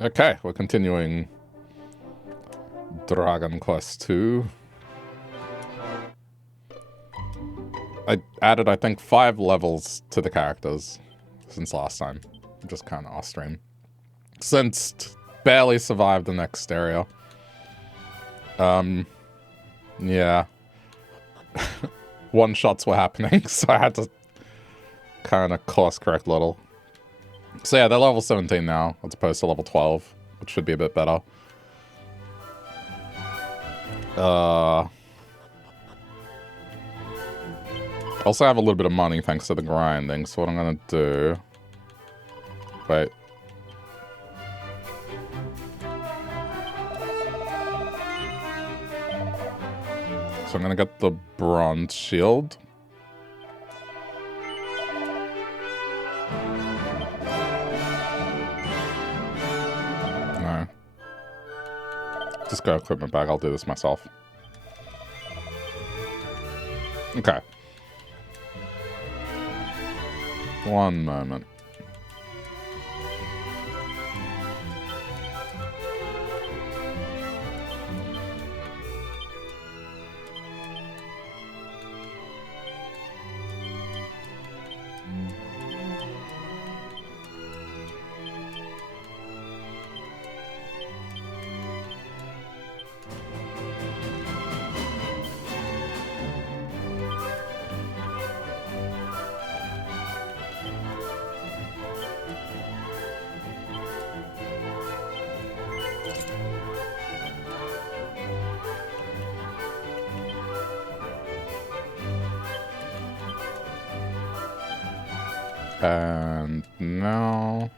Okay, we're continuing Dragon Quest II. I added, I think, 5 levels to the characters since last time. Just kind of off-stream. Since barely survived the next area. Yeah. One-shots were happening, so I had to kind of course-correct a little. So yeah, they're level 17 now, as opposed to level 12, which should be a bit better. Also have a little bit of money thanks to the grinding, so what I'm gonna do... Wait. So I'm gonna get the bronze shield. No. Just go equipment bag, I'll do this myself. Okay. One moment. And now...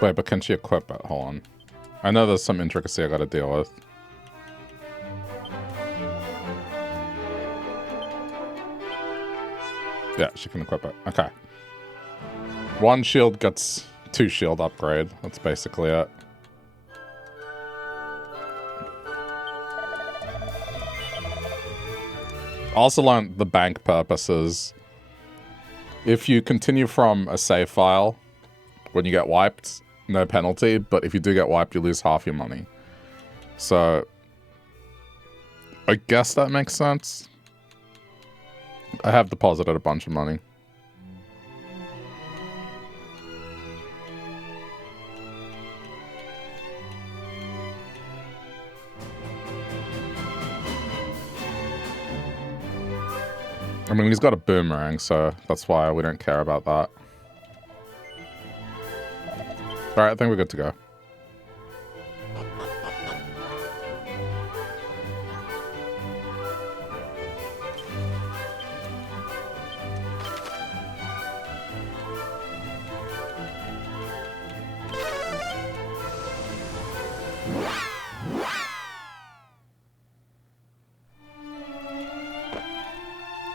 Wait, but can she equip it? Hold on. I know there's some intricacy I gotta deal with. Yeah, she can equip it. Okay. 1 shield gets 2 shield upgrade. That's basically it. Also learned the bank purposes. If you continue from a save file when you get wiped, no penalty, but if you do get wiped, you lose half your money. So, I guess that makes sense. I have deposited a bunch of money. I mean, he's got a boomerang, so that's why we don't care about that. Alright, I think we're good to go.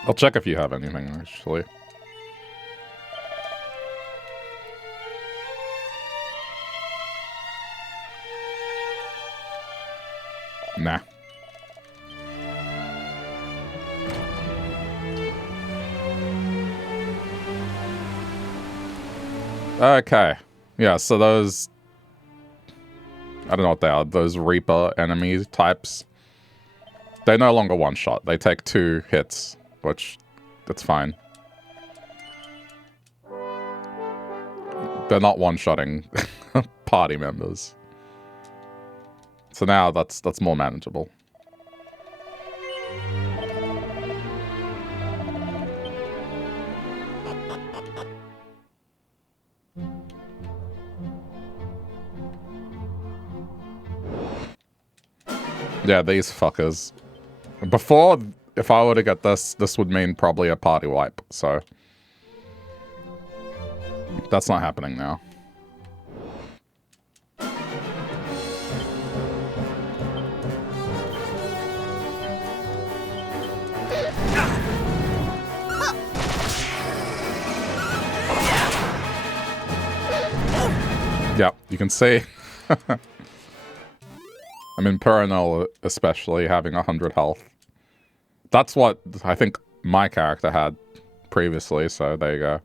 I'll check if you have anything, actually. Nah. Okay. Yeah, so those... I don't know what they are. Those Reaper enemy types. They no longer one-shot. They take 2 hits, which... that's fine. They're not one-shotting party members. So now that's more manageable. Yeah, these fuckers. Before, if I were to get this, this would mean probably a party wipe, so... That's not happening now. Yeah, you can see. I mean, Perenelle especially having 100 health. That's what I think my character had previously, so there you go.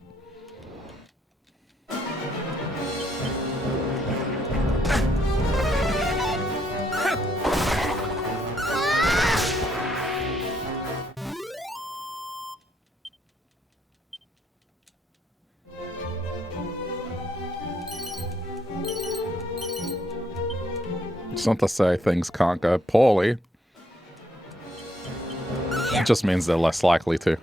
It's not to say things can't go poorly. It just means they're less likely to.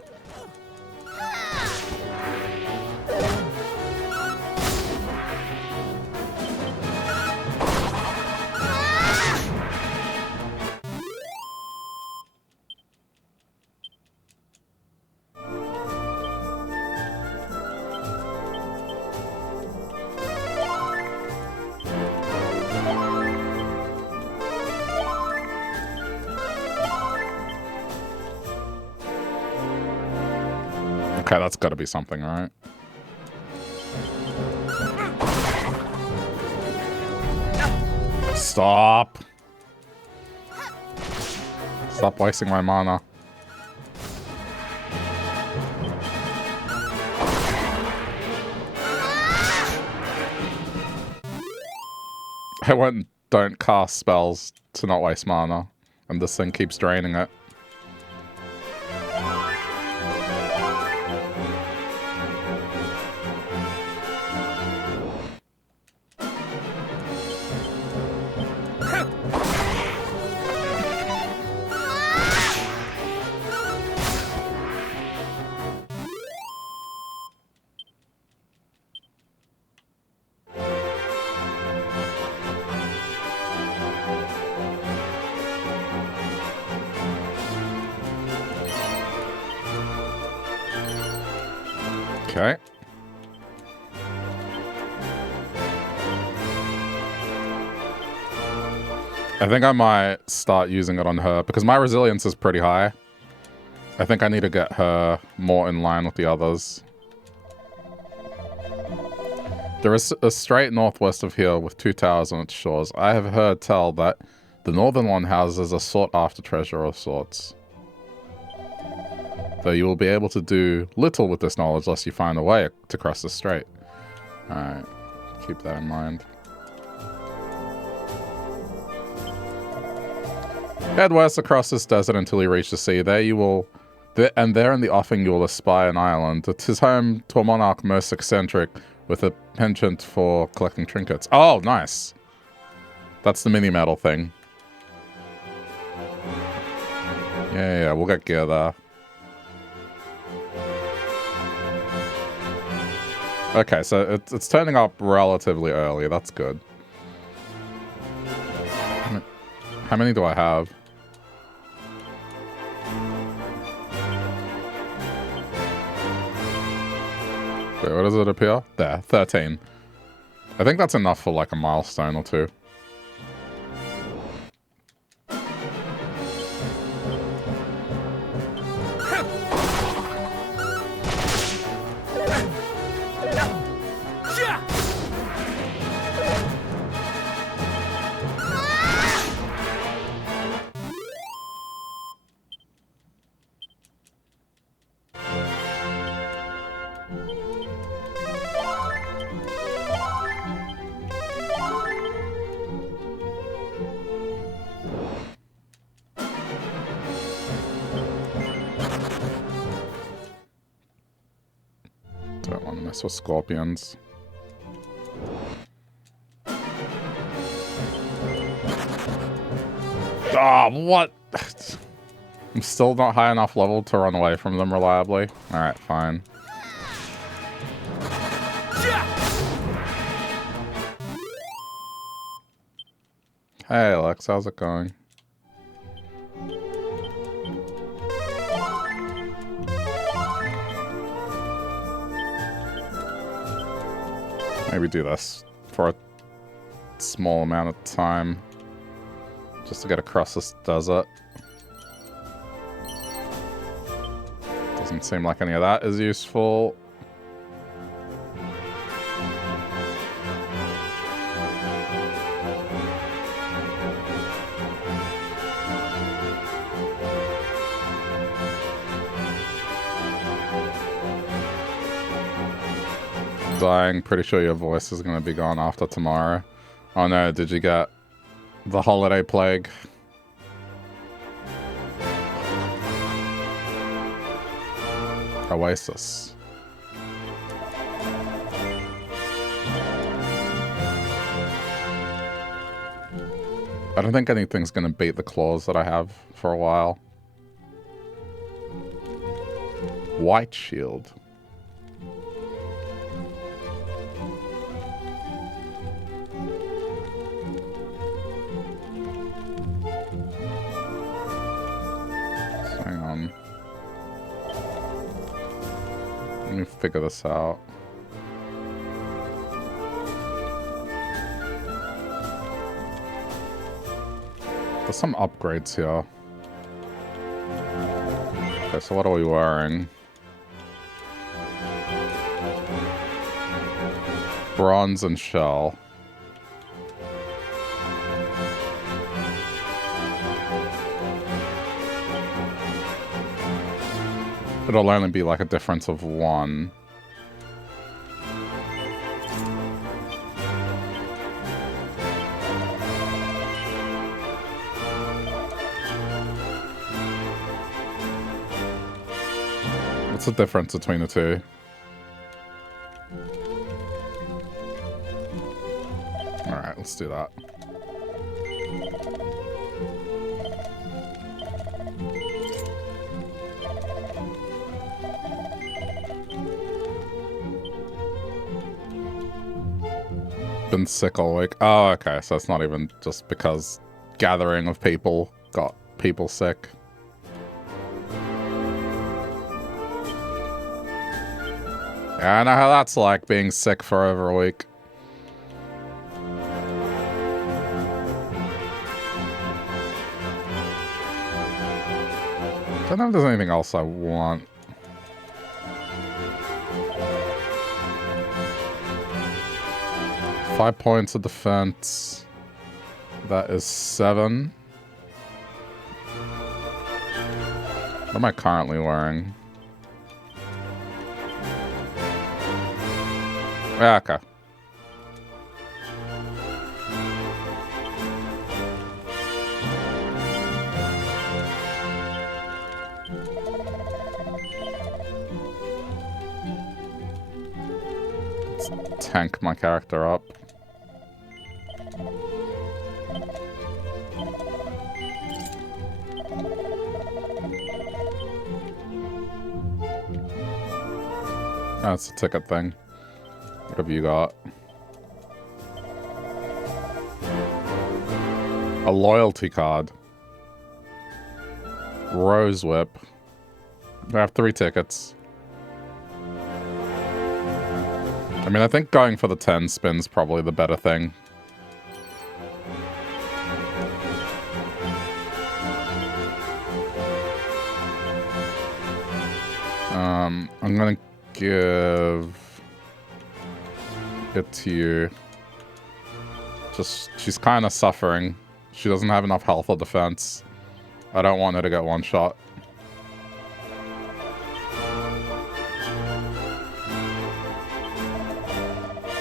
Okay, that's got to be something, right? Stop! Stop wasting my mana. I went and don't cast spells to not waste mana, and this thing keeps draining it. Okay. I think I might start using it on her, because my resilience is pretty high. I think I need to get her more in line with the others. There is a strait northwest of here with 2 towers on its shores. I have heard tell that the northern one houses a sought-after treasure of sorts. Though you will be able to do little with this knowledge unless you find a way to cross the strait. Alright, keep that in mind. Head west across this desert until you reach the sea. There you will... and there in the offing you will espy an island. It is home to a monarch most eccentric with a penchant for collecting trinkets. Oh, nice! That's the mini-medal thing. Yeah, we'll get gear there. Okay, so it's turning up relatively early. That's good. How many do I have? Wait, what does it appear? There, 13. I think that's enough for like a milestone or two. Don't want to mess with scorpions. Ah, what? I'm still not high enough level to run away from them reliably. Alright, fine. Hey Alex, how's it going? Maybe do this for a small amount of time. Just to get across this desert. Doesn't seem like any of that is useful. dying. Pretty sure your voice is going to be gone after tomorrow. Oh no, did you get the holiday plague? Oasis. I don't think anything's going to beat the claws that I have for a while. White shield. Hang on. Let me figure this out. There's some upgrades here. Okay, so what are we wearing? Bronze and shell. It'll only be like a difference of 1. What's the difference between the two? Alright, let's do that. Been sick all week. Oh, okay, so it's not even just because gathering of people got people sick. Yeah, I know how that's like, being sick for over a week. Don't know if there's anything else I want. Five points of defense. That is 7. What am I currently wearing? Yeah, okay. Let's tank my character up. That's a ticket thing. What have you got? A loyalty card. Rose whip. I have 3 tickets. I mean, I think going for the 10 spin's probably the better thing. I'm gonna give it to you. Just, she's kind of suffering. She doesn't have enough health or defense. I don't want her to get one shot.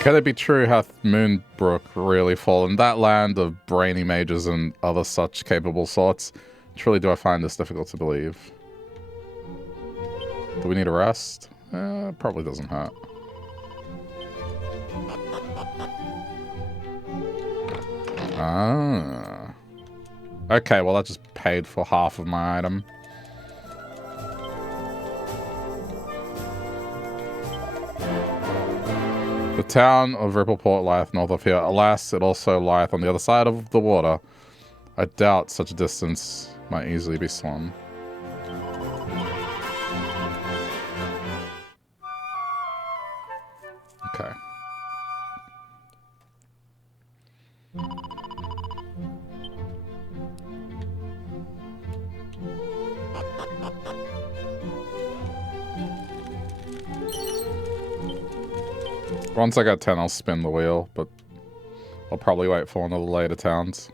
Can it be true hath Moonbrook really fallen? That land of brainy mages and other such capable sorts. Truly do I find this difficult to believe. Do we need a rest? Probably doesn't hurt. Ah. Okay, well that just paid for half of my item. The town of Rippleport lieth north of here. Alas, it also lieth on the other side of the water. I doubt such a distance might easily be swum. Okay. Once I got 10, I'll spin the wheel, but I'll probably wait for one of the later towns.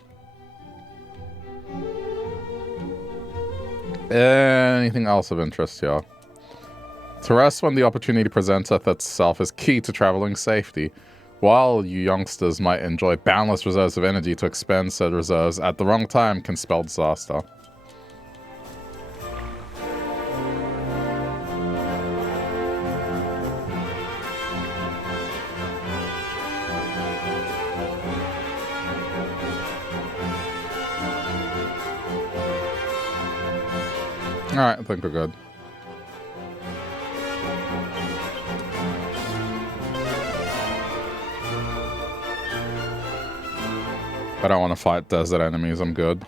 Anything else of interest here? To rest when the opportunity presenteth itself is key to traveling safety. While you youngsters might enjoy boundless reserves of energy, to expend said reserves at the wrong time can spell disaster. Alright, I think we're good. I don't want to fight desert enemies, I'm good.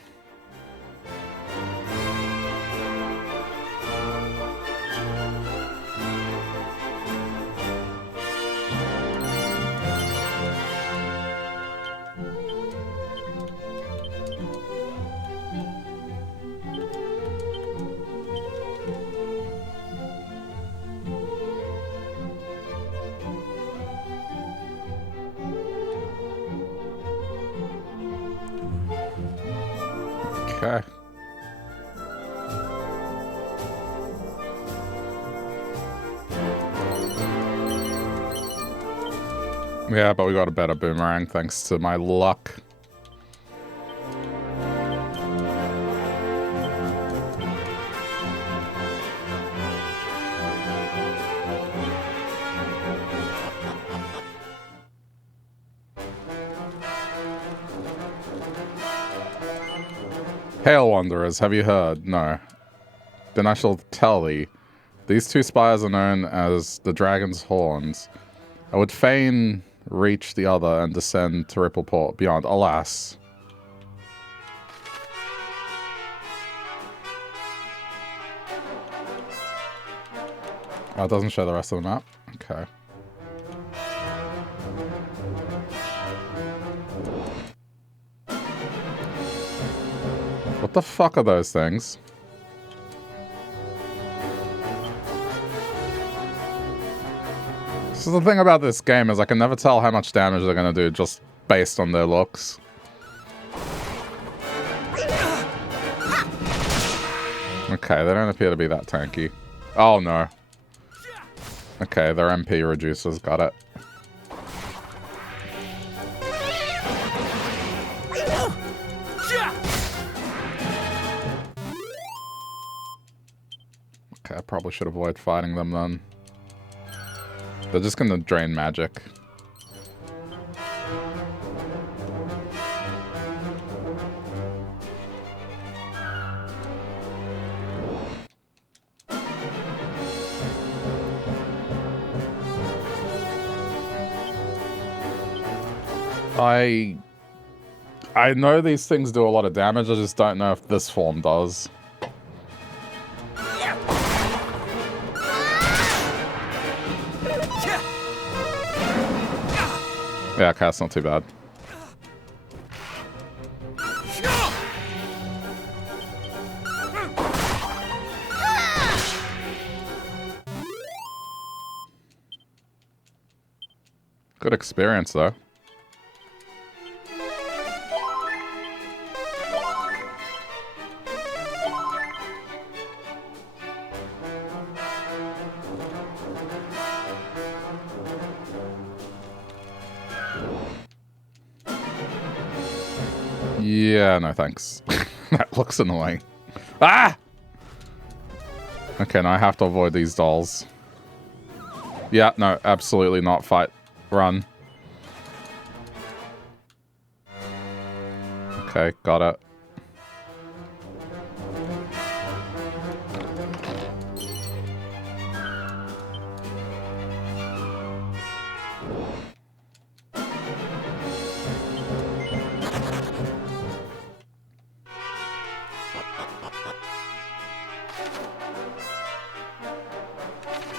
Okay. Yeah, but we got a better boomerang thanks to my luck. Hail Wanderers, have you heard? No. Then I shall tell thee. These two spires are known as the Dragon's Horns. I would fain reach the other and descend to Rippleport beyond. Alas. Oh, it doesn't show the rest of the map? Okay. What the fuck are those things? So the thing about this game is I can never tell how much damage they're gonna do just based on their looks. Okay, they don't appear to be that tanky. Oh no. Okay, their MP reduces, got it. Okay, I probably should avoid fighting them then. They're just gonna drain magic. I know these things do a lot of damage, I just don't know if this form does. Yeah, okay, that's not too bad. Good experience, though. Yeah, no thanks. That looks annoying. Ah! Okay, now I have to avoid these dolls. Yeah, no, absolutely not. Fight. Run. Okay, got it.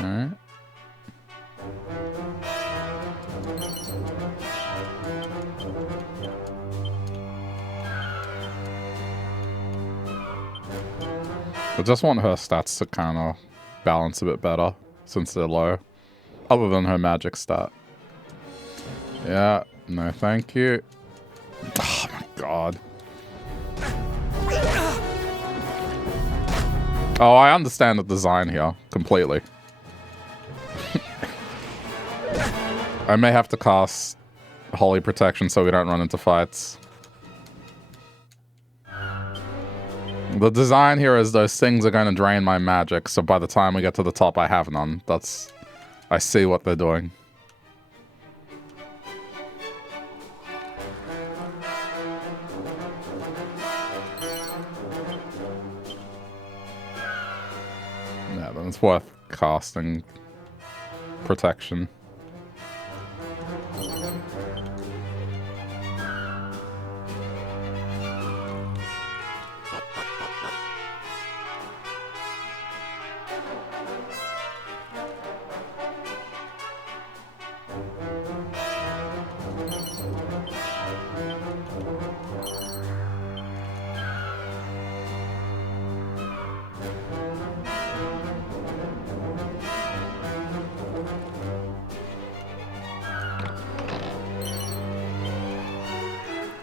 Alright. I just want her stats to kind of balance a bit better since they're low. Other than her magic stat. Yeah, no thank you. Oh my god. Oh, I understand the design here completely. I may have to cast Holy Protection so we don't run into fights. The design here is those things are going to drain my magic, so by the time we get to the top, I have none. That's... I see what they're doing. Yeah, then it's worth casting Protection.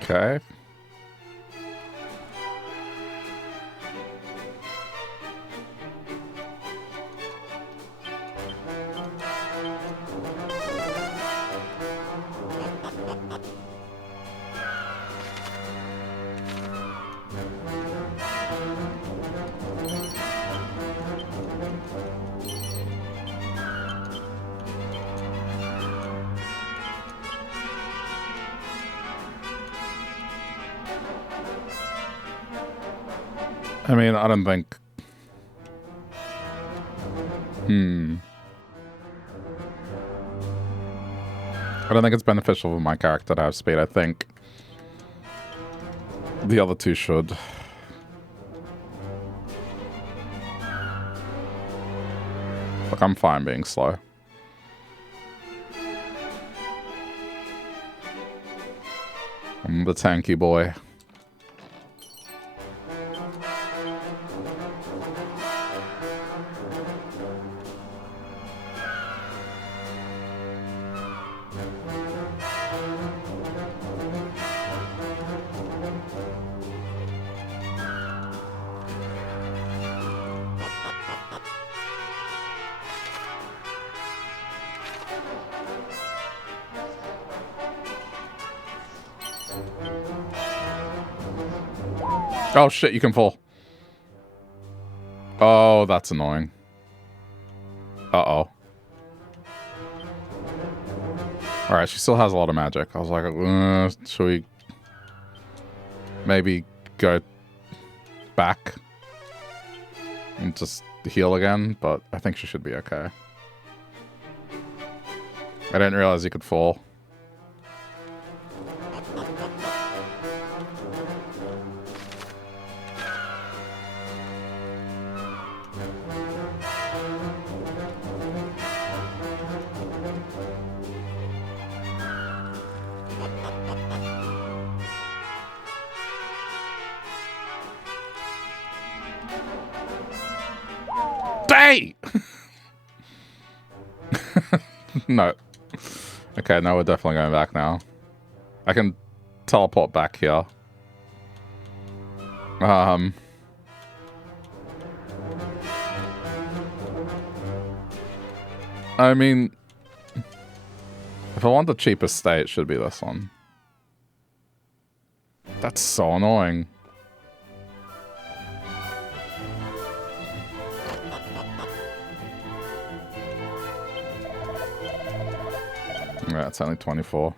Okay. I mean, I don't think... I don't think it's beneficial for my character to have speed. I think the other two should. Look, I'm fine being slow. I'm the tanky boy. Oh shit, you can fall. Oh, that's annoying. Uh-oh. Alright, she still has a lot of magic. I was like, should we maybe go back and just heal again? But I think she should be okay. I didn't realize you could fall. No. Okay, no, we're definitely going back now. I can teleport back here. I mean, if I want the cheapest state, it should be this one. That's so annoying. Yeah, it's only 24.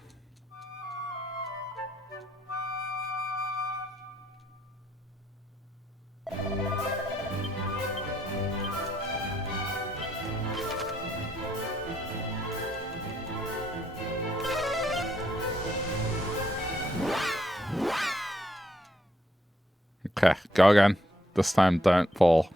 Okay, go again. This time, don't fall.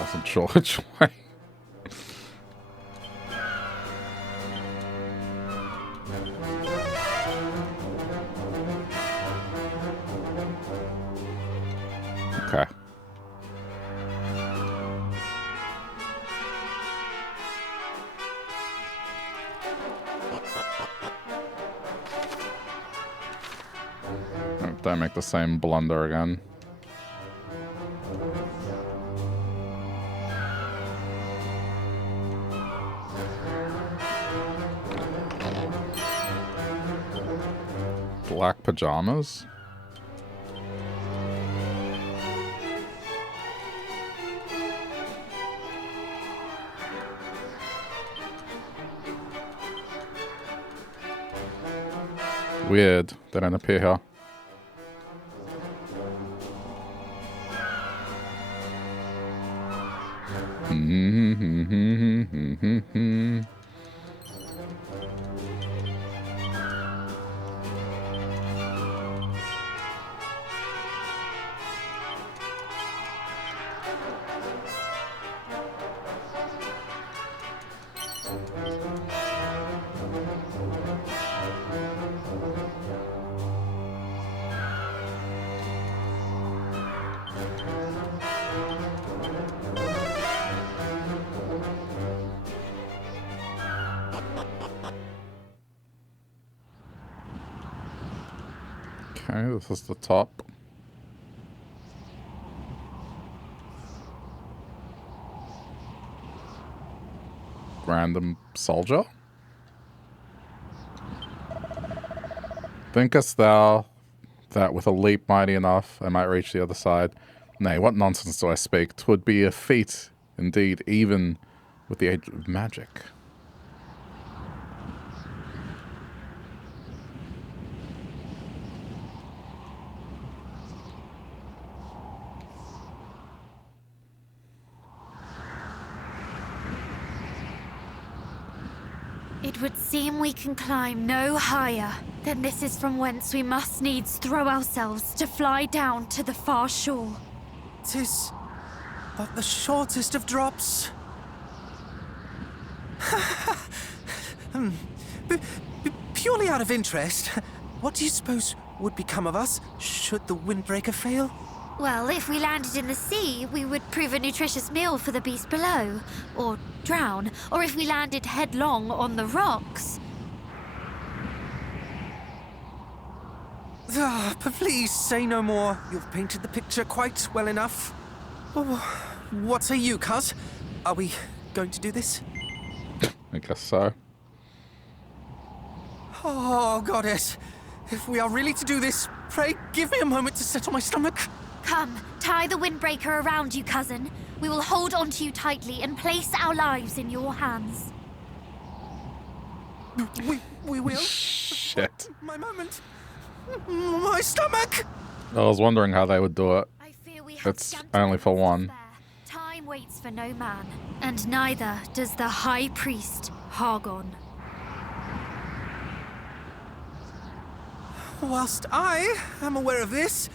Wasn't sure which way. Okay. Don't make the same blunder again. Black pajamas? Weird. They don't appear here. Okay, this is the top. Random soldier? Thinkest thou that with a leap mighty enough I might reach the other side? Nay, what nonsense do I speak? 'Twould be a feat, indeed, even with the age of magic. It would seem we can climb no higher. Then this is from whence we must needs throw ourselves to fly down to the far shore. 'Tis but the shortest of drops. Purely out of interest, what do you suppose would become of us should the windbreaker fail? Well, if we landed in the sea, we would prove a nutritious meal for the beast below, or drown, or if we landed headlong on the rocks. But please say no more. You've painted the picture quite well enough. Oh, what say you, cuz? Are we going to do this? I guess so. Oh, goddess. If we are really to do this, pray give me a moment to settle my stomach. Come, tie the windbreaker around you, cousin. We will hold onto you tightly and place our lives in your hands. We will? Shit. My moment. My stomach! I was wondering how they would do it. I fear we have It's scant only for moments to one. spare. Time waits for no man, and neither does the High Priest Hargon. Whilst I am aware of this,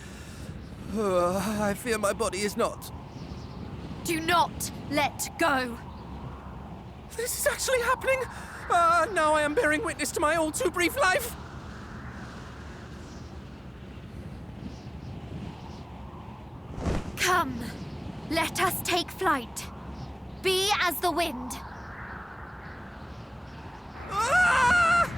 I fear my body is not. Do not let go! This is actually happening! Now I am bearing witness to my all too brief life! Come, let us take flight. Be as the wind. Ah!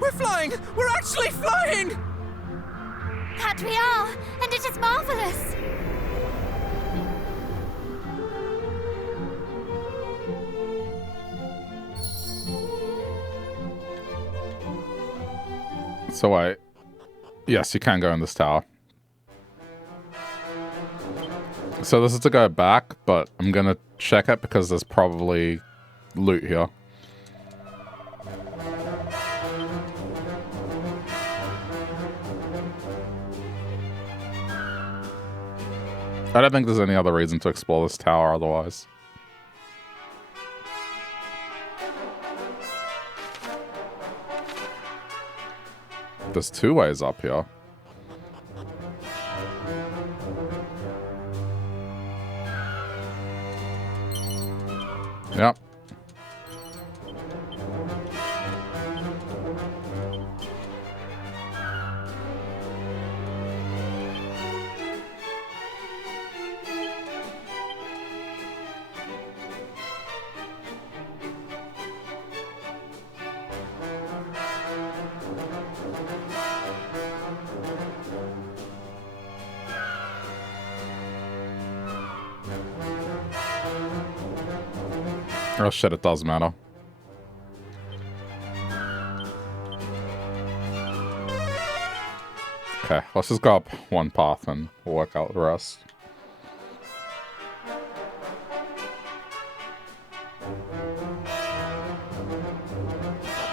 We're flying! We're actually flying! That we are, and it is marvelous. So yes, you can go in this tower. So this is to go back, but I'm gonna check it because there's probably loot here. I don't think there's any other reason to explore this tower otherwise. There's two ways up here. Oh shit, it does matter. Okay, let's just go up one path and we'll work out the rest.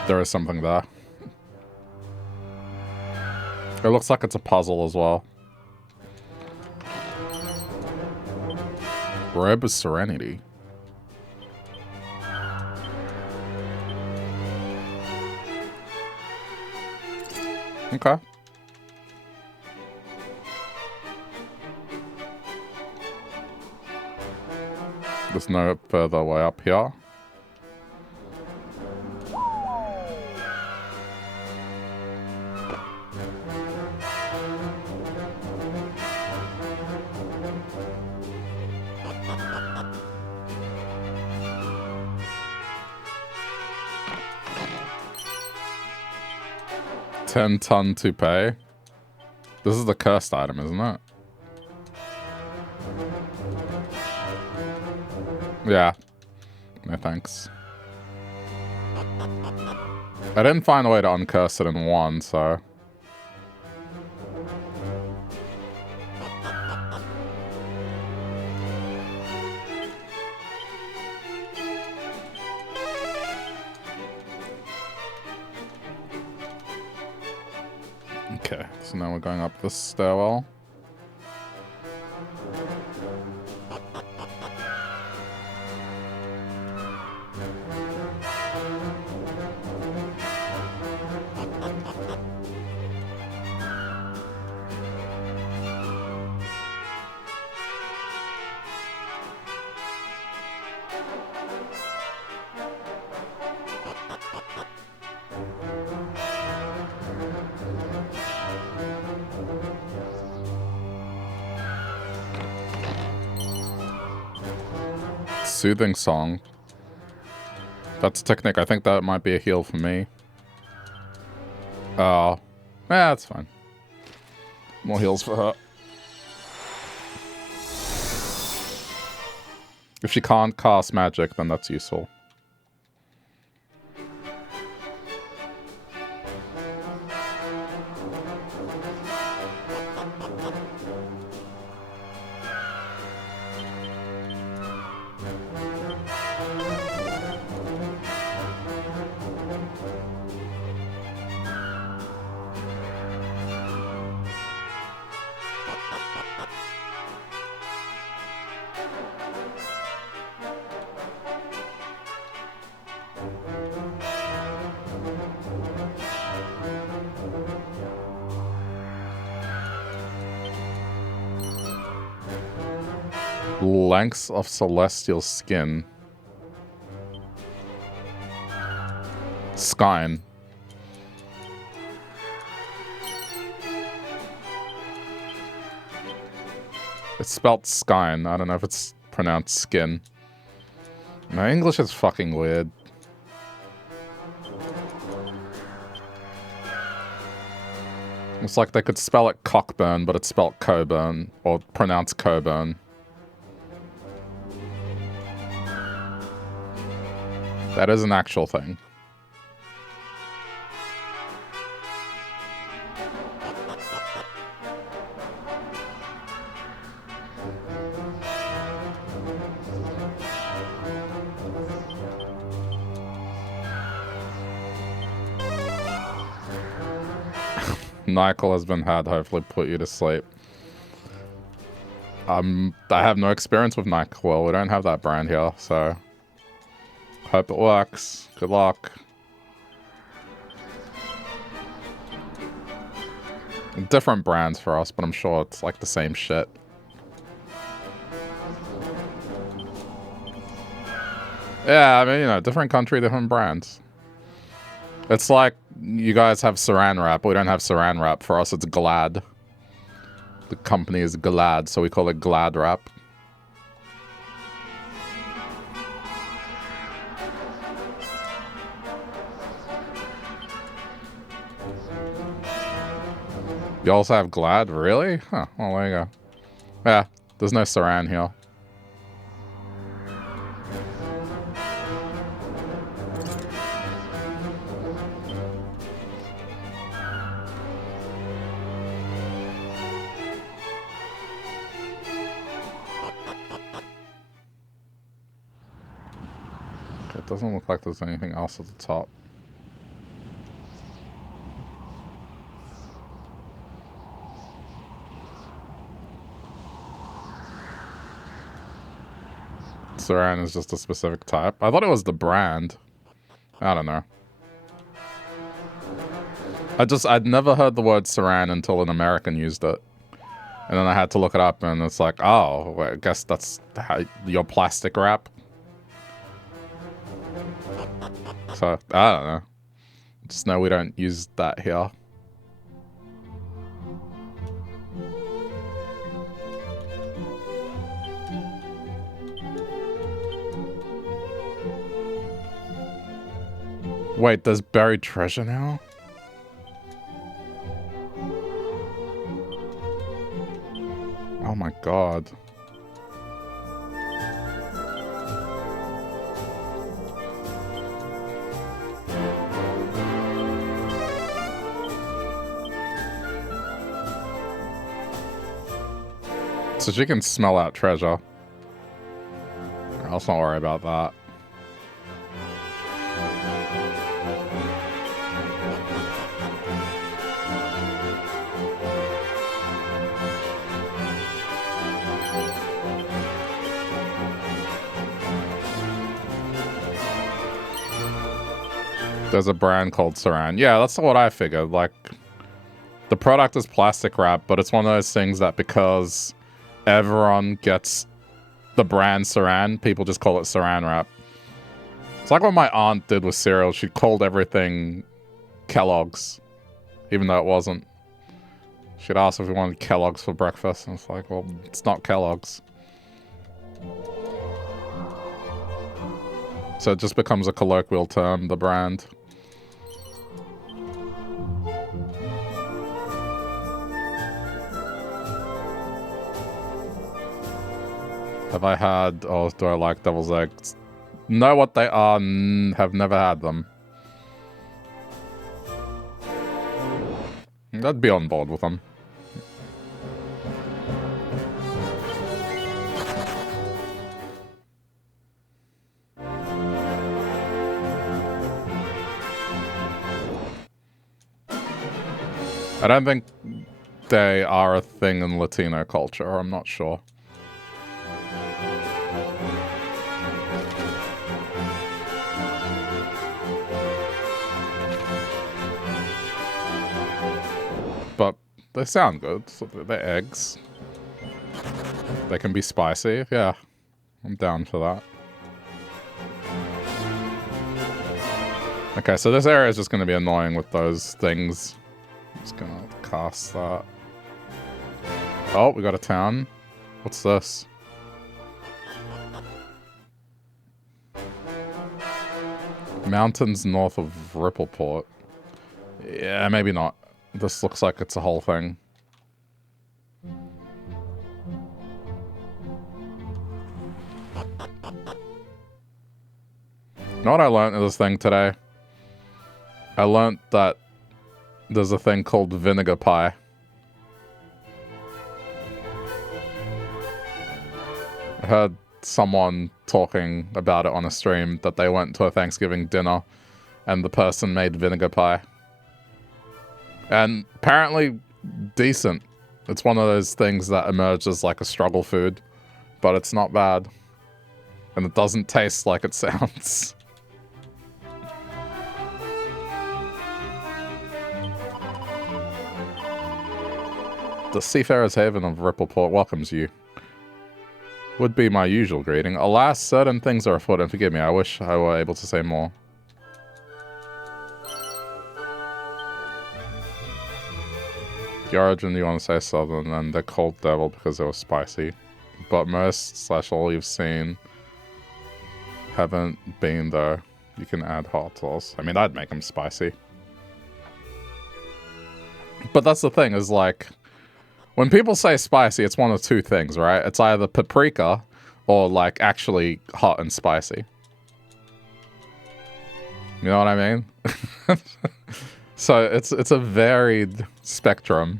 There is something there. It looks like it's a puzzle as well. Robe of Serenity. Okay. There's no further way up here. $10 to pay. This is the cursed item, isn't it? Yeah. No thanks. I didn't find a way to uncurse it in one, so... Okay, so now we're going up this stairwell. Soothing song. That's a technique. I think that might be a heal for me. Oh. Yeah, that's fine. More heals for her. If she can't cast magic, then that's useful. Lengths of celestial skin. Skyn. It's spelled Skyn. I don't know if it's pronounced skin. My English is fucking weird. It's like they could spell it Cockburn, but it's spelled Coburn, or pronounced Coburn. That is an actual thing. Nyquil has been had, hopefully put you to sleep. I have no experience with Nyquil. We don't have that brand here, so... Hope it works. Good luck. Different brands for us, but I'm sure it's like the same shit. Yeah, I mean, you know, different country, different brands. It's like you guys have Saran wrap. We don't have Saran wrap. For us, it's Glad. The company is Glad, so we call it Glad wrap. You also have Glad? Really? Huh, well, there you go. Yeah, there's no Saran here. It doesn't look like there's anything else at the top. Saran is just a specific type. I thought it was the brand. I don't know. I'd never heard the word Saran until an American used it. And then I had to look it up and it's like, oh, well, I guess that's your plastic wrap. So, I don't know. Just know we don't use that here. Wait, there's buried treasure now? Oh my god. So she can smell out treasure. Let's not worry about that. There's a brand called Saran. Yeah, that's what I figured. Like, the product is plastic wrap, but it's one of those things that because everyone gets the brand Saran, people just call it Saran wrap. It's like what my aunt did with cereal. She called everything Kellogg's, even though it wasn't. She'd ask if we wanted Kellogg's for breakfast, and it's like, well, it's not Kellogg's. So it just becomes a colloquial term, the brand. Have I had, or do I like devil's eggs? Know what they are, have never had them. I'd be on board with them. I don't think they are a thing in Latino culture, I'm not sure. But they sound good. So they're eggs. They can be spicy. Yeah, I'm down for that. Okay, so this area is just going to be annoying with those things. I'm just going to cast that. Oh, we got a town. What's this? Mountains north of Rippleport. Yeah, maybe not. This looks like it's a whole thing. You know what I learned in this thing today? I learned that there's a thing called vinegar pie. I heard someone talking about it on a stream that they went to a Thanksgiving dinner and the person made vinegar pie. And apparently decent. It's one of those things that emerges like a struggle food, but it's not bad. And it doesn't taste like it sounds. The Seafarer's Haven of Rippleport welcomes you. Would be my usual greeting. Alas, certain things are afoot, and forgive me, I wish I were able to say more. The origin, you want to say southern, and they're called devil because they were spicy. But most / all you've seen haven't been there. You can add hot sauce. I mean, I'd make them spicy. But that's the thing, is like, when people say spicy, it's one of two things, right? It's either paprika or like actually hot and spicy. You know what I mean? So it's a varied spectrum.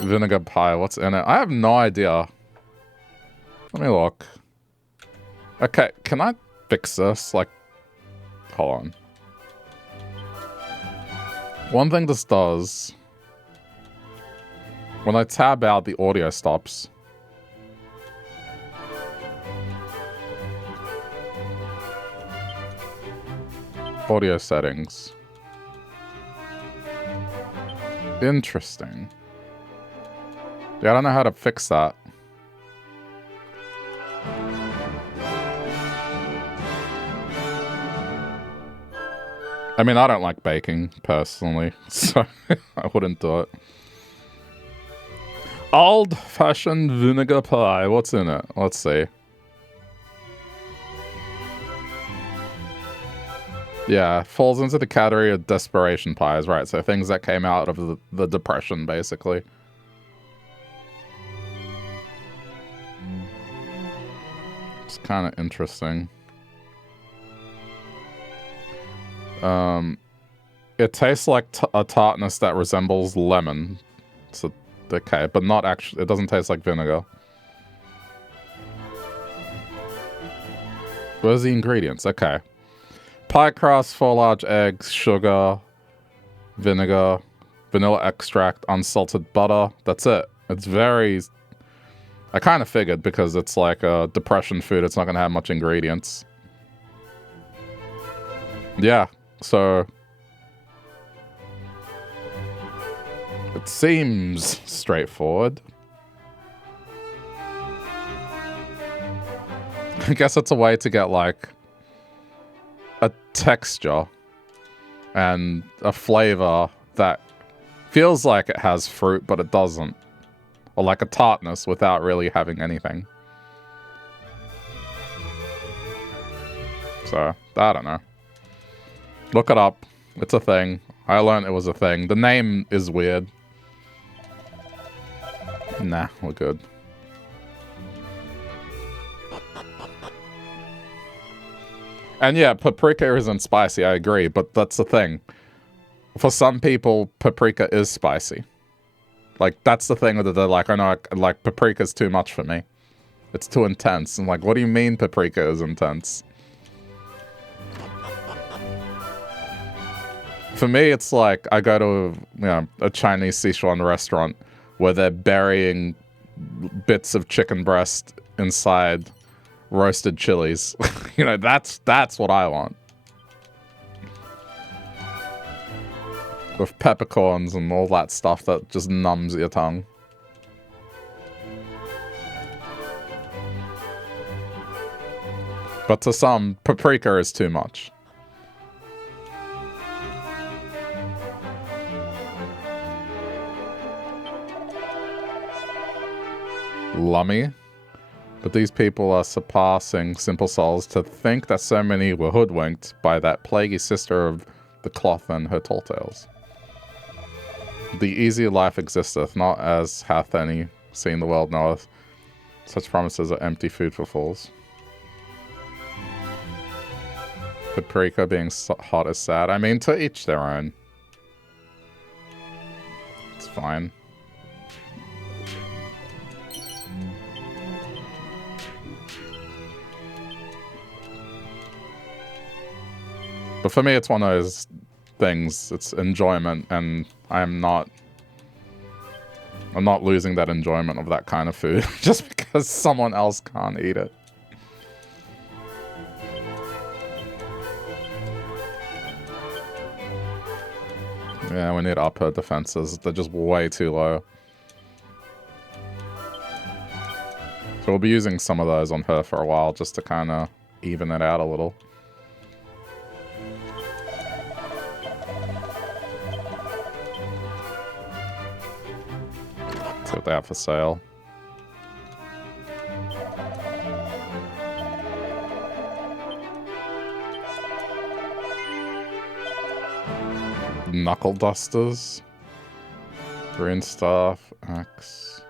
Vinegar pie, what's in it? I have no idea. Let me look. Okay, can I fix this? Like, hold on. One thing this does, when I tab out, the audio stops. Audio settings. Interesting. Yeah, I don't know how to fix that. I mean, I don't like baking, personally, so I wouldn't do it. Old-fashioned vinegar pie. What's in it? Let's see. Yeah, falls into the category of desperation pies, right? So things that came out of the Depression, basically. It's kind of interesting. It tastes like a tartness that resembles lemon. So, okay, but not actually. It doesn't taste like vinegar. Where's the ingredients? Okay. Pie crust, 4 large eggs, sugar, vinegar, vanilla extract, unsalted butter. That's it. It's very... I kind of figured because it's like a Depression food. It's not going to have much ingredients. Yeah, so... It seems straightforward. I guess it's a way to get, like, a texture and a flavor that feels like it has fruit, but it doesn't. Or like a tartness without really having anything. So, I don't know. Look it up. It's a thing. I learned it was a thing. The name is weird. Nah, we're good. And yeah, paprika isn't spicy, I agree, but that's the thing. For some people, paprika is spicy. Like, that's the thing that they're like, I know, like, paprika's too much for me. It's too intense. I'm like, what do you mean paprika is intense? For me, it's like, I go to, you know, a Chinese Sichuan restaurant where they're burying bits of chicken breast inside roasted chilies. You know, that's what I want. With peppercorns and all that stuff that just numbs your tongue. But to some, paprika is too much. Lummy. But these people are surpassing simple souls to think that so many were hoodwinked by that plaguey sister of the cloth and her tall tales. The easy life existeth, not as hath any seen the world knoweth. Such promises are empty food for fools. Paprika being hot is sad. I mean, to each their own. It's fine. But for me, it's one of those things. It's enjoyment, and I'm not losing that enjoyment of that kind of food just because someone else can't eat it. Yeah, we need to up her defenses. They're just way too low. So we'll be using some of those on her for a while just to kind of even it out a little. See what they have for sale. Knuckle dusters. Green staff. Axe.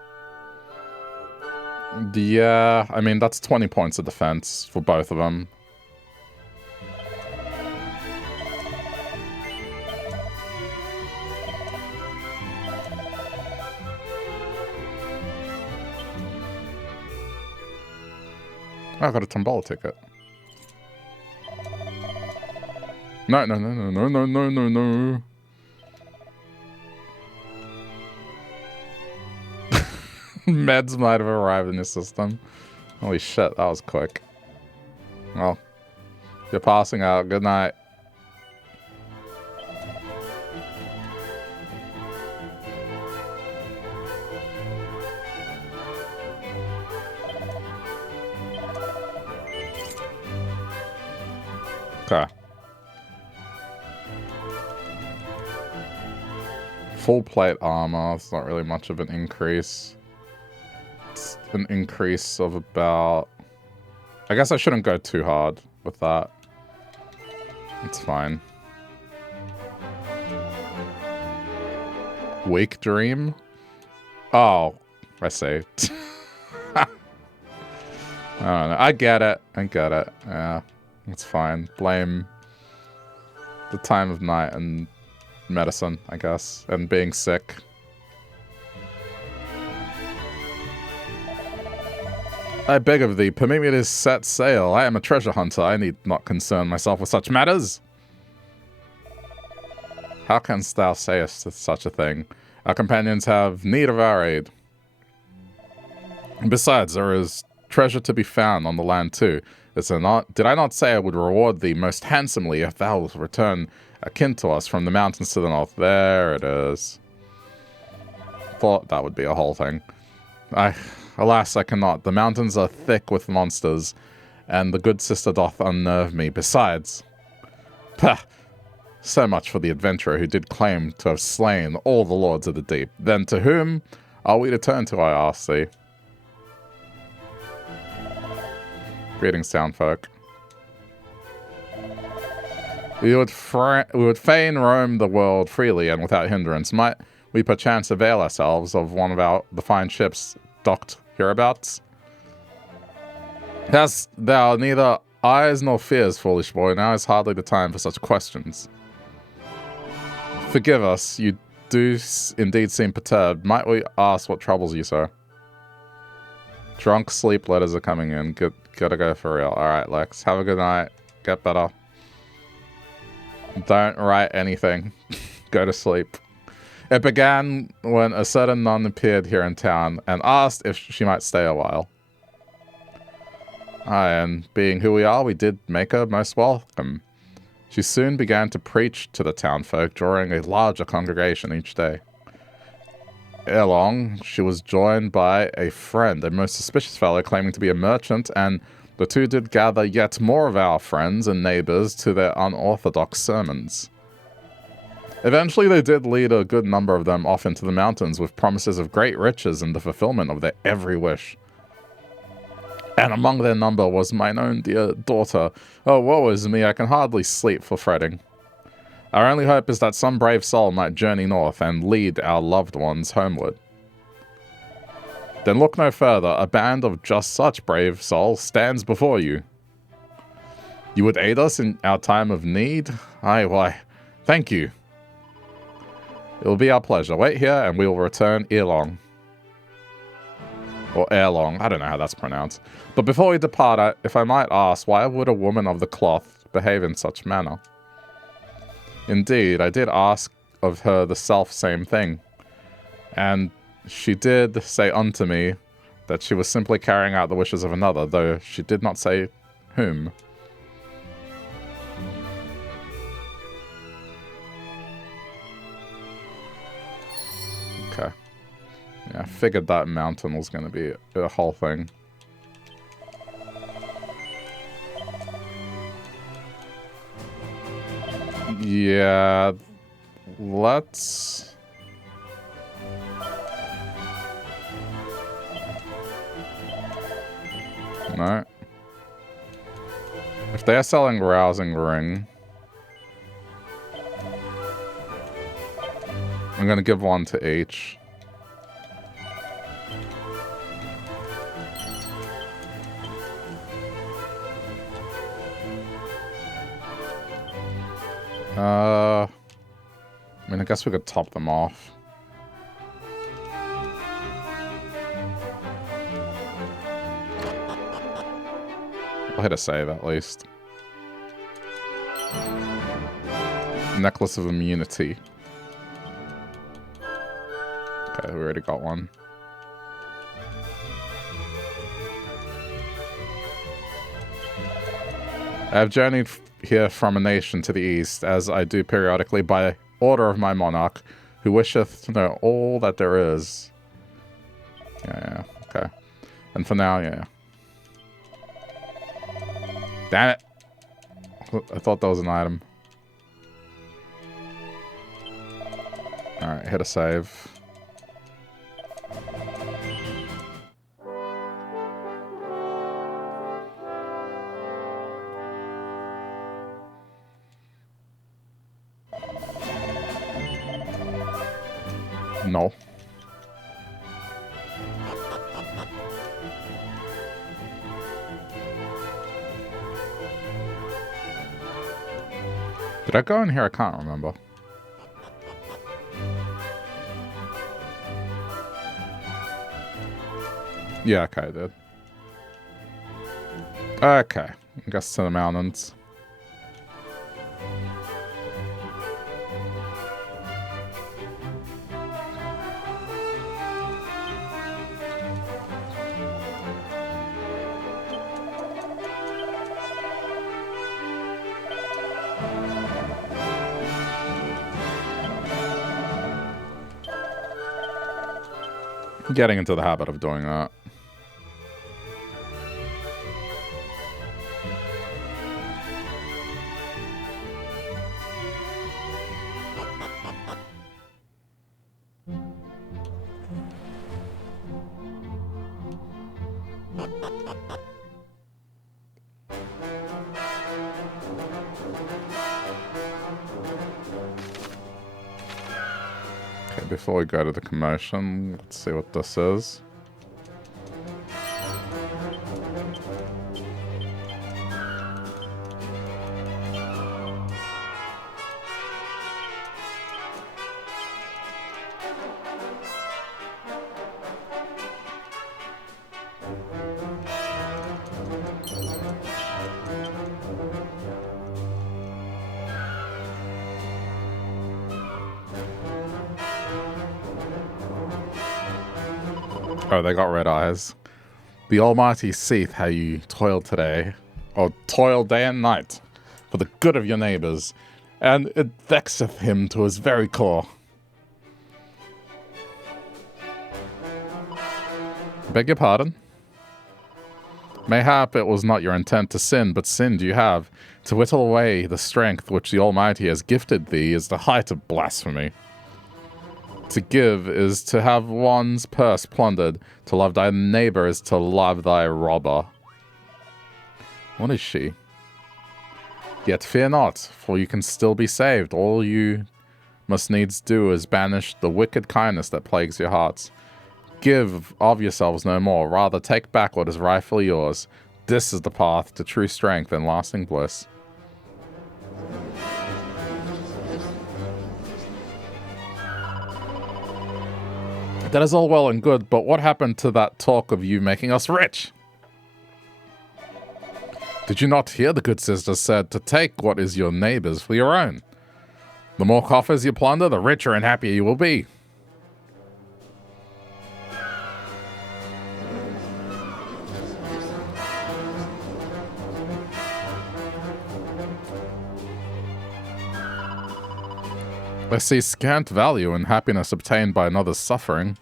Yeah, I mean, that's 20 points of defense for both of them. Oh, I got a tombola ticket. No, no, no, no, no, no, no, no, no. Meds might have arrived in your system. Holy shit, that was quick. Well, you're passing out. Good night. Okay. Full plate armor. It's not really much of an increase. It's an increase of about... I guess I shouldn't go too hard with that. It's fine. Wake Dream? Oh, I see. I don't know. I get it. I get it. Yeah, it's fine. Blame the time of night and medicine, I guess, and being sick. I beg of thee, permit me to set sail. I am a treasure hunter. I need not concern myself with such matters. How canst thou sayest such a thing? Our companions have need of our aid. Besides, there is treasure to be found on the land too. Is there not? Did I not say I would reward thee most handsomely if thou wilt return akin to us from the mountains to the north? There it is. Thought that would be a whole thing. Alas, I cannot. The mountains are thick with monsters, and the good sister doth unnerve me. Besides, pah, so much for the adventurer who did claim to have slain all the lords of the deep. Then to whom are we to turn to, I ask thee? Greetings, townfolk. We would fain roam the world freely and without hindrance. Might we perchance avail ourselves of one of the fine ships docked hereabouts? Hast thou neither eyes nor fears, foolish boy? Now is hardly the time for such questions. Forgive us, you do indeed seem perturbed. Might we ask what troubles you, sir? Drunk sleep letters are coming in. Gotta go for real. Alright, Lex. Have a good night. Get better. Don't write anything. Go to sleep. It began when a certain nun appeared here in town and asked if she might stay a while. And being who we are, we did make her most welcome. She soon began to preach to the townfolk, drawing a larger congregation each day. Ere long, she was joined by a friend, a most suspicious fellow claiming to be a merchant, and the two did gather yet more of our friends and neighbors to their unorthodox sermons. Eventually, they did lead a good number of them off into the mountains with promises of great riches and the fulfillment of their every wish. And among their number was mine own dear daughter. Oh, woe is me, I can hardly sleep for fretting. Our only hope is that some brave soul might journey north and lead our loved ones homeward. Then look no further, a band of just such brave souls stands before you. You would aid us in our time of need? Aye, why, thank you. It will be our pleasure. Wait here and we will return ere long. Or ere long, I don't know how that's pronounced. But before we depart, if I might ask, why would a woman of the cloth behave in such manner? Indeed, I did ask of her the self-same thing. And she did say unto me that she was simply carrying out the wishes of another, though she did not say whom. Okay. Yeah, I figured that mountain was going to be a whole thing. Yeah, let's... No. If they're selling Rousing Ring, I'm gonna give one to each. I mean, I guess we could top them off. I'll hit a save at least. Necklace of Immunity. Okay, we already got one. I have journeyed here from a nation to the east, as I do periodically, by order of my monarch, who wisheth to know all that there is. Yeah, okay. And for now, yeah. Damn it! I thought that was an item. Alright, hit a save. No. Did I go in here? I can't remember. Yeah, okay, I did. Okay, I guess to the mountains. Getting into the habit of doing that. Before we go to the commotion, let's see what this is. Oh, they got red eyes. The Almighty seeth how you toil today, or toil day and night, for the good of your neighbours, and it vexeth him to his very core. Beg your pardon? Mayhap it was not your intent to sin, but sinned you have. To whittle away the strength which the Almighty has gifted thee is the height of blasphemy. To give is to have one's purse plundered. To love thy neighbor is to love thy robber. What is she? Yet fear not, for you can still be saved. All you must needs do is banish the wicked kindness that plagues your hearts. Give of yourselves no more. Rather take back what is rightfully yours. This is the path to true strength and lasting bliss. That is all well and good, but what happened to that talk of you making us rich? Did you not hear the good sister said to take what is your neighbor's for your own? The more coffers you plunder, the richer and happier you will be. I see scant value in happiness obtained by another's suffering.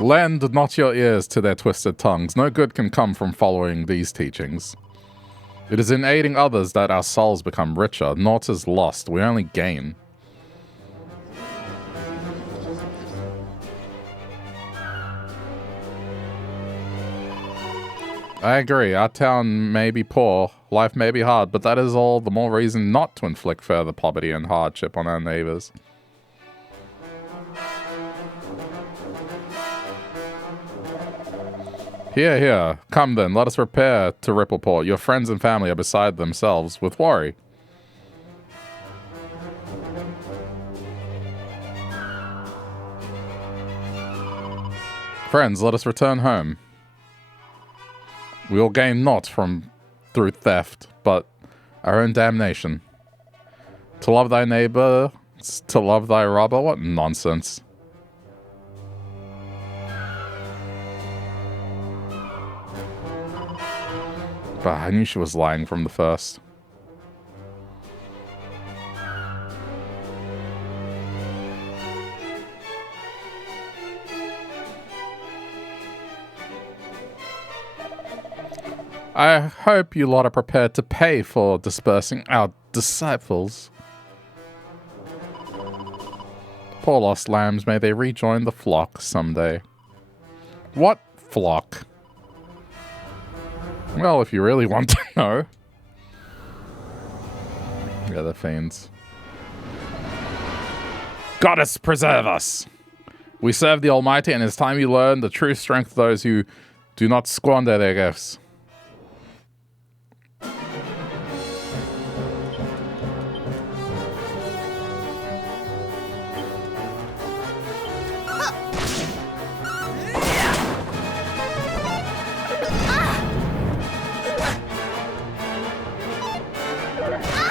Lend not your ears to their twisted tongues. No good can come from following these teachings. It is in aiding others that our souls become richer. Naught is lost, we only gain. I agree, our town may be poor, life may be hard, but that is all the more reason not to inflict further poverty and hardship on our neighbors. Here, here, come then, let us repair to Rippleport. Your friends and family are beside themselves with worry. Friends, let us return home. We will gain naught through theft, but our own damnation. To love thy neighbor, to love thy robber? What nonsense. But I knew she was lying from the first. I hope you lot are prepared to pay for dispersing our disciples. Poor lost lambs, may they rejoin the flock someday. What flock? Well, if you really want to know. Yeah, the fiends. Goddess preserve us! We serve the Almighty, and it's time you learn the true strength of those who do not squander their gifts.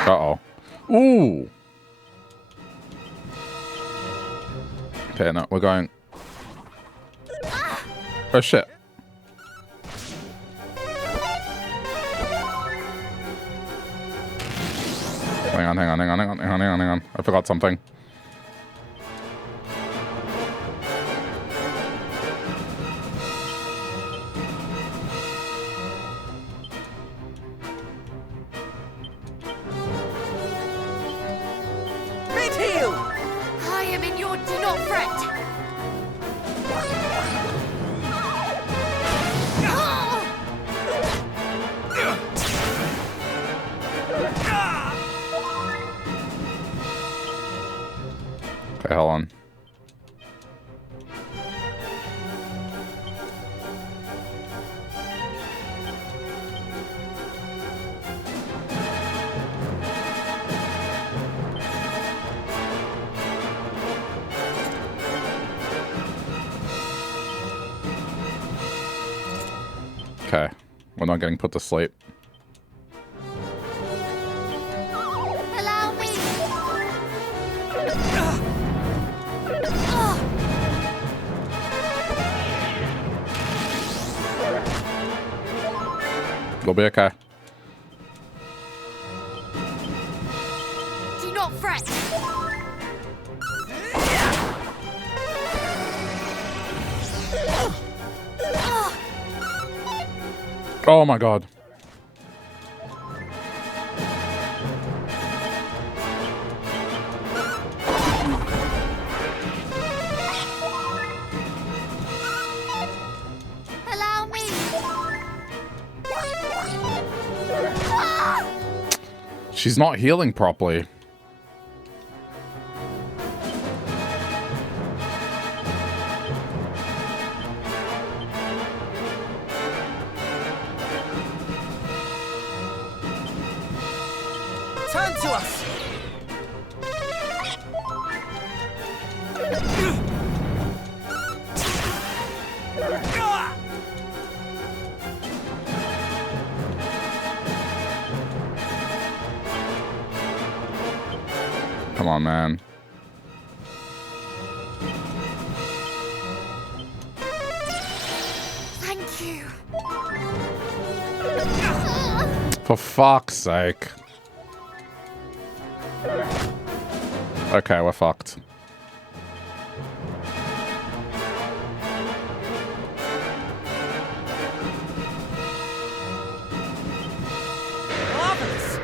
Uh-oh. Ooh! Okay, no, we're going... Oh, shit. Hang on. I forgot something. I am in your do not fret. Okay, hold on. Okay, we're not getting put to sleep. Allow me. We'll be okay. Do not fret. Oh my god. Allow me. She's not healing properly. Turn to us! Come on, man. Thank you. For fuck's sake. Okay, we're fucked. Marvelous!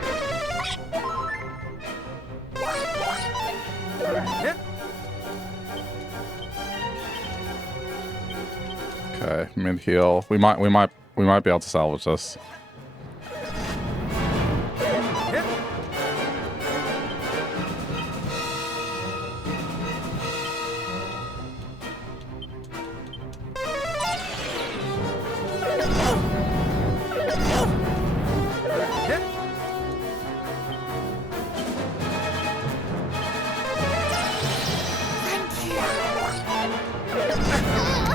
Okay, mid heal. We might be able to salvage this.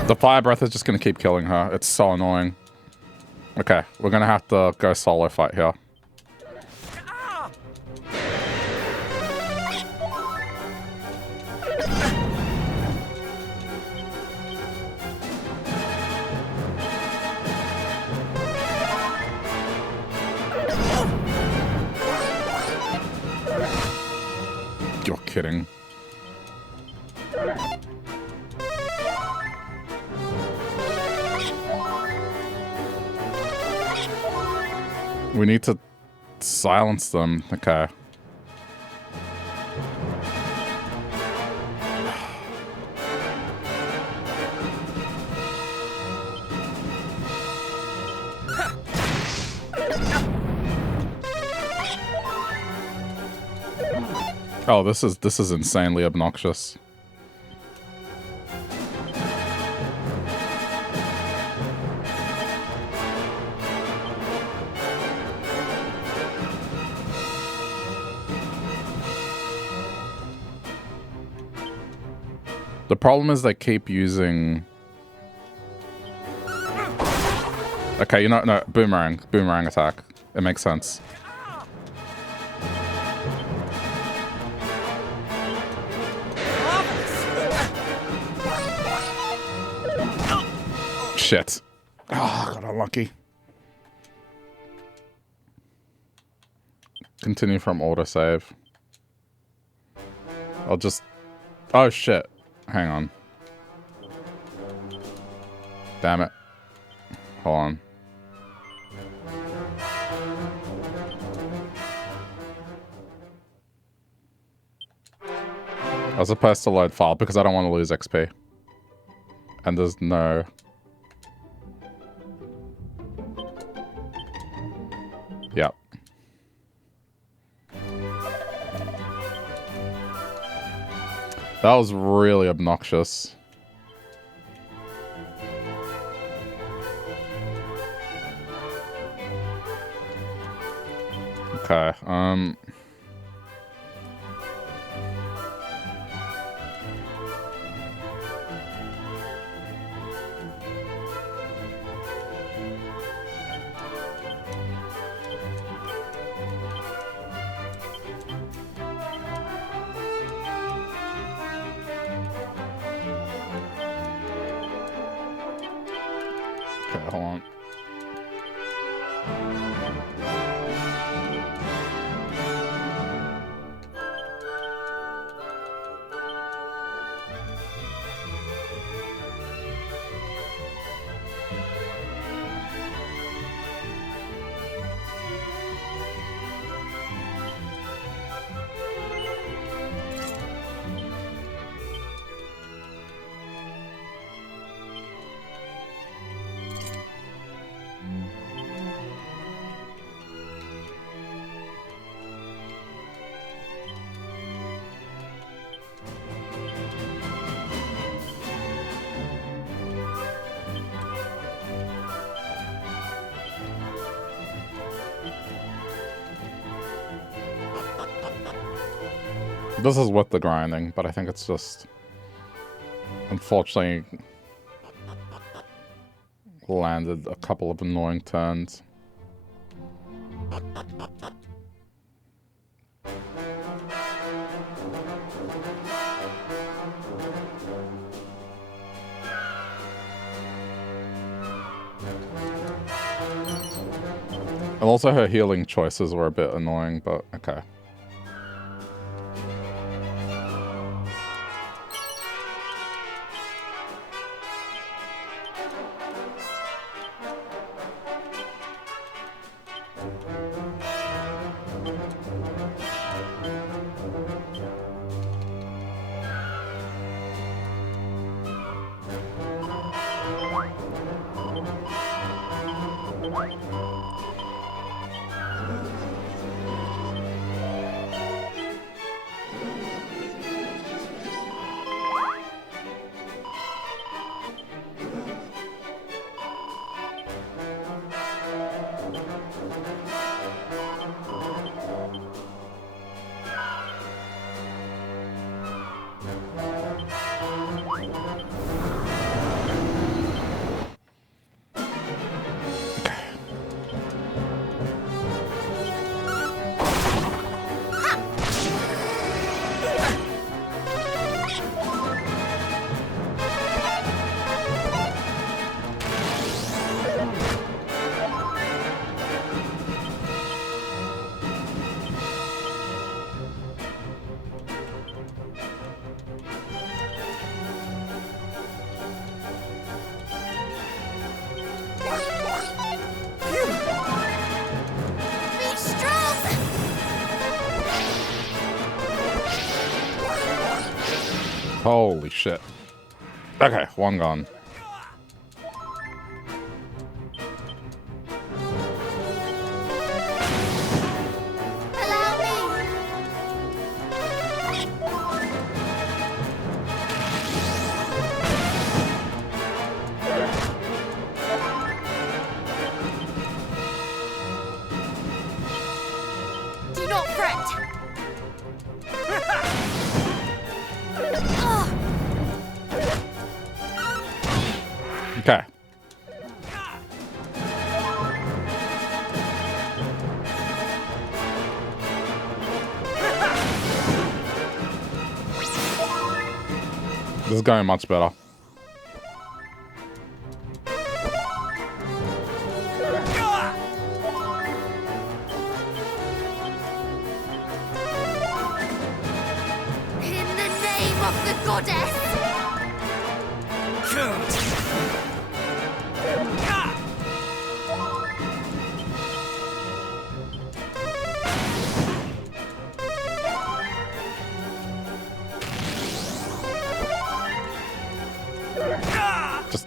The fire breath is just gonna keep killing her. It's so annoying. Okay, we're gonna have to go solo fight here. You're kidding. We need to silence them. Okay. Oh, this is insanely obnoxious. The problem is they keep using... Okay, you know, no, boomerang. Boomerang attack. It makes sense. Shit. Oh, got unlucky. Continue from autosave. I'll just... Oh, shit. Hang on. Damn it. Hold on. I was supposed to load file because I don't want to lose XP. And there's no... Yep. That was really obnoxious. Okay, hold on. This is with the grinding, but I think it's just... Unfortunately... landed a couple of annoying turns. And also her healing choices were a bit annoying, but okay. Holy shit. Okay, one gone. Allow me. Do not fret. Okay. This is going much better. In the name of the goddess.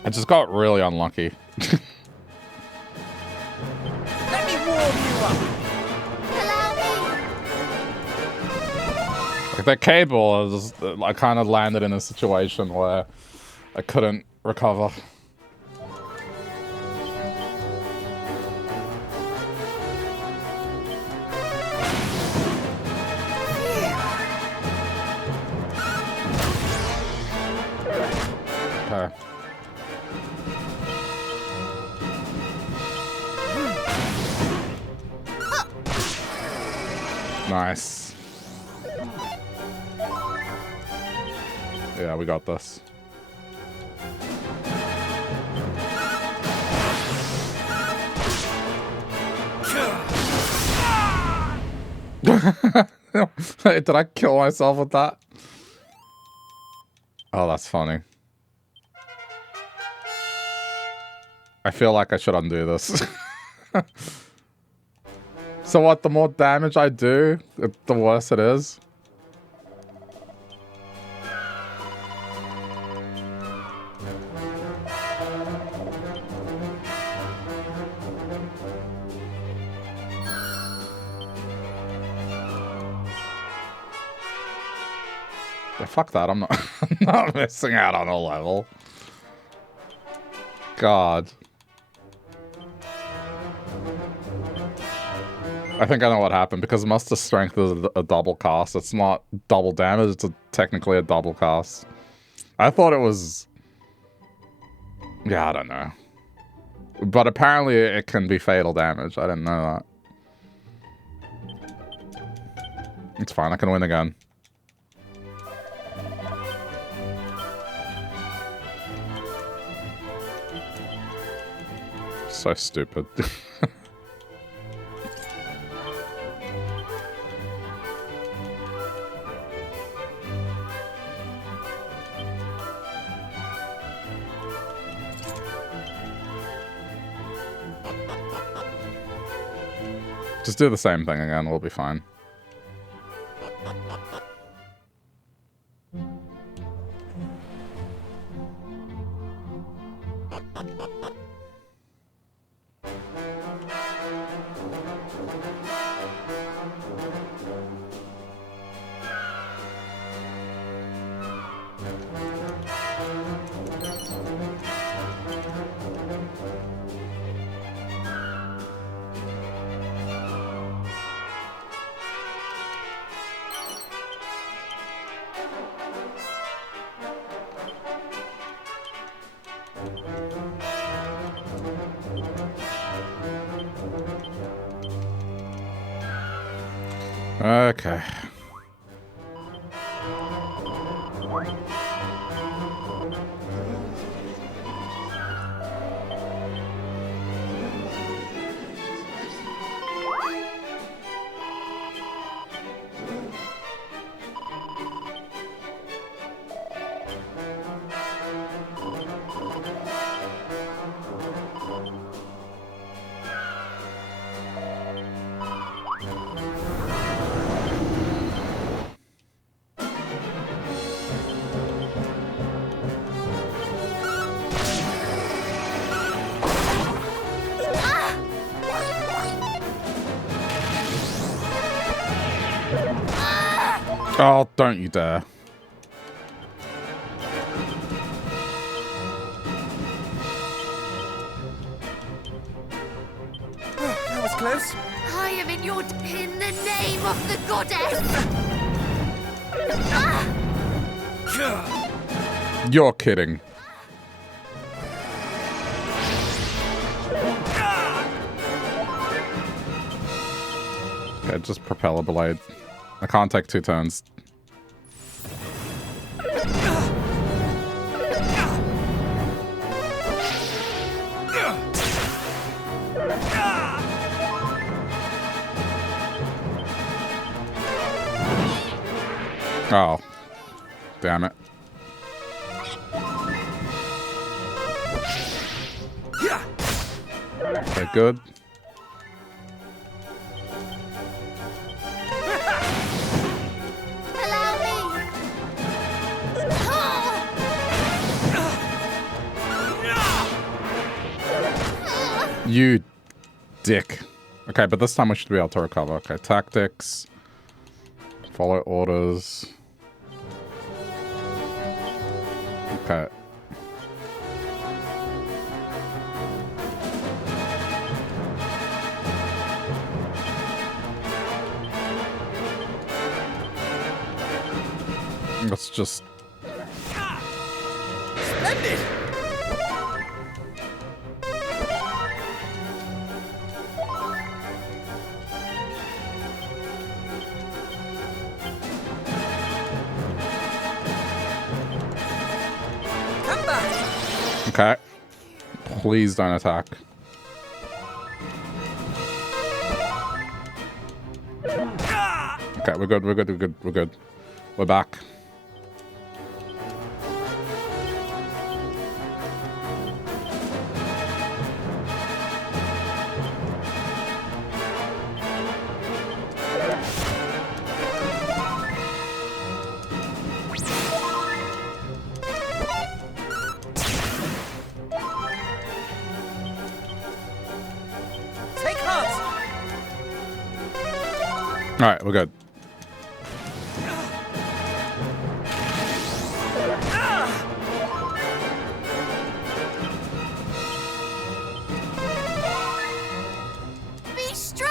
I just got really unlucky. Let me warm you up. Allow me. Like that cable, I kind of landed in a situation where I couldn't recover. Okay. Nice. Yeah, we got this. Did I kill myself with that? Oh, that's funny. I feel like I should undo this. So what, the more damage I do, the worse it is? Yeah, fuck that, I'm not, I'm not missing out on a level. God. I think I know what happened, because Muster Strength is a double cast. It's not double damage, it's technically a double cast. I thought it was... Yeah, I don't know. But apparently it can be fatal damage. I didn't know that. It's fine, I can win again. So stupid. Just do the same thing again, we'll be fine. Okay. Oh, don't you dare. That was close. I am in your... In the name of the goddess! Ah! You're kidding. Okay, just propeller blade. I can't take 2 turns. Oh. Damn it. Okay, good. Allow me! You dick. Okay, but this time we should be able to recover. Okay, tactics. Follow orders. Okay. Let's just... Splendid! Come back! Okay. Please don't attack. Okay, we're good, we're good, we're good, we're good. We're back. Take heart! Alright, we're good. Be strong!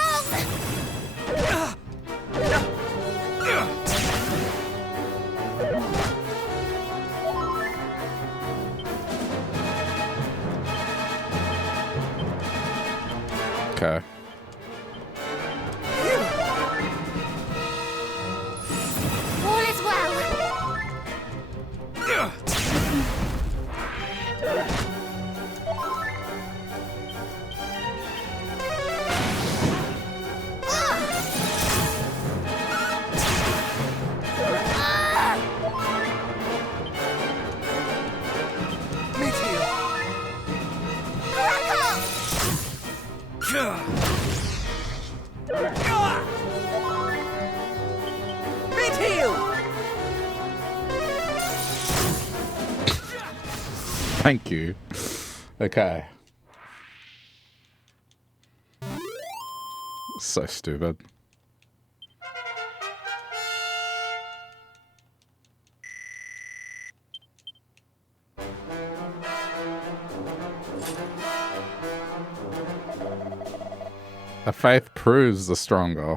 Okay. All is well. Meet here. Meet heel! Thank you. Okay. So stupid. A faith proves the stronger,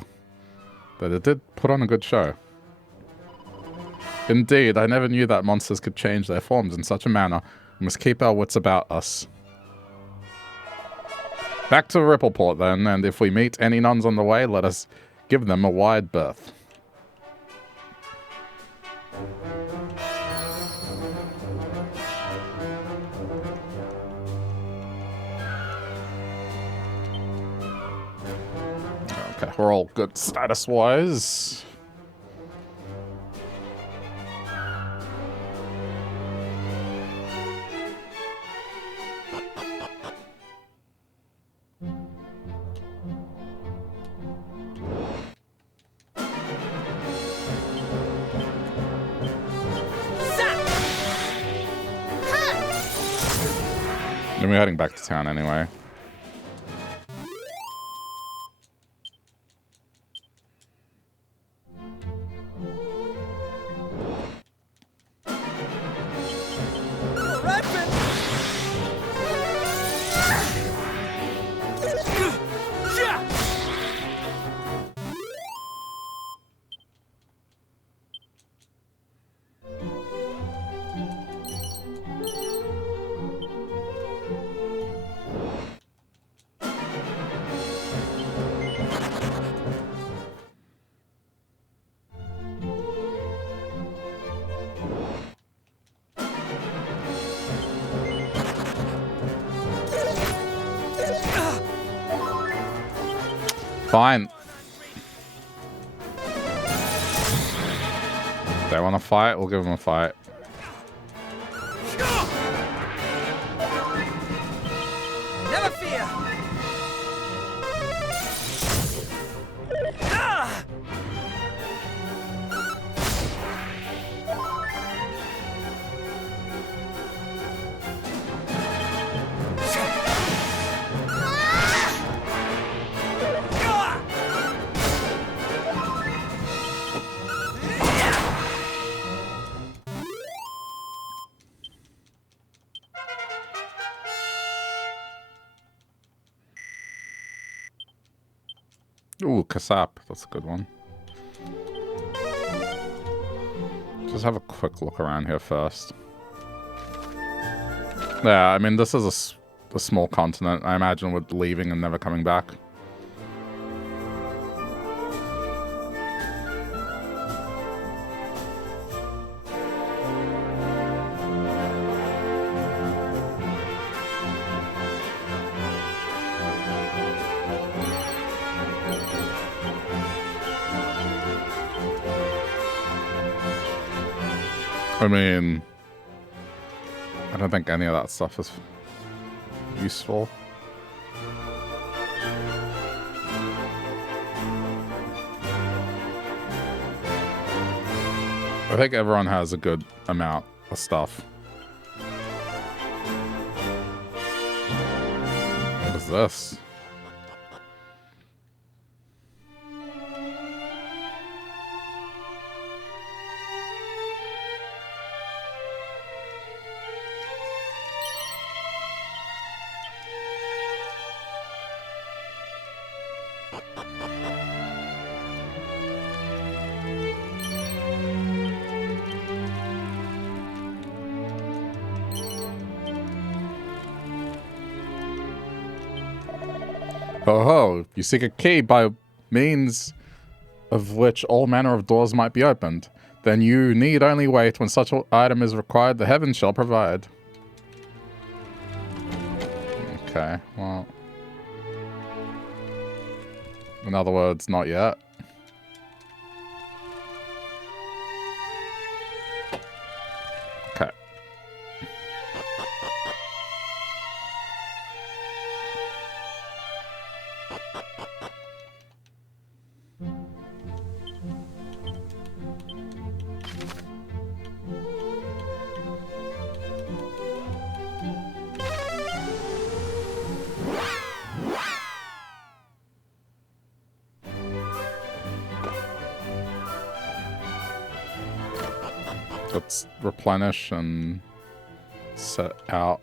but it did put on a good show. Indeed, I never knew that monsters could change their forms in such a manner. We must keep our wits about us. Back to Rippleport then, and if we meet any nuns on the way, let us give them a wide berth. Okay, we're all good status-wise. And we're heading back to town anyway. Fine. They want to fight, we'll give them a fight. Never fear. Ooh, Kasap. That's a good one. Just have a quick look around here first. Yeah, I mean, this is a small continent. I imagine we're leaving and never coming back. I mean, I don't think any of that stuff is useful. I think everyone has a good amount of stuff. What is this? Oh, you seek a key by means of which all manner of doors might be opened. Then you need only wait. When such an item is required, the heavens shall provide. Okay, well. In other words, not yet. Okay. Let's replenish and set out.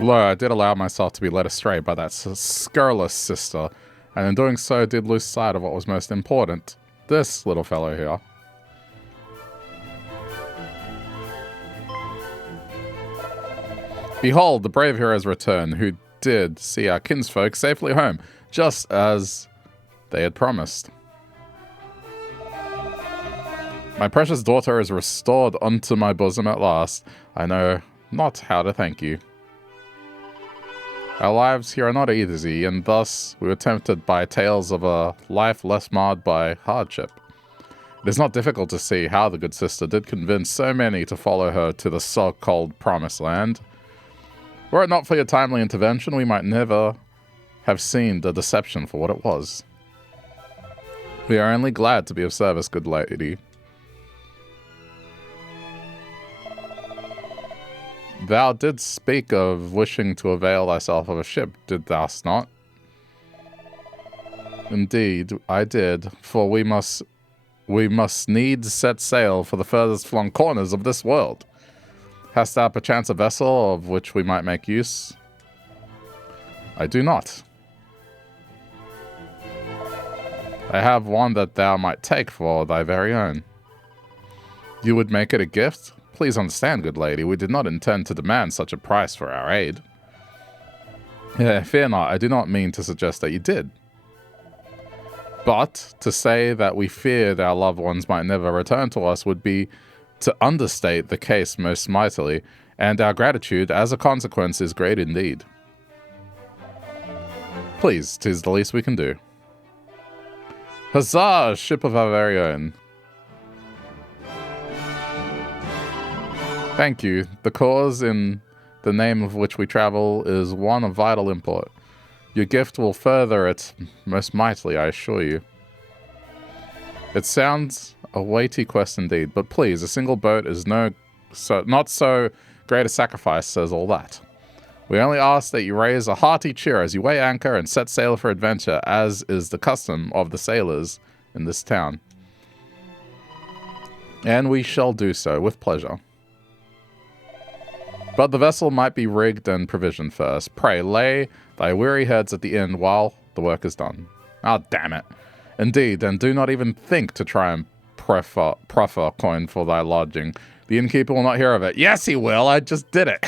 Lo, I did allow myself to be led astray by that scurrilous sister, and in doing so did lose sight of what was most important. This little fellow here. Behold, the brave heroes return, who did see our kinsfolk safely home, just as they had promised. My precious daughter is restored unto my bosom at last. I know not how to thank you. Our lives here are not easy, and thus we were tempted by tales of a life less marred by hardship. It is not difficult to see how the good sister did convince so many to follow her to the so-called Promised Land. Were it not for your timely intervention, we might never have seen the deception for what it was. We are only glad to be of service, good lady. Thou didst speak of wishing to avail thyself of a ship, did thou not? Indeed, I did, for we must needs set sail for the furthest flung corners of this world. Hast thou perchance a vessel of which we might make use? I do not. I have one that thou might take for thy very own. You would make it a gift? Please understand, good lady, we did not intend to demand such a price for our aid. Fear not, I do not mean to suggest that you did. But to say that we feared our loved ones might never return to us would be to understate the case most mightily, and our gratitude, as a consequence, is great indeed. Please, 'tis the least we can do. Huzzah! Ship of our very own. Thank you. The cause in the name of which we travel is one of vital import. Your gift will further it most mightily, I assure you. It sounds a weighty quest indeed, but please, a single boat is not so great a sacrifice, says all that. We only ask that you raise a hearty cheer as you weigh anchor and set sail for adventure, as is the custom of the sailors in this town. And we shall do so with pleasure. But the vessel might be rigged and provisioned first. Pray, lay thy weary heads at the inn while the work is done. Ah, damn it. Indeed, and do not even think to try and proffer coin for thy lodging. The innkeeper will not hear of it. Yes, he will. I just did it.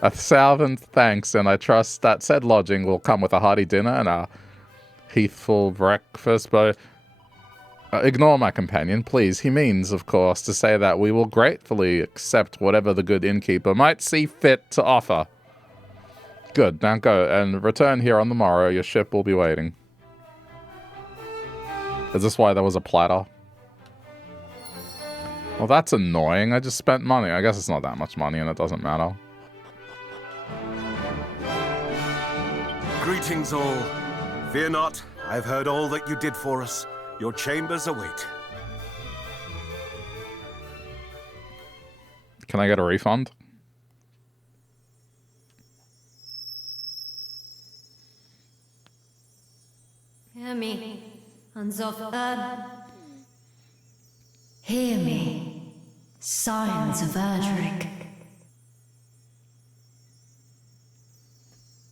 1,000 thanks, and I trust that said lodging will come with a hearty dinner and a heathful breakfast, but ignore my companion, please. He means, of course, to say that we will gratefully accept whatever the good innkeeper might see fit to offer. Good, now go, and return here on the morrow. Your ship will be waiting. Is this why there was a platter? Well, that's annoying. I just spent money. I guess it's not that much money, and it doesn't matter. Greetings all. Fear not, I've heard all that you did for us. Your chambers await. Can I get a refund? Hear me, sons of Earth. Hear me, scions of Erdrick.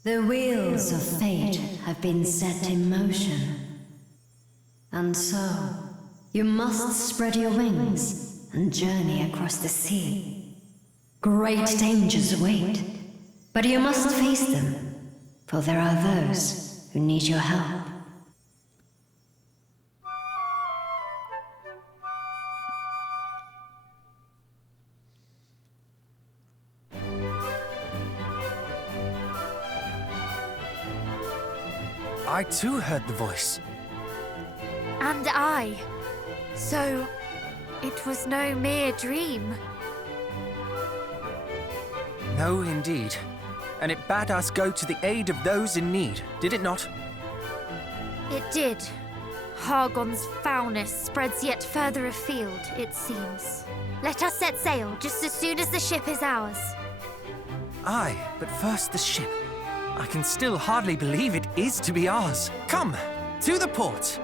The wheels of fate have been set in motion. And so, you must spread your wings and journey across the sea. Great dangers await, but you must face them, for there are those who need your help. I too heard the voice. And I. So, it was no mere dream. No, indeed. And it bade us go to the aid of those in need, did it not? It did. Hargon's foulness spreads yet further afield, it seems. Let us set sail just as soon as the ship is ours. Aye, but first the ship. I can still hardly believe it is to be ours. Come, to the port.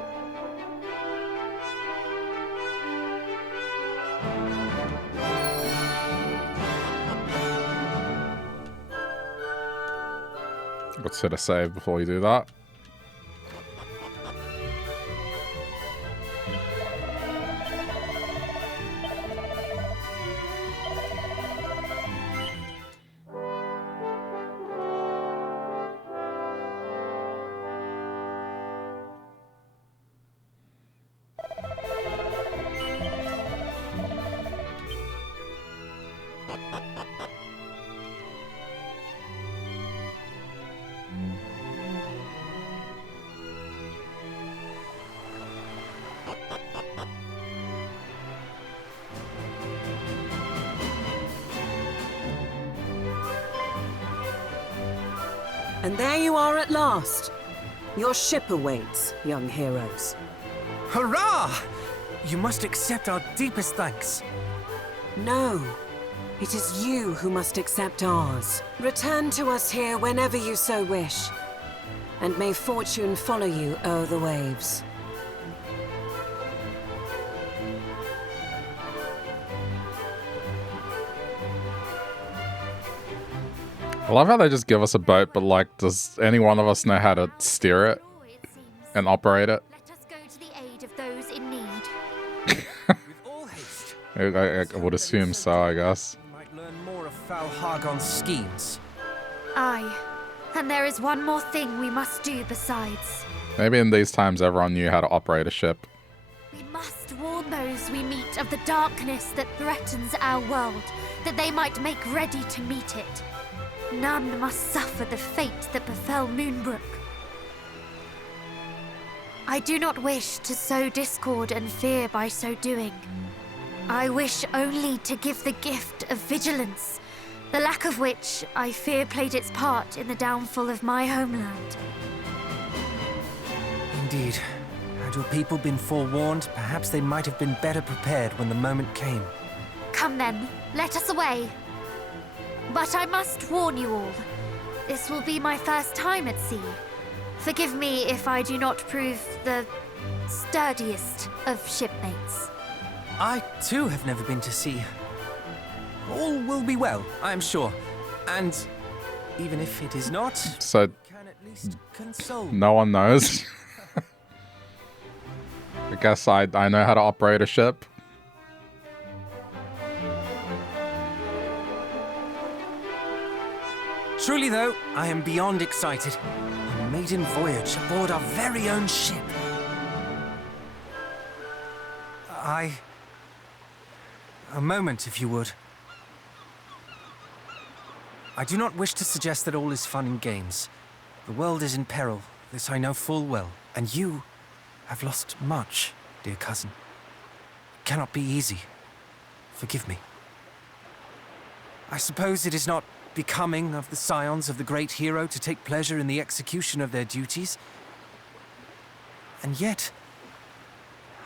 Let's hit a save before you do that. And there you are at last. Your ship awaits, young heroes. Hurrah! You must accept our deepest thanks. No, it is you who must accept ours. Return to us here whenever you so wish, and may fortune follow you o'er the waves. I love how they just give us a boat, but like, does any one of us know how to steer it and operate it? Let us go to the aid of those in need. With all haste. I would assume so, I guess. We might learn more of Foul Hargon's schemes. Aye. And there is one more thing we must do besides. Maybe in these times everyone knew how to operate a ship. We must warn those we meet of the darkness that threatens our world, that they might make ready to meet it. None must suffer the fate that befell Moonbrook. I do not wish to sow discord and fear by so doing. I wish only to give the gift of vigilance, the lack of which I fear played its part in the downfall of my homeland. Indeed. Had your people been forewarned, perhaps they might have been better prepared when the moment came. Come then, let us away. But I must warn you all. This will be my first time at sea. Forgive me if I do not prove the sturdiest of shipmates. I, too, have never been to sea. All will be well, I am sure. And even if it is not, So can at least console. no one knows. I guess I know how to operate a ship. Truly, though, I am beyond excited. A maiden voyage aboard our very own ship. A moment, if you would. I do not wish to suggest that all is fun and games. The world is in peril, this I know full well. And you have lost much, dear cousin. It cannot be easy. Forgive me. I suppose it is not becoming of the scions of the great hero to take pleasure in the execution of their duties. And yet,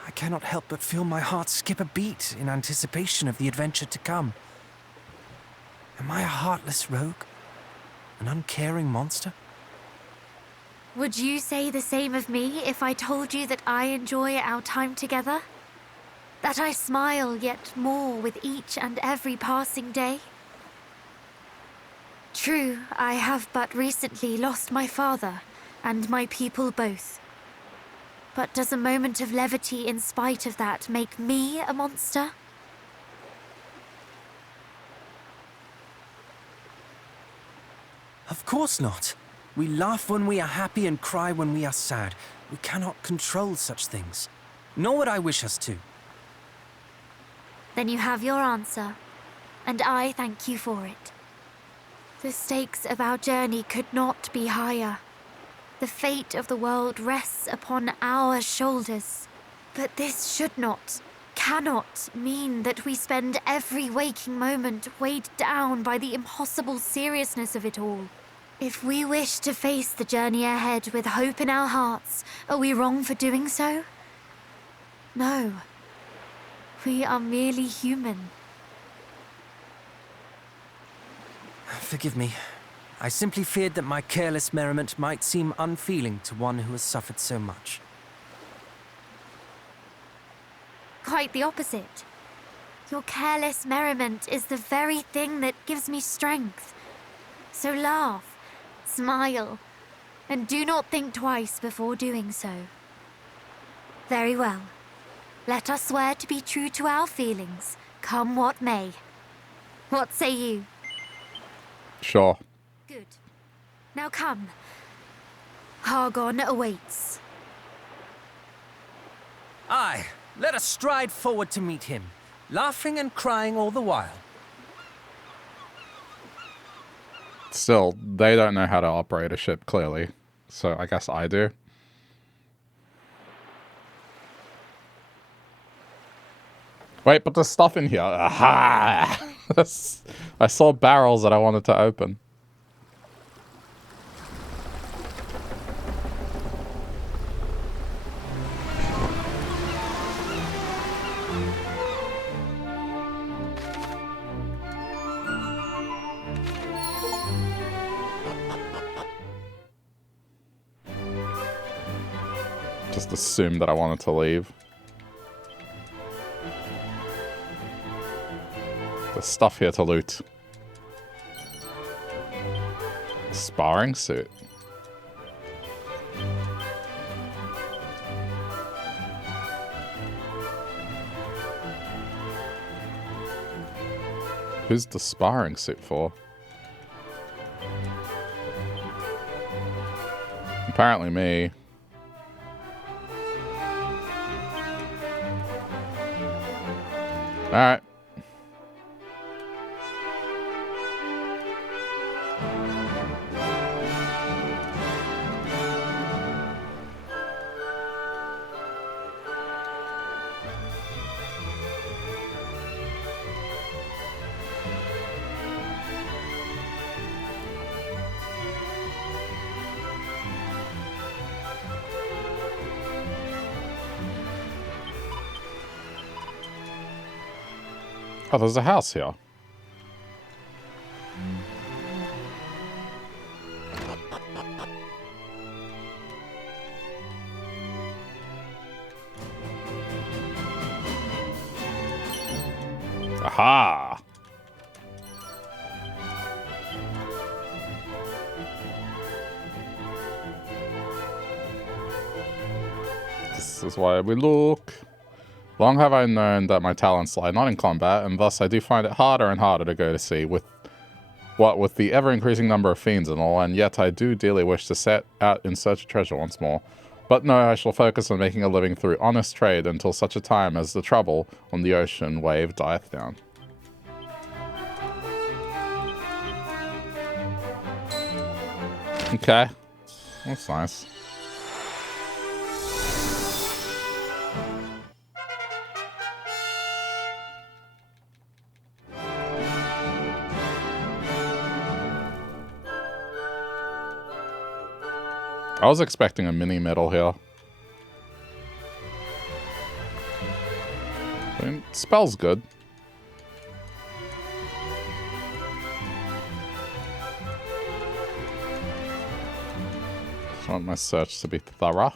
I cannot help but feel my heart skip a beat in anticipation of the adventure to come. Am I a heartless rogue? An uncaring monster? Would you say the same of me if I told you that I enjoy our time together? That I smile yet more with each and every passing day? True, I have but recently lost my father, and my people both. But does a moment of levity in spite of that make me a monster? Of course not. We laugh when we are happy and cry when we are sad. We cannot control such things. Nor would I wish us to. Then you have your answer, and I thank you for it. The stakes of our journey could not be higher. The fate of the world rests upon our shoulders. But this should not, cannot mean that we spend every waking moment weighed down by the impossible seriousness of it all. If we wish to face the journey ahead with hope in our hearts, are we wrong for doing so? No. We are merely human. Forgive me. I simply feared that my careless merriment might seem unfeeling to one who has suffered so much. Quite the opposite. Your careless merriment is the very thing that gives me strength. So laugh, smile, and do not think twice before doing so. Very well. Let us swear to be true to our feelings, come what may. What say you? Sure. Good. Now come. Hargon awaits. Aye, let us stride forward to meet him, laughing and crying all the while. Still, they don't know how to operate a ship, clearly. So I guess I do. Wait, but there's stuff in here. Aha! I saw barrels that I wanted to open. Just assumed that I wanted to leave. There's stuff here to loot. Sparring suit. Who's the sparring suit for? Apparently me. Alright. Oh, there's a house here. Aha! This is why we look. Long have I known that my talents lie not in combat, and thus I do find it harder and harder to go to sea, with the ever-increasing number of fiends and all, and yet I do dearly wish to set out in search of treasure once more. But no, I shall focus on making a living through honest trade until such a time as the trouble on the ocean wave dieth down. Okay. That's nice. I was expecting a mini medal here. I mean, spell's good. Just want my search to be thorough.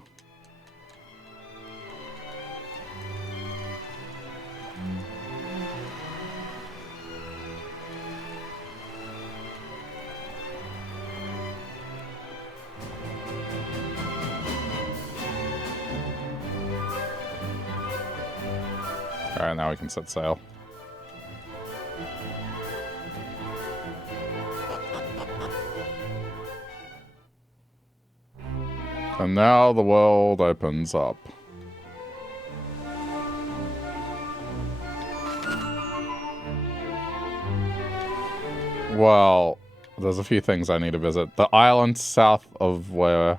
Alright, now we can set sail. And now the world opens up. Well, there's a few things I need to visit. The island south of where...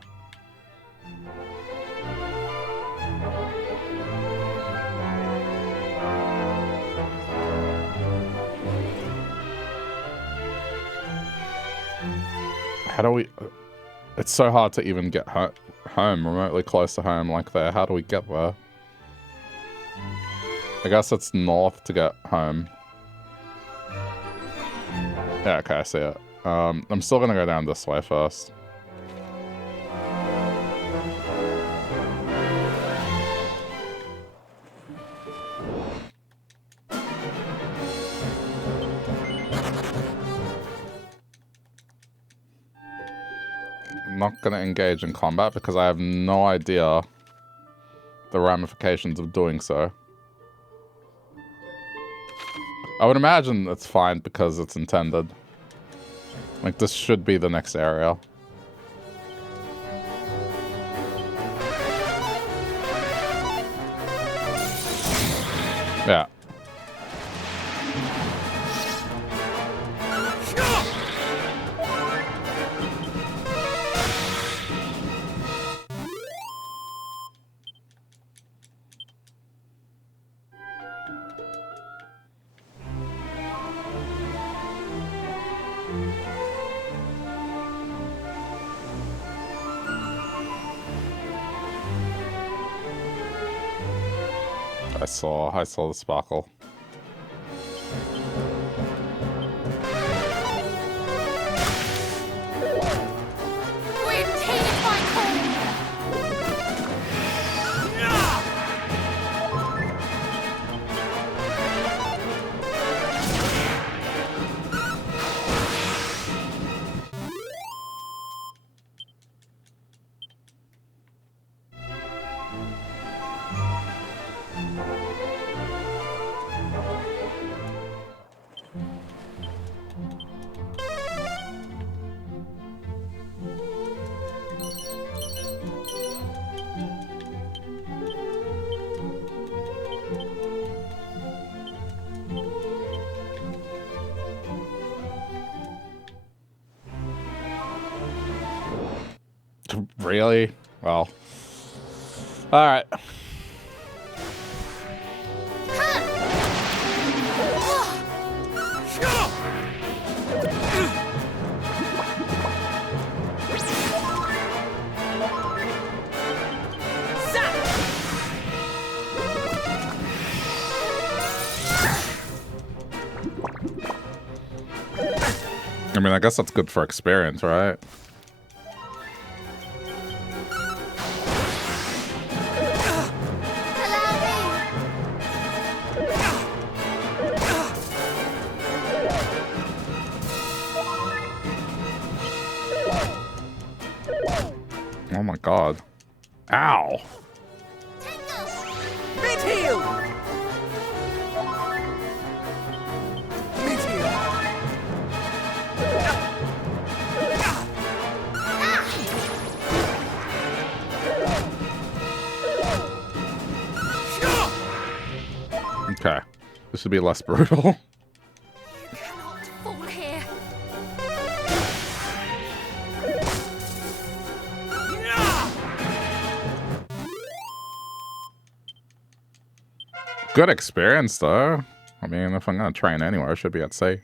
How do we... It's so hard to even get home, remotely close to home like there. How do we get there? I guess it's north to get home. Yeah, okay, I see it. I'm still gonna go down this way first. I'm not gonna engage in combat because I have no idea the ramifications of doing so. I would imagine it's fine because it's intended. Like, this should be the next area. Yeah. I saw the sparkle. Really? Well. Alright. I mean, I guess that's good for experience, right? Oh my god. Ow. Mid-heal! Mid-heal! Okay. This should be less brutal. You cannot fall here. Good experience, though. I mean, if I'm gonna train anywhere, I should be at sea.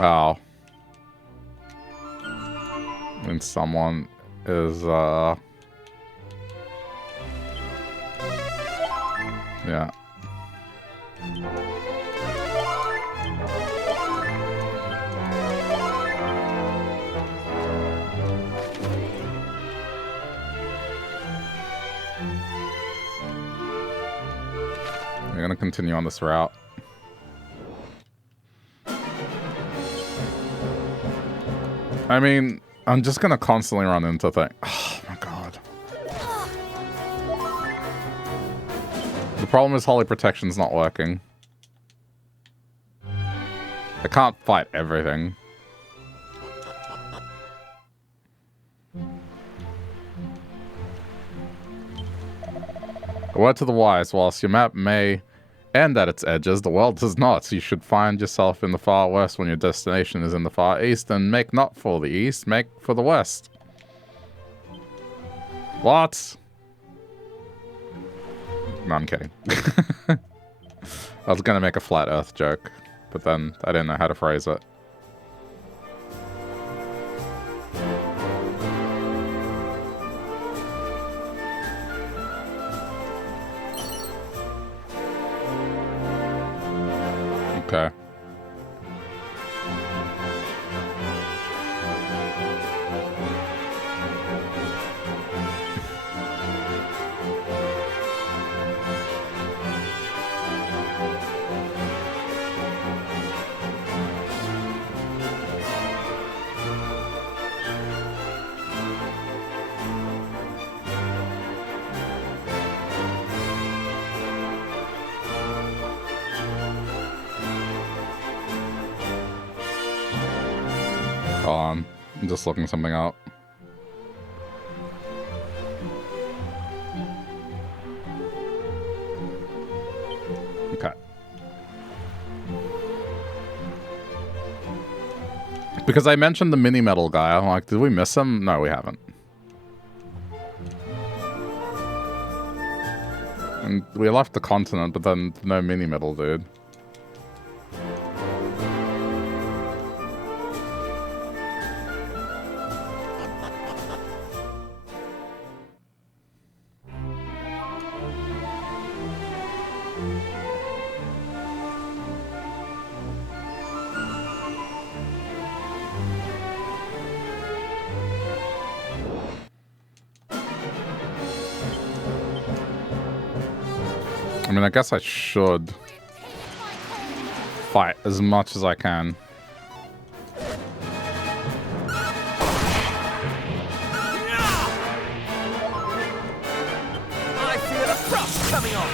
Oh. When someone is, yeah. We're gonna continue on this route. I mean, I'm just gonna constantly run into things. Oh my god. The problem is Holy Protection's not working. I can't fight everything. A word to the wise, whilst your map may end at its edges, the world does not. You should find yourself in the far west when your destination is in the far east, and make not for the east, make for the west. What? No, I'm kidding. I was gonna make a flat earth joke, but then I didn't know how to phrase it. Okay. I'm just looking something up. Okay. Because I mentioned the mini metal guy, I'm like, did we miss him? No, we haven't. And we left the continent, but then no mini metal dude. I mean, I guess I should fight as much as I can. I feel the frost coming on!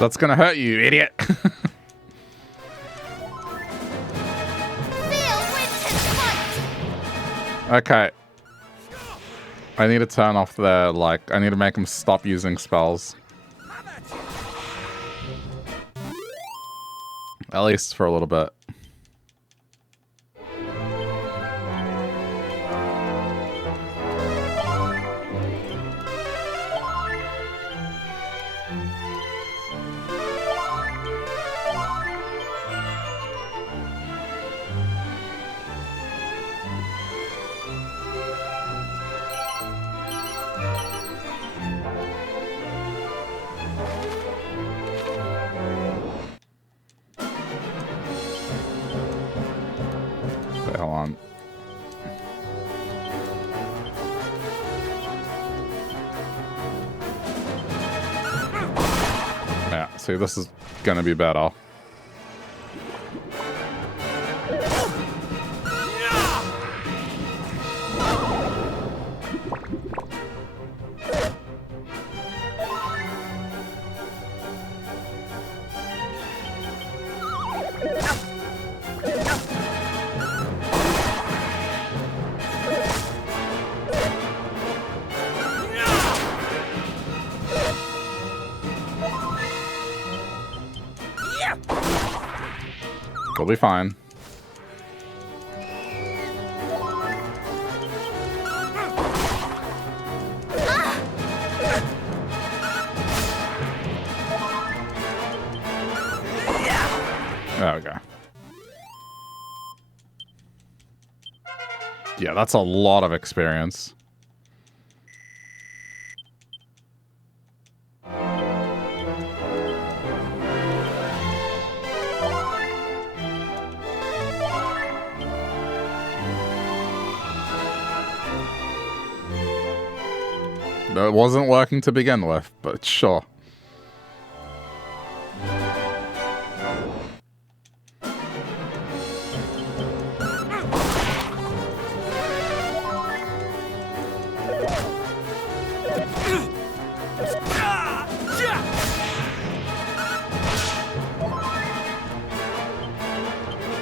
That's gonna hurt you, idiot. Okay. I need to turn off their, like, I need to make them stop using spells. At least for a little bit. Hold on. Yeah, see, this is gonna be better. We'll be fine. There we go. Yeah, that's a lot of experience. It wasn't working to begin with, but sure.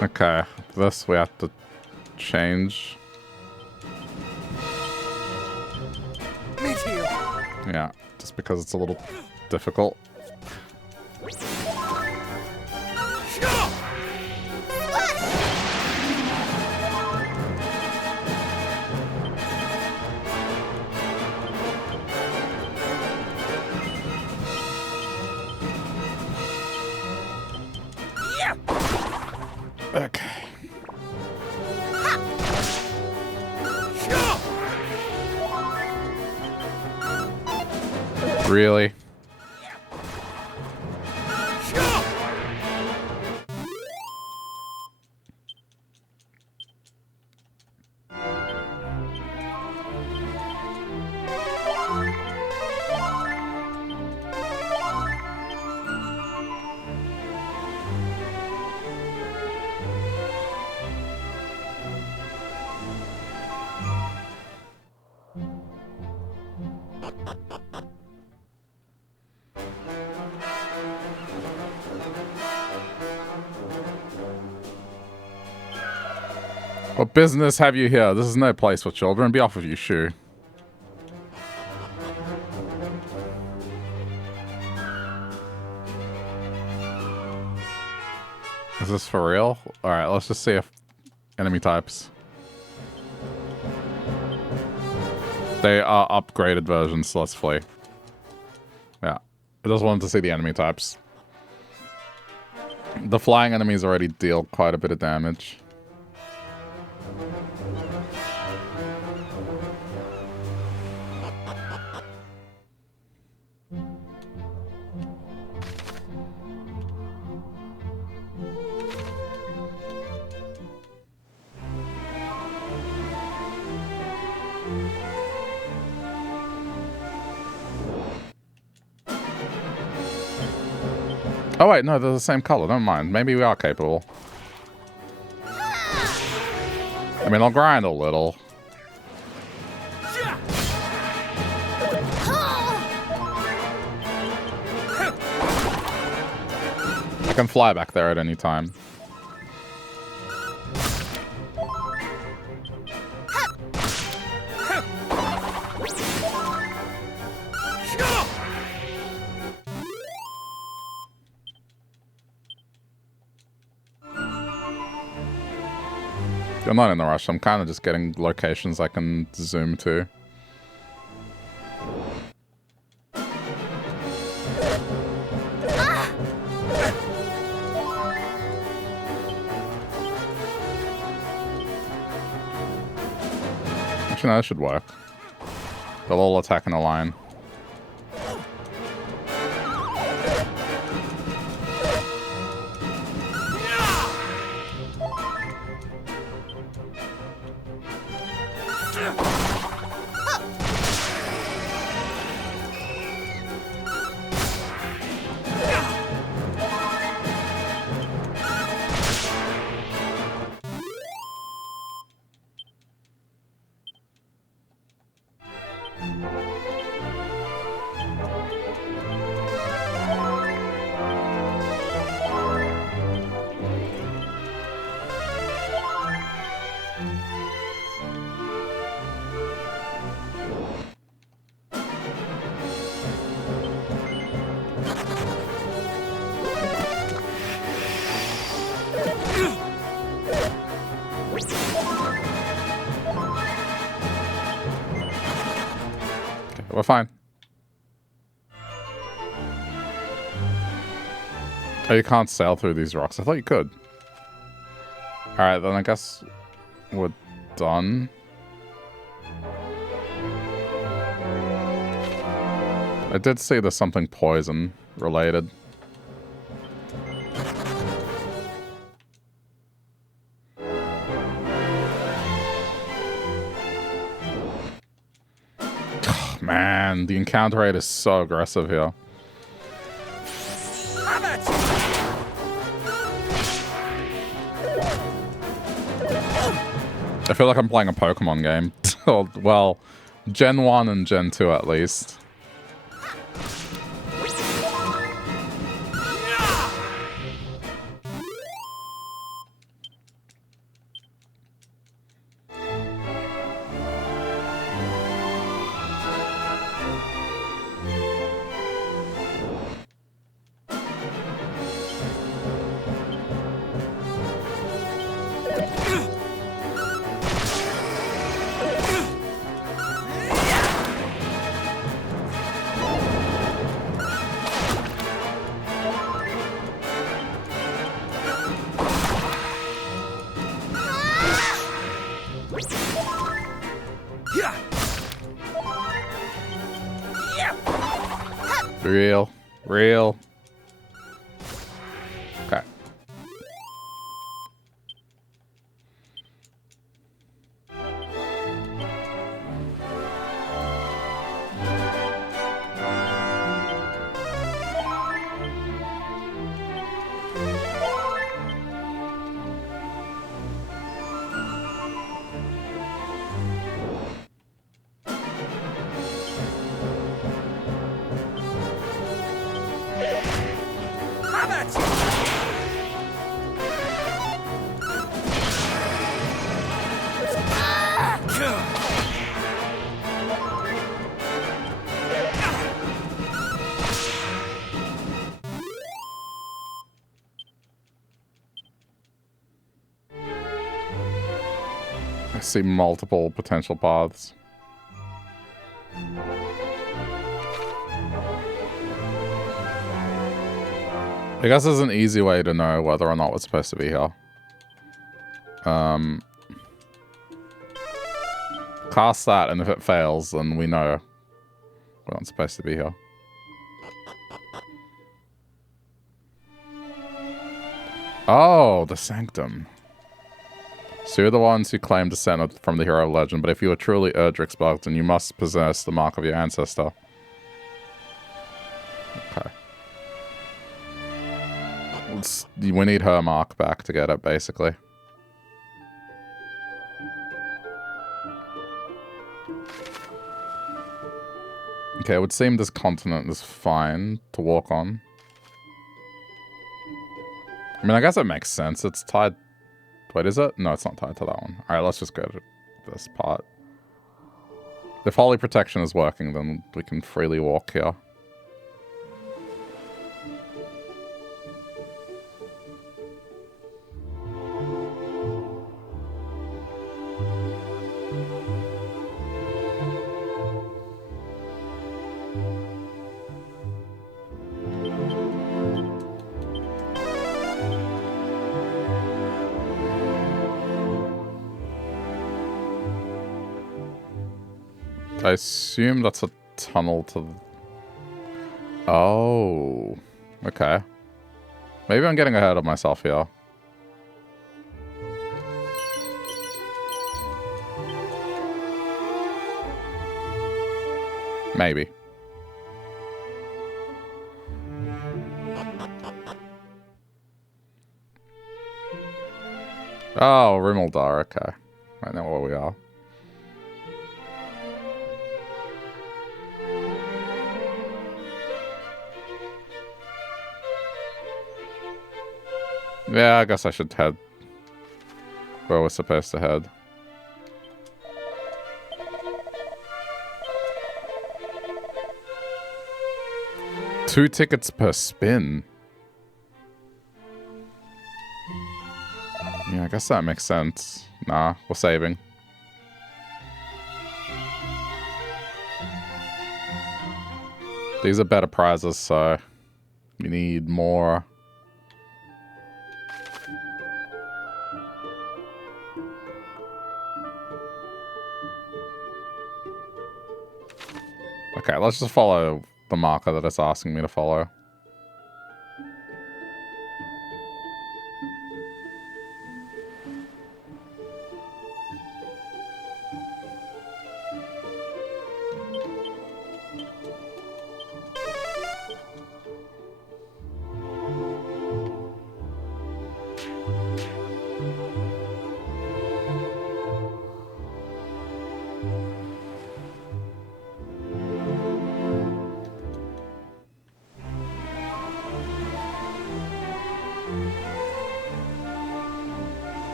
Okay, this we have to change. Yeah, just because it's a little difficult. Okay. Really? What business have you here? This is no place for children. Be off with you, shoe. Is this for real? Alright, let's just see if enemy types. They are upgraded versions, so let's flee. Yeah. I just wanted to see the enemy types. The flying enemies already deal quite a bit of damage. Oh wait, no, they're the same color. Don't mind. Maybe we are capable. I mean, I'll grind a little. I can fly back there at any time. I'm not in a rush. I'm kind of just getting locations I can zoom to. Actually, no, that should work. They'll all attack in a line. We're fine. Oh, you can't sail through these rocks. I thought you could. Alright, then I guess we're done. I did see there's something poison related. Man, the encounter rate is so aggressive here. I feel like I'm playing a Pokemon game. Well, Gen 1 and Gen 2 at least. Real. Okay. I see multiple potential paths. I guess there's an easy way to know whether or not we're supposed to be here. Cast that, and if it fails, then we know we're not supposed to be here. Oh, the Sanctum. So you're the ones who claim descent from the hero legend, but if you are truly Erdrick's bugged, then you must possess the mark of your ancestor. Okay. We need her mark back to get it, basically. Okay, it would seem this continent is fine to walk on. I mean, I guess it makes sense. It's tied... Wait, is it? No, it's not tied to that one. Alright, let's just go to this part. If Holy Protection is working, then we can freely walk here. I assume that's a tunnel to... Oh. Okay. Maybe I'm getting ahead of myself here. Maybe. Oh, Rimmeldar, okay. I know where we are. Yeah, I guess I should head where we're supposed to head. Two tickets per spin. Yeah, I guess that makes sense. Nah, we're saving. These are better prizes, so we need more. Okay, let's just follow the marker that it's asking me to follow.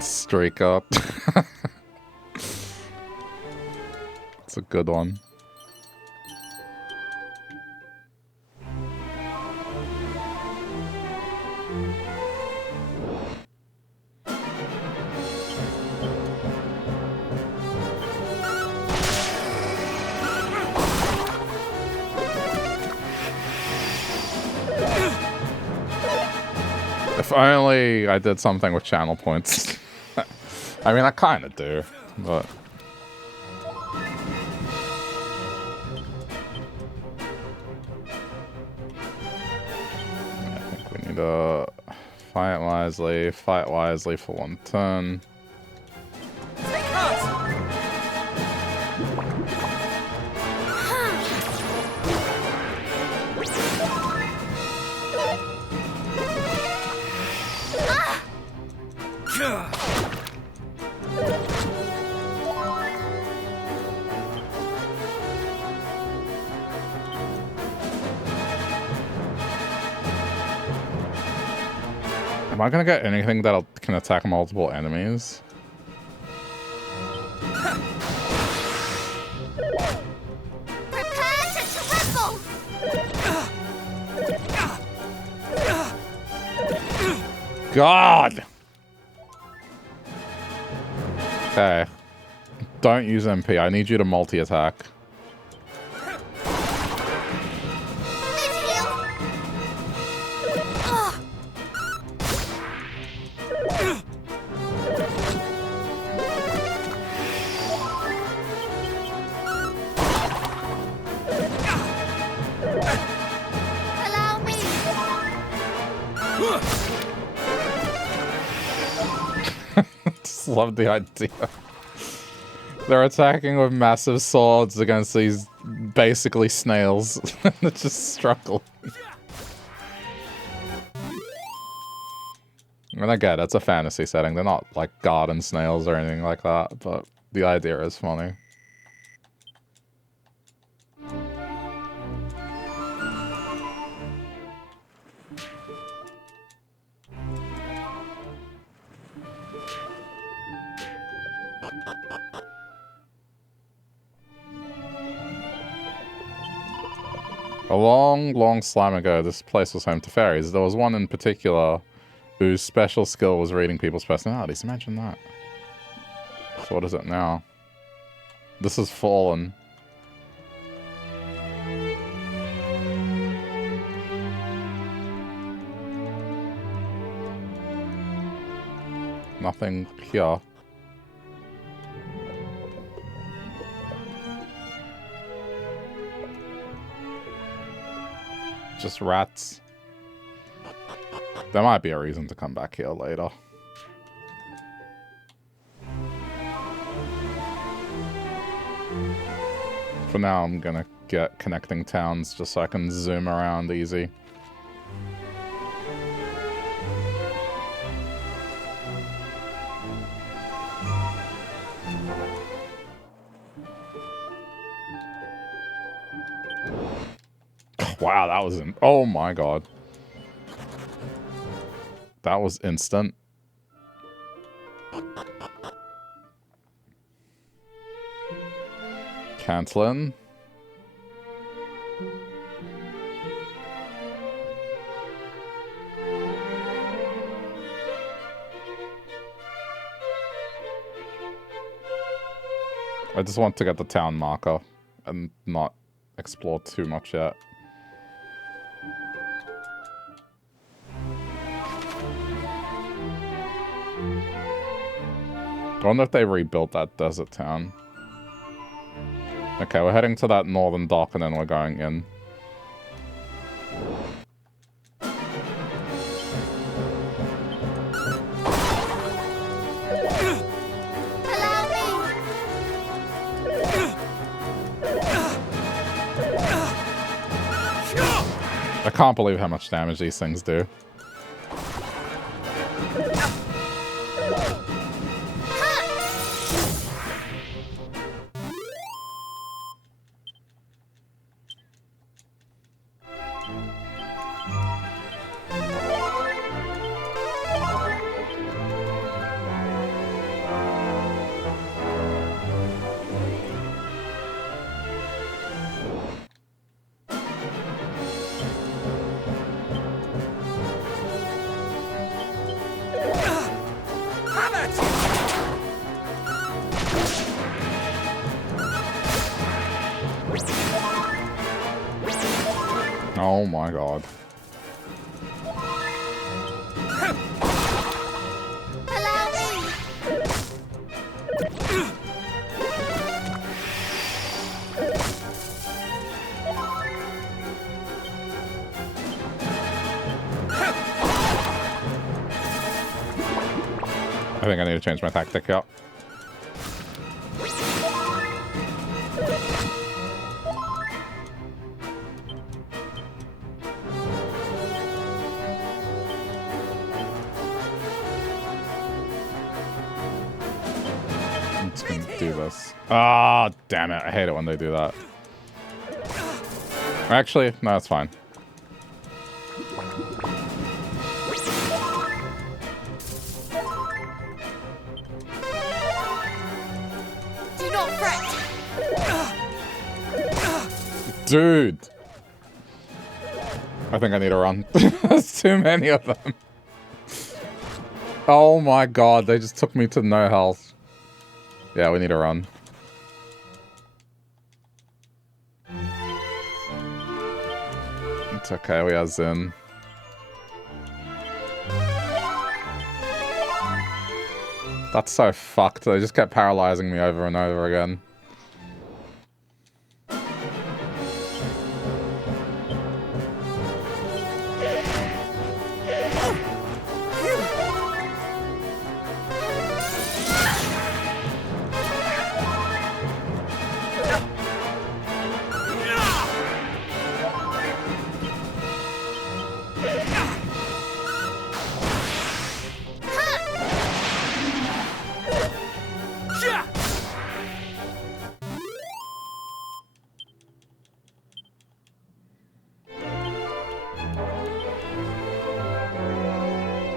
Streak up. It's a good one. If only I did something with channel points. I mean, I kind of do, but... I think we need to fight wisely for one turn. Am I gonna get anything that can attack multiple enemies? Prepare to tremble! God! Okay. Don't use MP. I need you to multi-attack. Allow me! Just love the idea. They're attacking with massive swords against these basically snails. They're just struggling. And I get it, it's a fantasy setting. They're not like garden snails or anything like that, but the idea is funny. A long, long slime ago, this place was home to fairies. There was one in particular whose special skill was reading people's personalities. Imagine that. So what is it now? This has fallen. Nothing here. just rats. There might be a reason to come back here later. For now, I'm gonna get connecting towns just so I can zoom around easy. Wow, that was oh my god. That was instant. Cantlin. I just want to get the town marker and not explore too much yet. I wonder if they rebuilt that desert town. Okay, we're heading to that northern dock and then we're going in. I can't believe how much damage these things do. Oh my god. I think I need to change my tactic up. I'm just gonna do this. Ah, damn it. I hate it when they do that. Actually, no, it's fine. Dude! I think I need to run. There's too many of them. Oh my god, they just took me to no health. Yeah, we need to run. It's okay, we are Zen. That's so fucked. They just kept paralyzing me over and over again.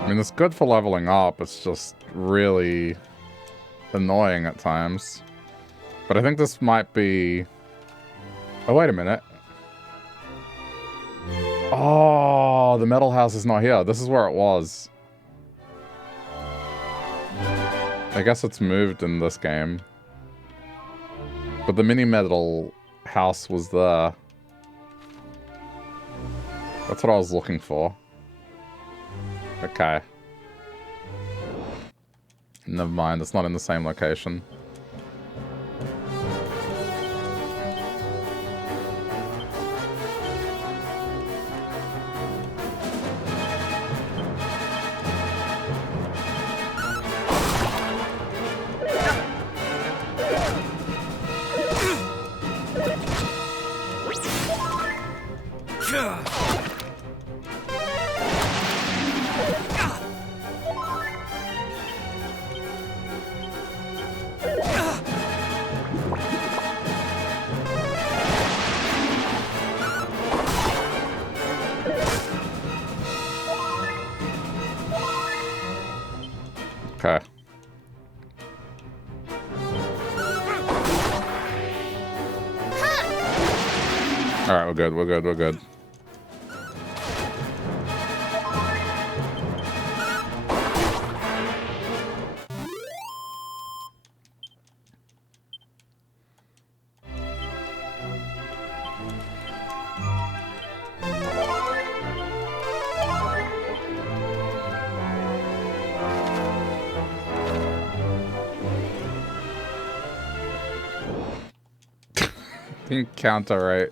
I mean, it's good for leveling up, it's just really annoying at times. But I think this might be... Oh, wait a minute. Oh, the metal house is not here. This is where it was. I guess it's moved in this game. But the mini metal house was there. That's what I was looking for. Okay. Never mind, it's not in the same location. Okay. Alright, we're good, we're good, we're good. Counter right.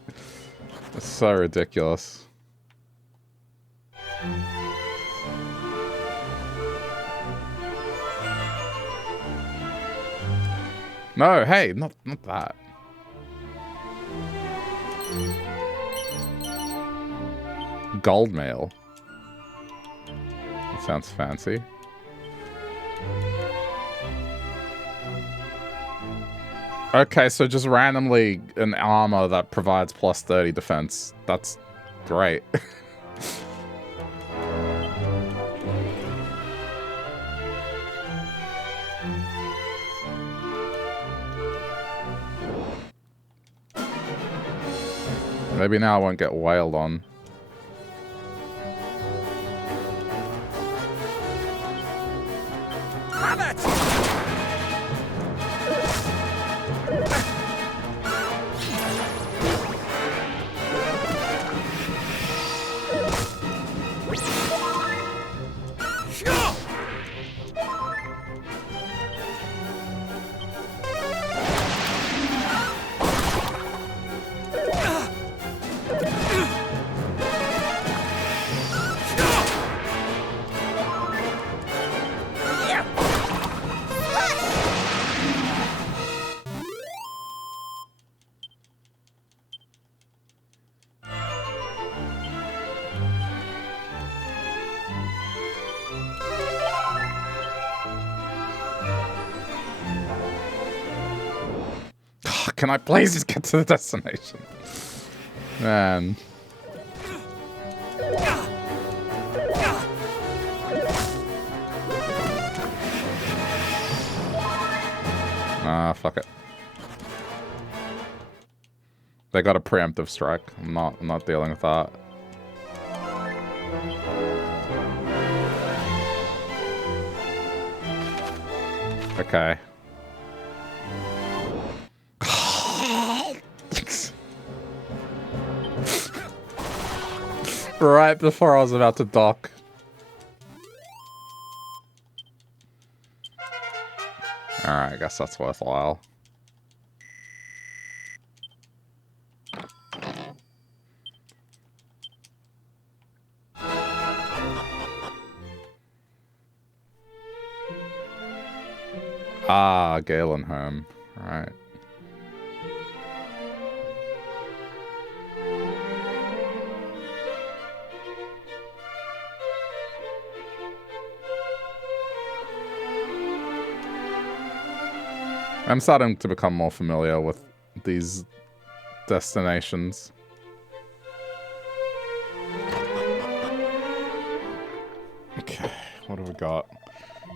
It's so ridiculous. No, hey, not that. Gold mail. That sounds fancy. Okay, so just randomly an armor that provides plus 30 defense. That's great. Maybe now I won't get wailed on. Have it! Can I please just get to the destination? Man. Ah, fuck it. They got a preemptive strike. I'm not dealing with that. Okay. Right before I was about to dock. Alright, I guess that's worthwhile. Ah, Galen home. Right. I'm starting to become more familiar with these destinations. Okay, what have we got?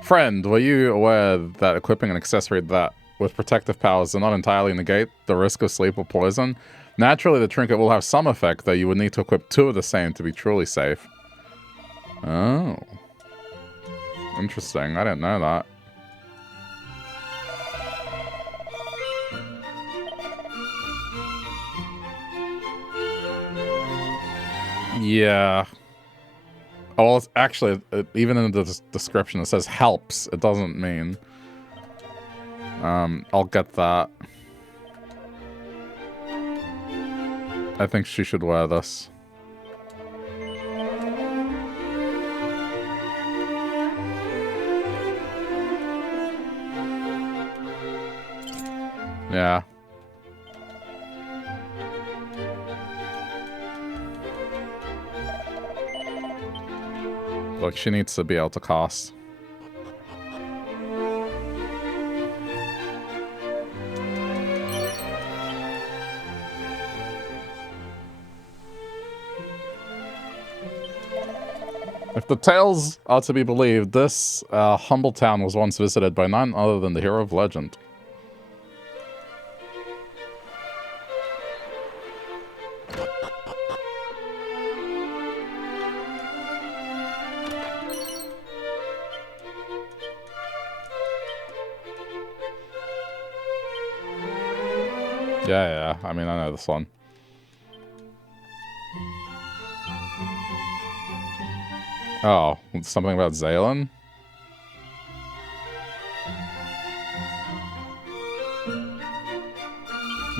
Friend, were you aware that equipping an accessory that with protective powers does not entirely negate the risk of sleep or poison? Naturally, the trinket will have some effect, though you would need to equip 2 of the same to be truly safe. Oh. Interesting, I didn't know that. Yeah. Oh, it's actually, even in the description, it says helps. It doesn't mean. I'll get that. I think she should wear this. Yeah. Look, she needs to be able to cast. If the tales are to be believed, this humble town was once visited by none other than the hero of legend. Yeah, I mean, I know this one. Oh, something about Zaylan?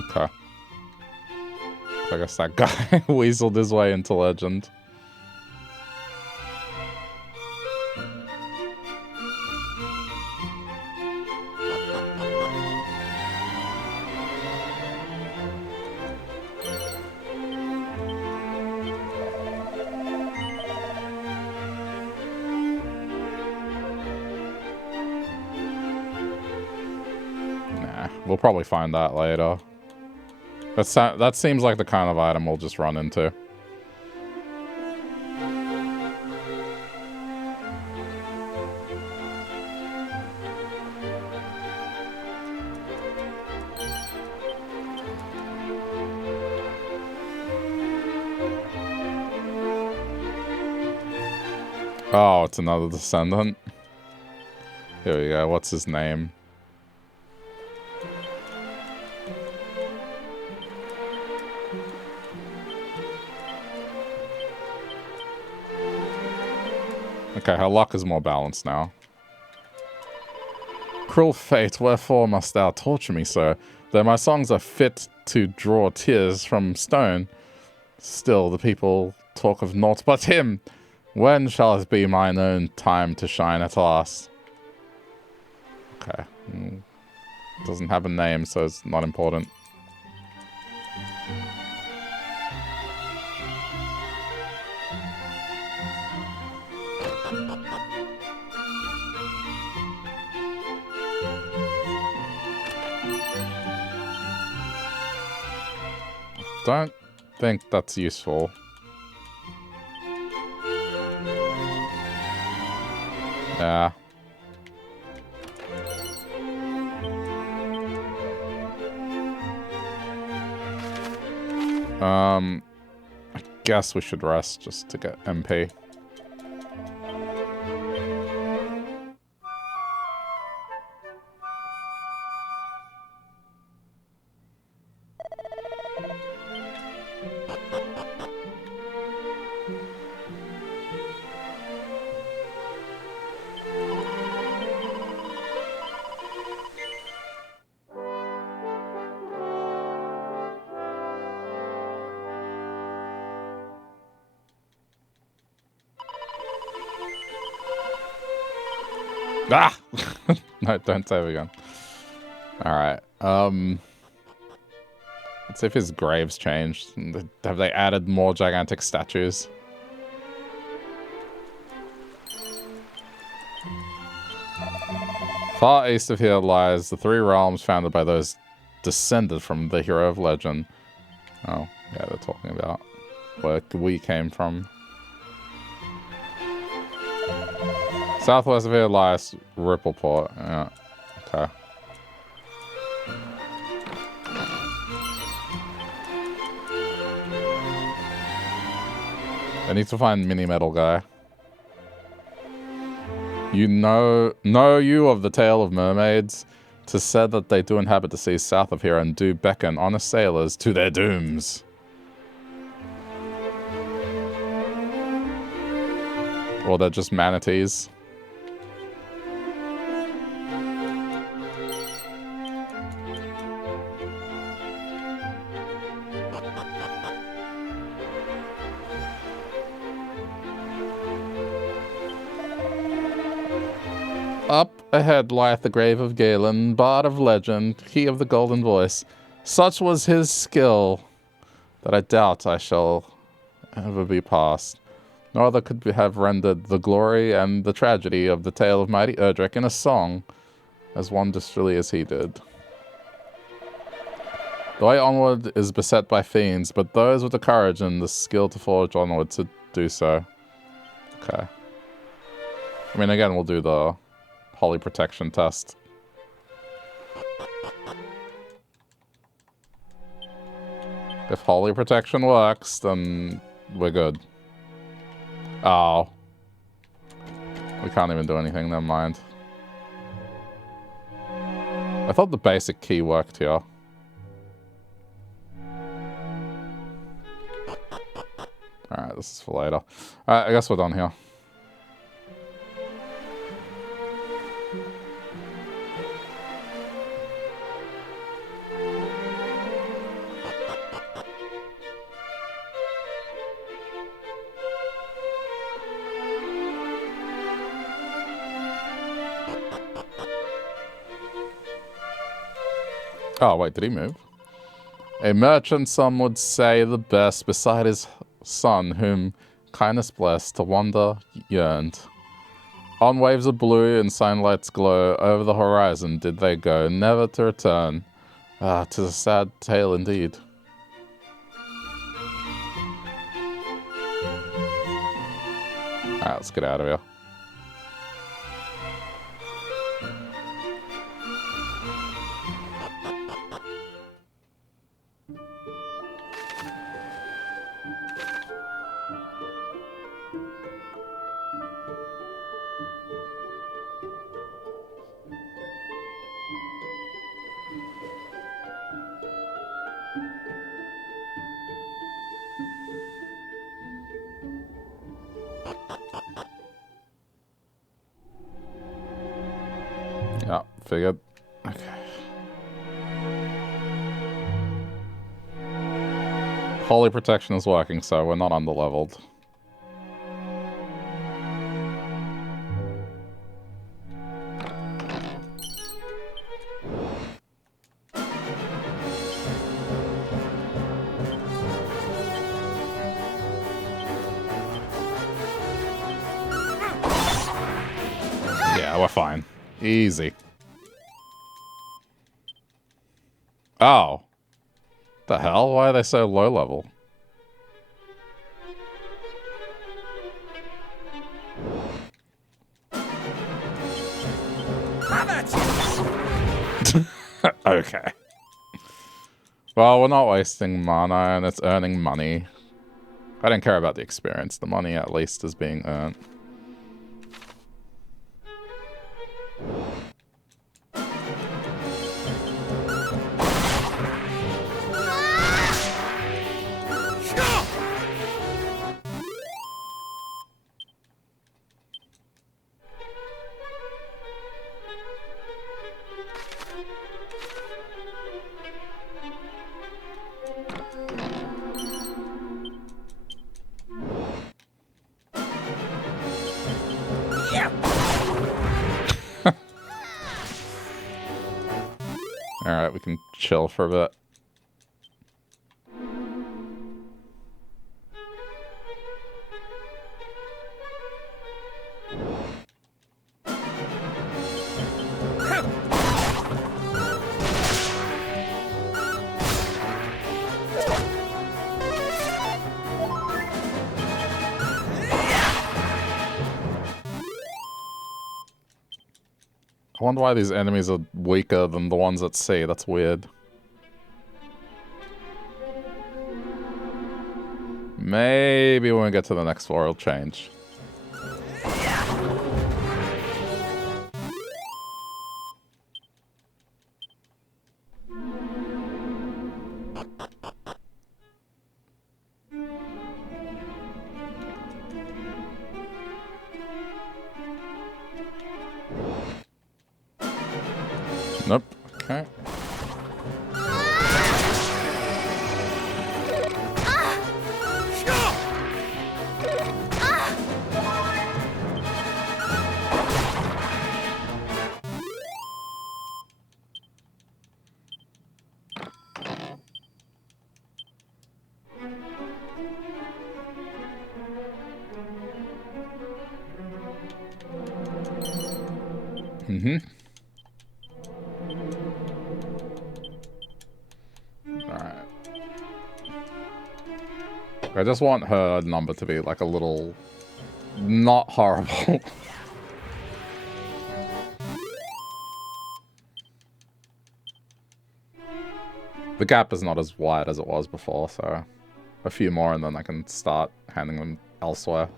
Okay. I guess that guy weaseled his way into legend. We'll probably find that later. That seems like the kind of item we'll just run into. Oh, it's another descendant. Here we go. What's his name? Okay, her luck is more balanced now. Cruel fate, wherefore must thou torture me so? Though my songs are fit to draw tears from stone, still the people talk of naught but him. When shall it be mine own time to shine at last? Okay. Doesn't have a name, so it's not important. Don't think that's useful. Yeah. I guess we should rest just to get MP. Ah! No, don't save again. Alright, let's see if his grave's changed. Have they added more gigantic statues? Far east of here lies the three realms founded by those descended from the hero of legend. Oh, yeah, they're talking about where we came from. Southwest of here lies Rippleport. Yeah, okay. I need to find Mini Metal Guy. You know you of the tale of mermaids? 'Tis said that they do inhabit the seas south of here and do beckon honest sailors to their dooms. Or they're just manatees. Up ahead lieth the grave of Galen, bard of legend, he of the golden voice. Such was his skill that I doubt I shall ever be past. No other could have rendered the glory and the tragedy of the tale of mighty Erdrick in a song as wondrously as he did. The way onward is beset by fiends, but those with the courage and the skill to forge onward to do so. Okay. I mean, again, we'll do the Holy Protection test. If Holy Protection works, then we're good. Oh. We can't even do anything, never mind. I thought the basic key worked here. Alright, this is for later. Alright, I guess we're done here. Oh, wait, did he move? A merchant, some would say, the best, beside his son, whom kindness blessed, to wander yearned. On waves of blue and sunlight's glow, over the horizon did they go, never to return. Ah, 'tis a sad tale indeed. Alright, let's get out of here. Yeah, figured. Okay. Holy Protection is working, so we're not underleveled. Yeah, we're fine. Easy. Oh. The hell? Why are they so low level? Okay. Well, we're not wasting mana and it's earning money. I don't care about the experience. The money at least is being earned. Alright, we can chill for a bit. I wonder why these enemies are weaker than the ones at sea. That's weird. Maybe when we get to the next floor it'll change. Nope. Okay. Mm-hmm. Alright. I just want her number to be like a little... not horrible. The gap is not as wide as it was before, so a few more and then I can start handing them elsewhere.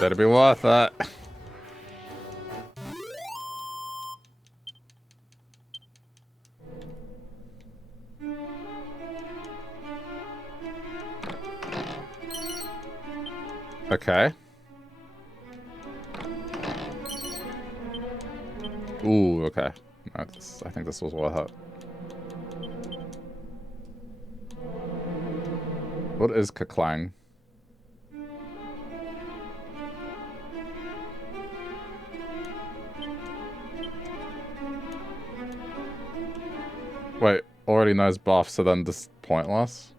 Better be worth it. Okay. Ooh, okay. No, I think this was worth it. What is Kaklang? Wait, already knows buff, so then this pointless?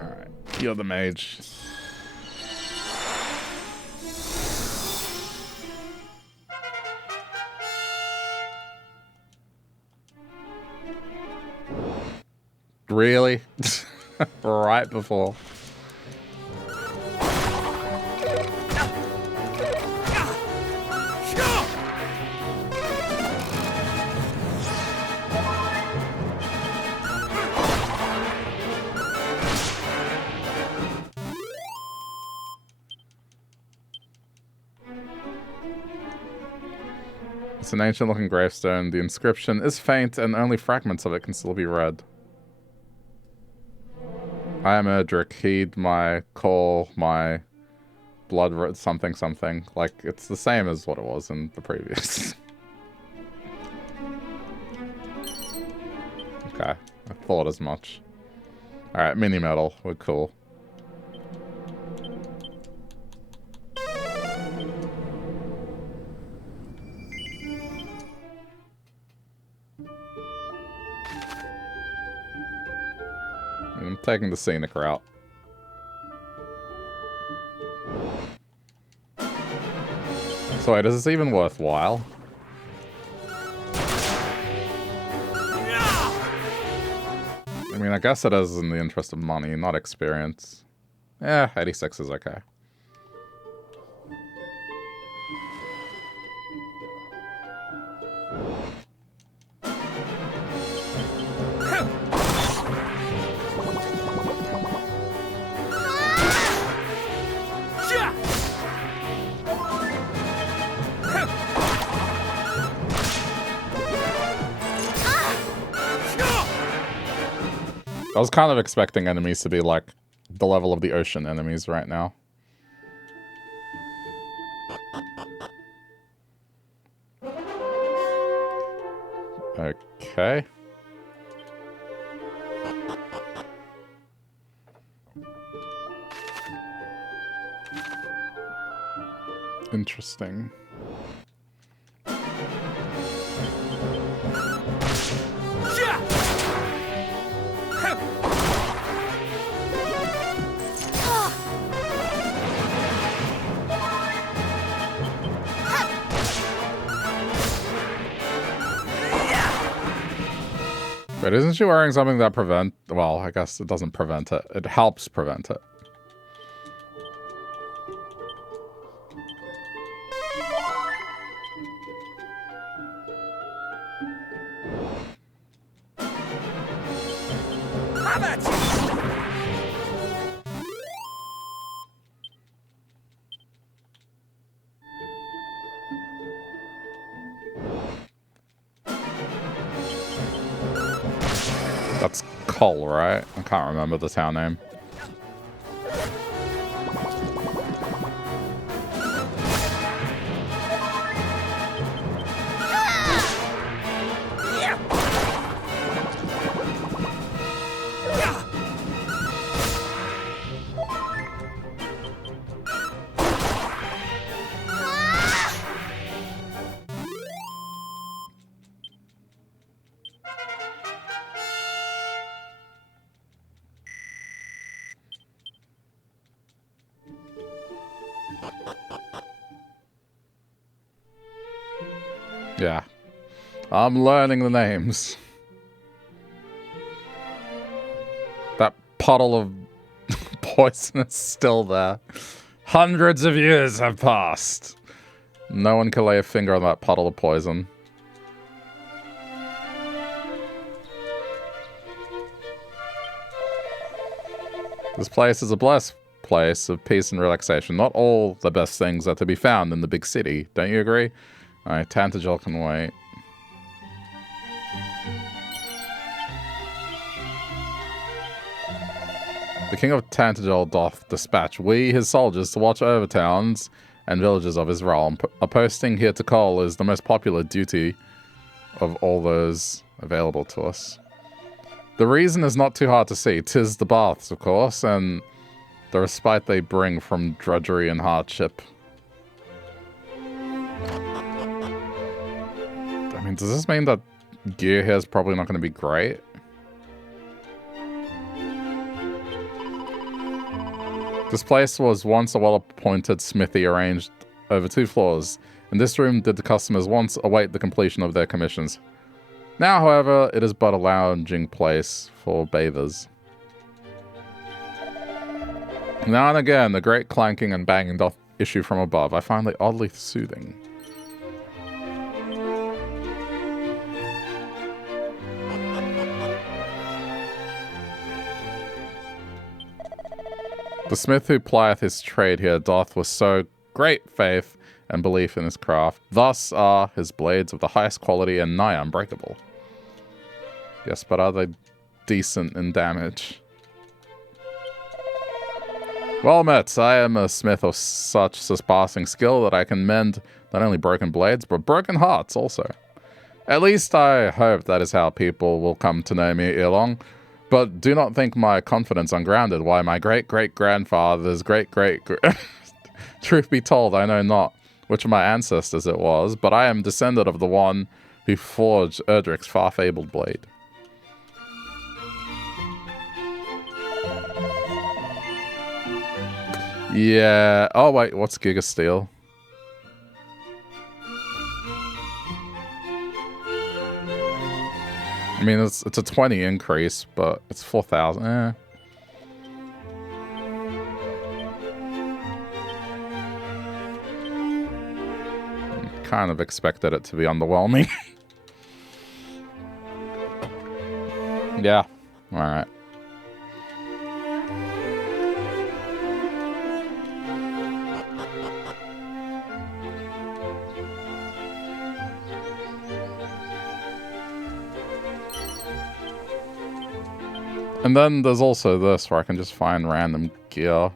Alright, you're the mage. Really? Right before. It's an ancient-looking gravestone. The inscription is faint, and only fragments of it can still be read. I am Erdrick. Heed my call, my blood something something. Like, it's the same as what it was in the previous. Okay, I thought as much. Alright, mini metal. We're cool. I'm taking the scenic route. So wait, is this even worthwhile? I mean, I guess it is in the interest of money, not experience. Yeah, 86 is okay. I was kind of expecting enemies to be like the level of the ocean enemies right now. Okay. Interesting. But isn't she wearing something that well, I guess it doesn't prevent it. It helps prevent it. That's Cole, right? I can't remember the town name. Yeah. I'm learning the names. That puddle of poison is still there. Hundreds of years have passed. No one can lay a finger on that puddle of poison. This place is a blessed place of peace and relaxation. Not all the best things are to be found in the big city. Don't you agree? Alright, Tantagel can wait. The king of Tantagel doth dispatch we, his soldiers, to watch over towns and villages of his realm. A posting here to Cole is the most popular duty of all those available to us. The reason is not too hard to see. 'Tis the baths, of course, and the respite they bring from drudgery and hardship. I mean, does this mean that gear here is probably not going to be great? This place was once a well-appointed smithy arranged over 2 floors. In this room did the customers once await the completion of their commissions. Now, however, it is but a lounging place for bathers. Now and again, the great clanking and banging doth issue from above. I find it oddly soothing. The smith who plieth his trade here doth with so great faith and belief in his craft. Thus are his blades of the highest quality and nigh unbreakable. Yes, but are they decent in damage? Well met, I am a smith of such surpassing skill that I can mend not only broken blades, but broken hearts also. At least I hope that is how people will come to know me ere long. But do not think my confidence ungrounded. Why, my great-great-grandfather's Truth be told, I know not which of my ancestors it was, but I am descendant of the one who forged Erdrick's far-fabled blade. Yeah. Oh, wait, what's Giga Steel? I mean, it's a 20 increase, but it's 4,000. Kind of expected it to be underwhelming. Yeah. All right. And then there's also this, where I can just find random gear.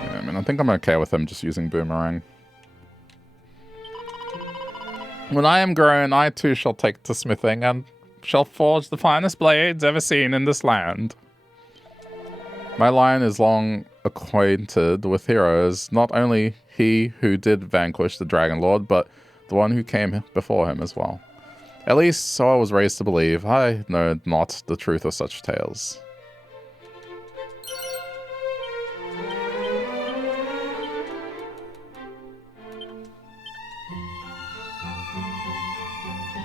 Yeah, I mean, I think I'm okay with him just using Boomerang. When I am grown, I too shall take to smithing, and shall forge the finest blades ever seen in this land. My line is long acquainted with heroes, not only he who did vanquish the Dragon Lord, but the one who came before him as well. At least, so I was raised to believe. I know not the truth of such tales.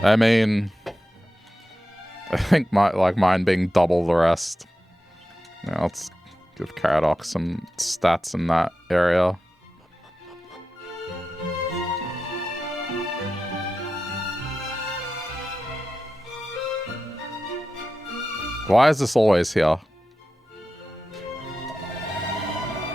I mean, I think mine being double the rest. Yeah, let's give Caradoc some stats in that area. Why is this always here?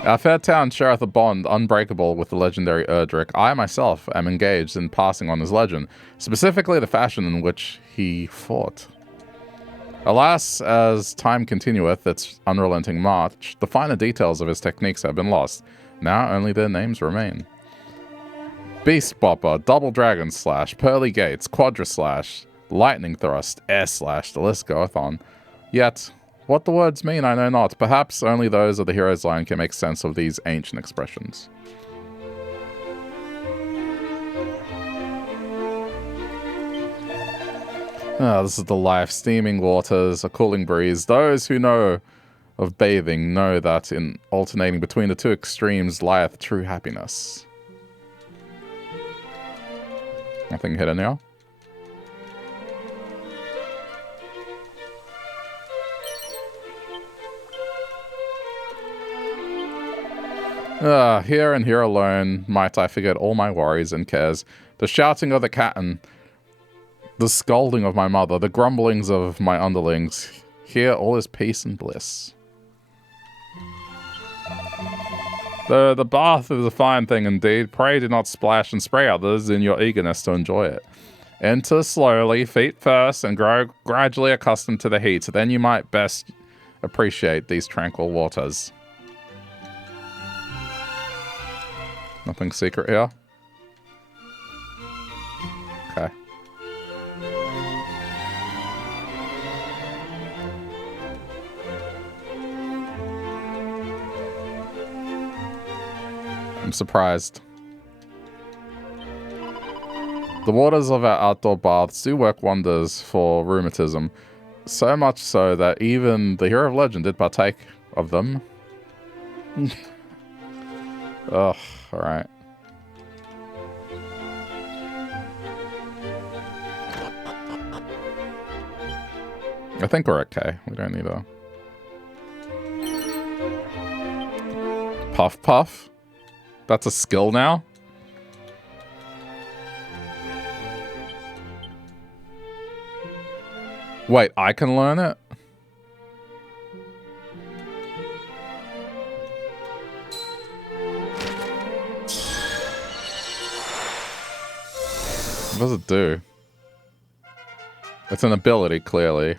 Our fair town shareth a bond unbreakable with the legendary Erdrick. I myself am engaged in passing on his legend, specifically the fashion in which he fought. Alas, as time continueth its unrelenting march, the finer details of his techniques have been lost. Now only their names remain. Beast Bopper, Double Dragon Slash, Pearly Gates, Quadra Slash, Lightning Thrust, Air Slash, the list goeth on. Yet, what the words mean I know not. Perhaps only those of the hero's line can make sense of these ancient expressions. This is the life. Steaming waters, a cooling breeze. Those who know of bathing know that in alternating between the two extremes lieth true happiness. Nothing hidden here. Here and here alone might I forget all my worries and cares. The shouting of the cat, the scolding of my mother, the grumblings of my underlings. Here all is peace and bliss. The bath is a fine thing indeed. Pray do not splash and spray others in your eagerness to enjoy it. Enter slowly, feet first, and grow gradually accustomed to the heat. Then you might best appreciate these tranquil waters. Nothing secret here. Okay. I'm surprised. The waters of our outdoor baths do work wonders for rheumatism. So much so that even the hero of legend did partake of them. Ugh, alright. I think we're okay. We don't need a... Puff Puff? That's a skill now? Wait, I can learn it? What does it do? It's an ability, clearly.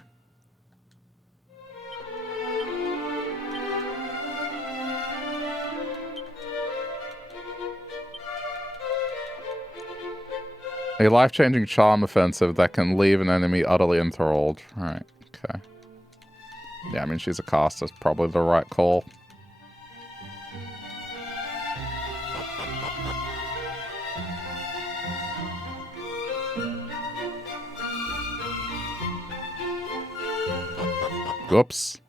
A life-changing charm offensive that can leave an enemy utterly enthralled. Right, okay. Yeah, I mean, she's a caster. It's probably the right call. Whoops.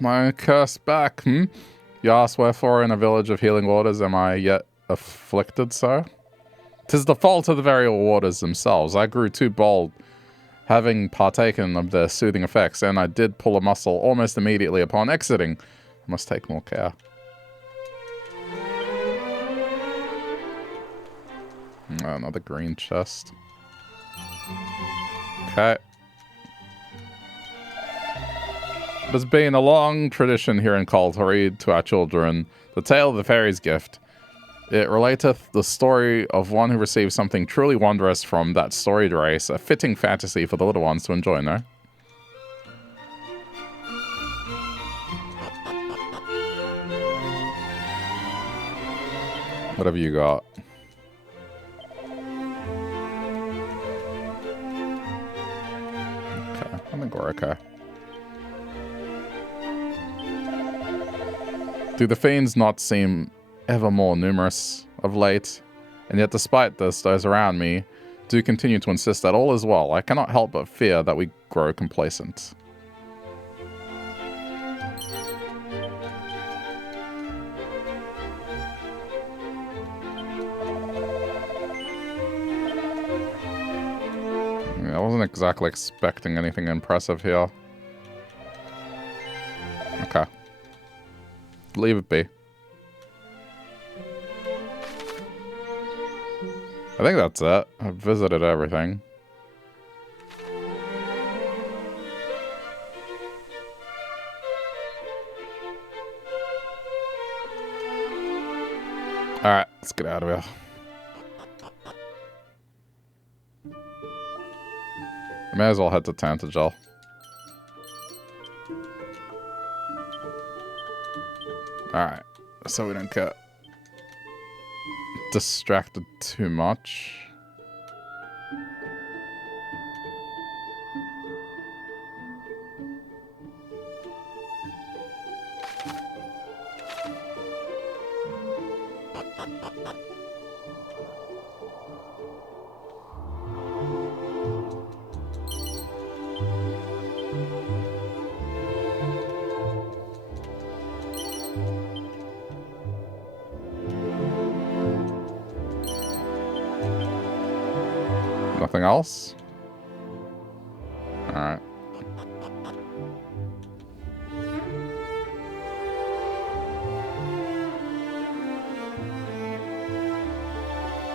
My cursed back, You ask wherefore in a village of healing waters am I yet afflicted so? 'Tis the fault of the very waters themselves. I grew too bold, having partaken of their soothing effects, and I did pull a muscle almost immediately upon exiting. I must take more care. Another green chest. Okay. There's been a long tradition here in Call to read to our children the tale of the fairy's gift. It relateth the story of one who received something truly wondrous from that storied race, a fitting fantasy for the little ones to enjoy, no? What have you got? Okay, I think we're okay. Do the fiends not seem ever more numerous of late? And yet despite this, those around me do continue to insist that all is well. I cannot help but fear that we grow complacent. I wasn't exactly expecting anything impressive here. Okay. Leave it be. I think that's it. I've visited everything. Alright, let's get out of here. I may as well head to Tantagel. Alright, so we don't get distracted too much. Nothing else? Alright.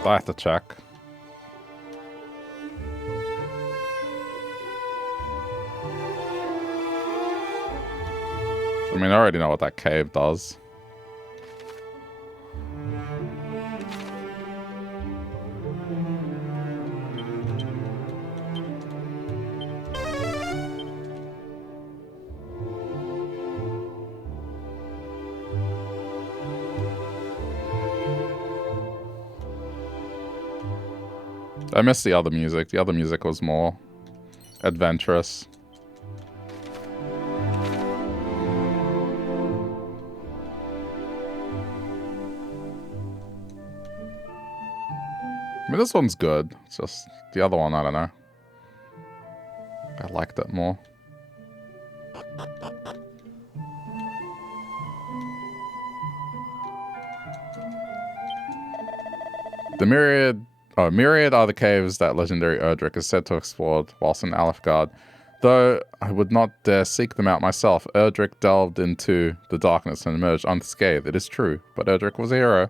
I have to check. I mean, I already know what that cave does. I missed the other music. The other music was more adventurous. I mean, this one's good. It's just the other one, I don't know. I liked it more. The myriad are the caves that legendary Erdrick is said to have explored whilst in Alefgard. Though I would not dare seek them out myself, Erdrick delved into the darkness and emerged unscathed. It is true, but Erdrick was a hero.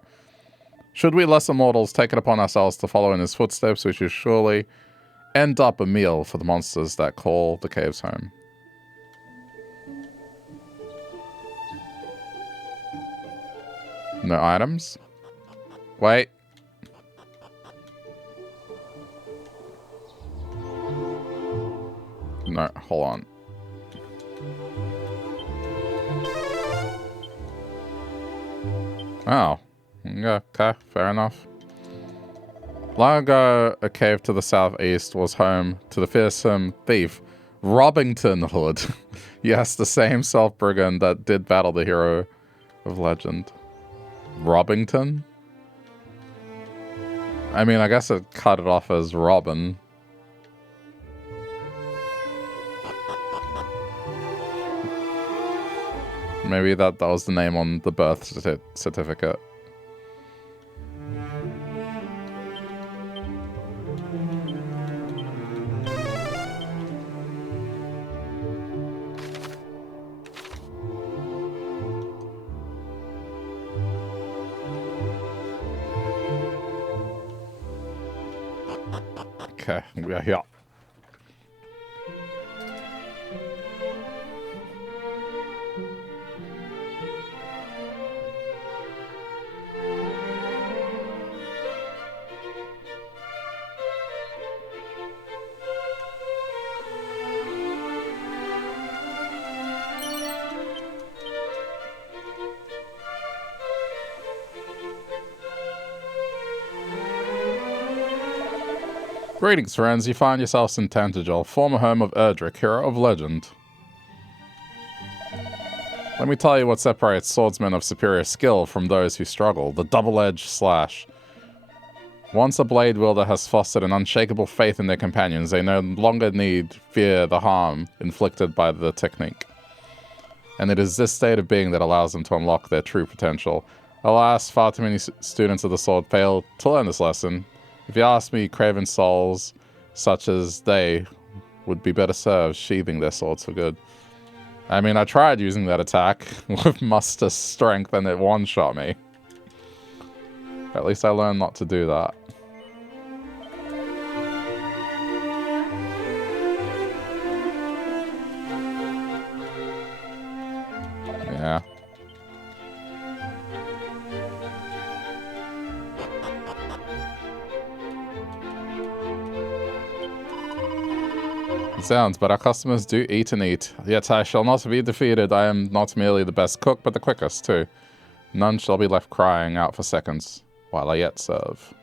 Should we lesser mortals take it upon ourselves to follow in his footsteps, we should surely end up a meal for the monsters that call the caves home. No items? Wait. No, hold on. Oh. Yeah, okay, fair enough. Long ago, a cave to the southeast was home to the fearsome thief, Robbington Hood. Yes, the same self-brigand that did battle the hero of legend. Robbington? I mean, I guess it cut it off as Robin. Maybe that was the name on the birth certificate. Okay, we are here. Greetings, friends. You find yourselves in Tantagel, former home of Erdrick, hero of legend. Let me tell you what separates swordsmen of superior skill from those who struggle: the double-edged slash. Once a blade wielder has fostered an unshakable faith in their companions, they no longer need fear the harm inflicted by the technique. And it is this state of being that allows them to unlock their true potential. Alas, far too many students of the sword fail to learn this lesson. If you ask me, craven souls such as they would be better served sheathing their swords for good. I mean, I tried using that attack with muster strength and it one-shot me. At least I learned not to do that. sounds, but our customers do eat and eat. Yet I shall not be defeated. I am not merely the best cook, but the quickest, too. None shall be left crying out for seconds, while I yet serve.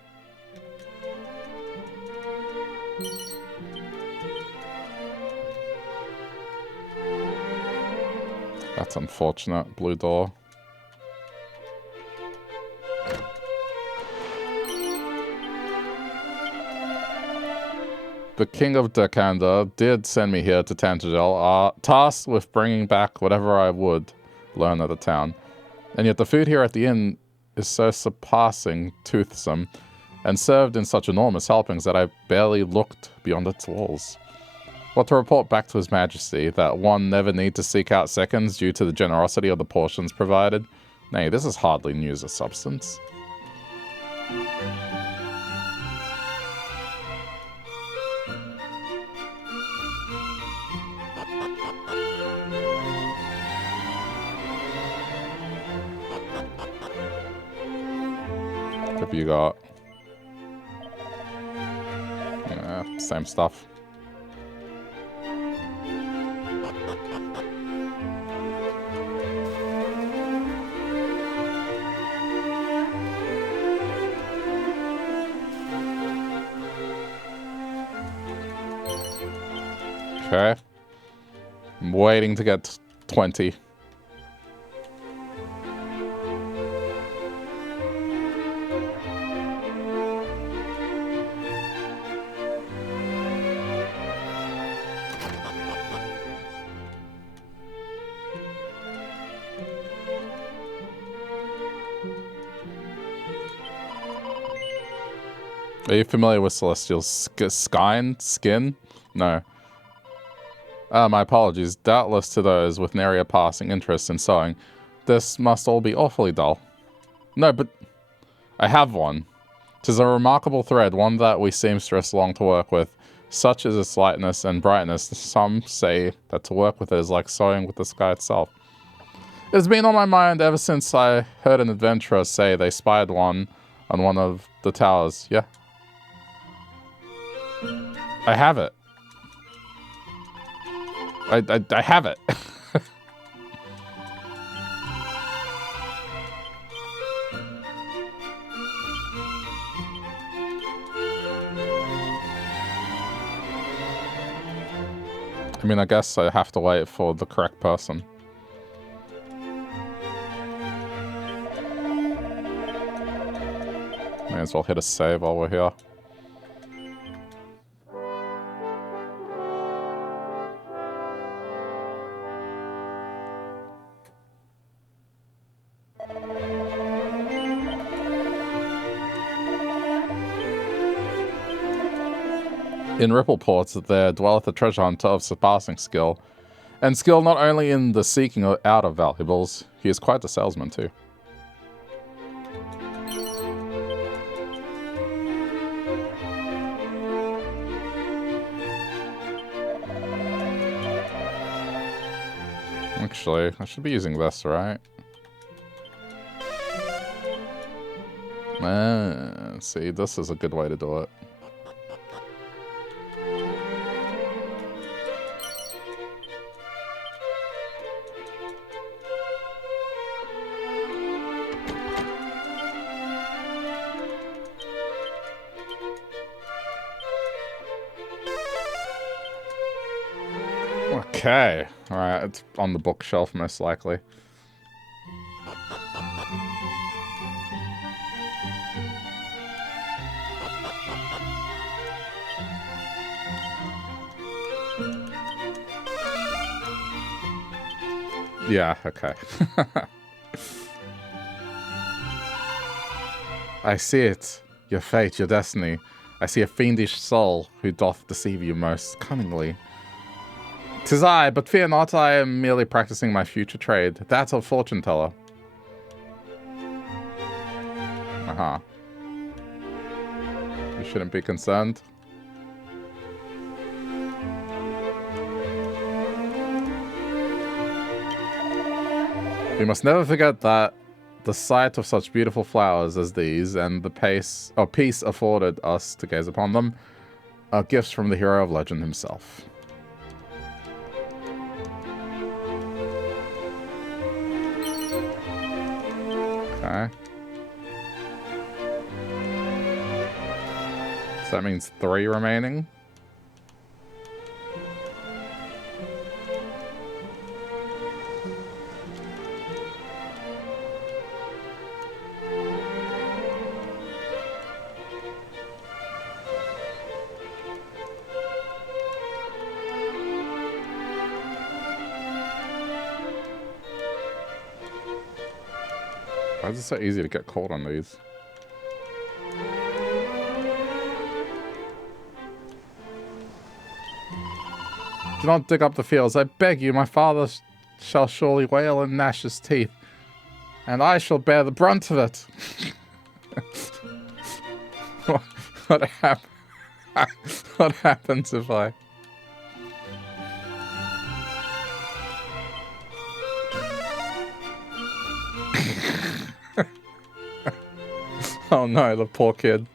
That's unfortunate. Blue door. The King of Dakanda did send me here to Tantagel, tasked with bringing back whatever I would learn of the town. And yet the food here at the inn is so surpassing toothsome, and served in such enormous helpings that I barely looked beyond its walls. What to report back to His Majesty, that one never need to seek out seconds due to the generosity of the portions provided? Nay, this is hardly news of substance. What have you got? Yeah, same stuff. Okay. I'm waiting to get 20. Are you familiar with Celestial Skin? No. My apologies. Doubtless to those with nary a passing interest in sewing, this must all be awfully dull. No, but I have one. 'Tis a remarkable thread, one that we seamstress long to work with. Such is its lightness and brightness, some say that to work with it is like sewing with the sky itself. It has been on my mind ever since I heard an adventurer say they spied one on one of the towers. Yeah. I have it. I have it. I mean, I guess I have to wait for the correct person. May as well hit a save while we're here. In Rippleport, there dwelleth a treasure hunter of surpassing skill, and skill not only in the seeking out of valuables, he is quite a salesman too. Actually, I should be using this, right? See, this is a good way to do it. Okay. Alright, it's on the bookshelf most likely. Yeah, okay. I see it. Your fate, your destiny. I see a fiendish soul who doth deceive you most cunningly. 'Tis I, but fear not, I am merely practicing my future trade, that of fortune teller. Uh-huh. You shouldn't be concerned. We must never forget that the sight of such beautiful flowers as these, and the peace afforded us to gaze upon them, are gifts from the hero of legend himself. Okay. So that means 3 remaining. Why is it so easy to get caught on these? Do not dig up the fields, I beg you. My father shall surely wail and gnash his teeth, and I shall bear the brunt of it. what happens if I... Oh no, the poor kid.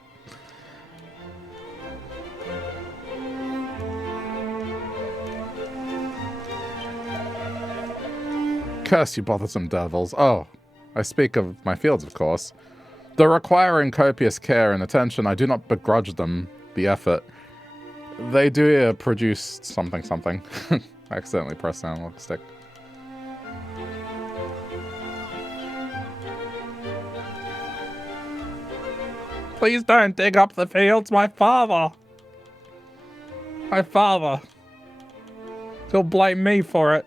Curse you bothersome devils. Oh, I speak of my fields, of course. Though requiring copious care and attention, I do not begrudge them the effort. They do produce something. I accidentally pressed the analog stick. Please don't dig up the fields, my father. My father. He'll blame me for it.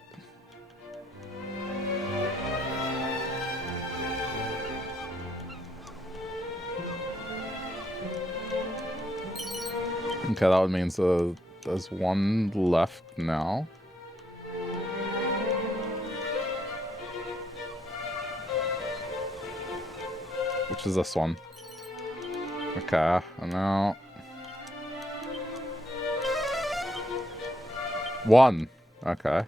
Okay, that means there's 1 left now. Which is this one. Okay, and now... 1. Okay.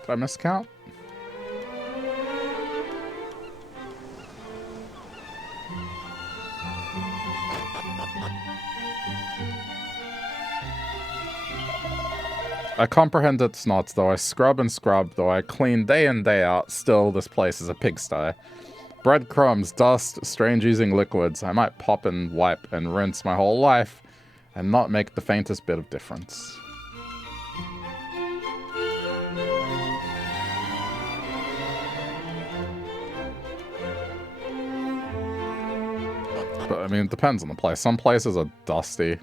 Did I miscount? I comprehend its knots, though I scrub and scrub, though I clean day in day out, still this place is a pigsty. Breadcrumbs, dust, strange oozing liquids. I might pop and wipe and rinse my whole life and not make the faintest bit of difference. But I mean, it depends on the place. Some places are dusty.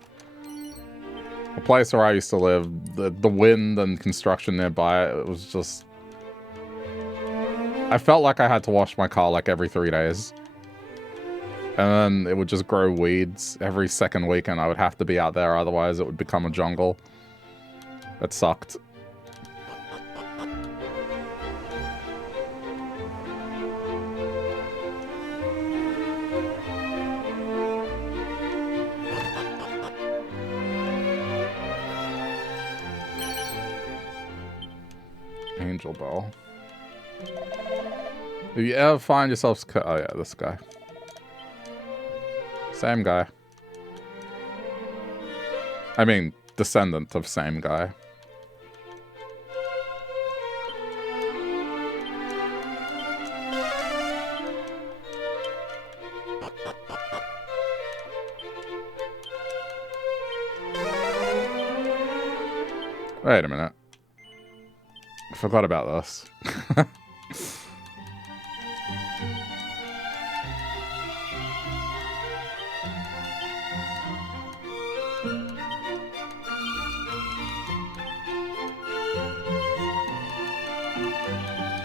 The place where I used to live, the wind and construction nearby, it was just... I felt like I had to wash my car like every 3 days. And then it would just grow weeds every second weekend. I would have to be out there, otherwise it would become a jungle. It sucked. Angel Bell. If you ever find yourself... Oh yeah, this guy. Same guy. I mean, descendant of same guy. Wait a minute. I forgot about this.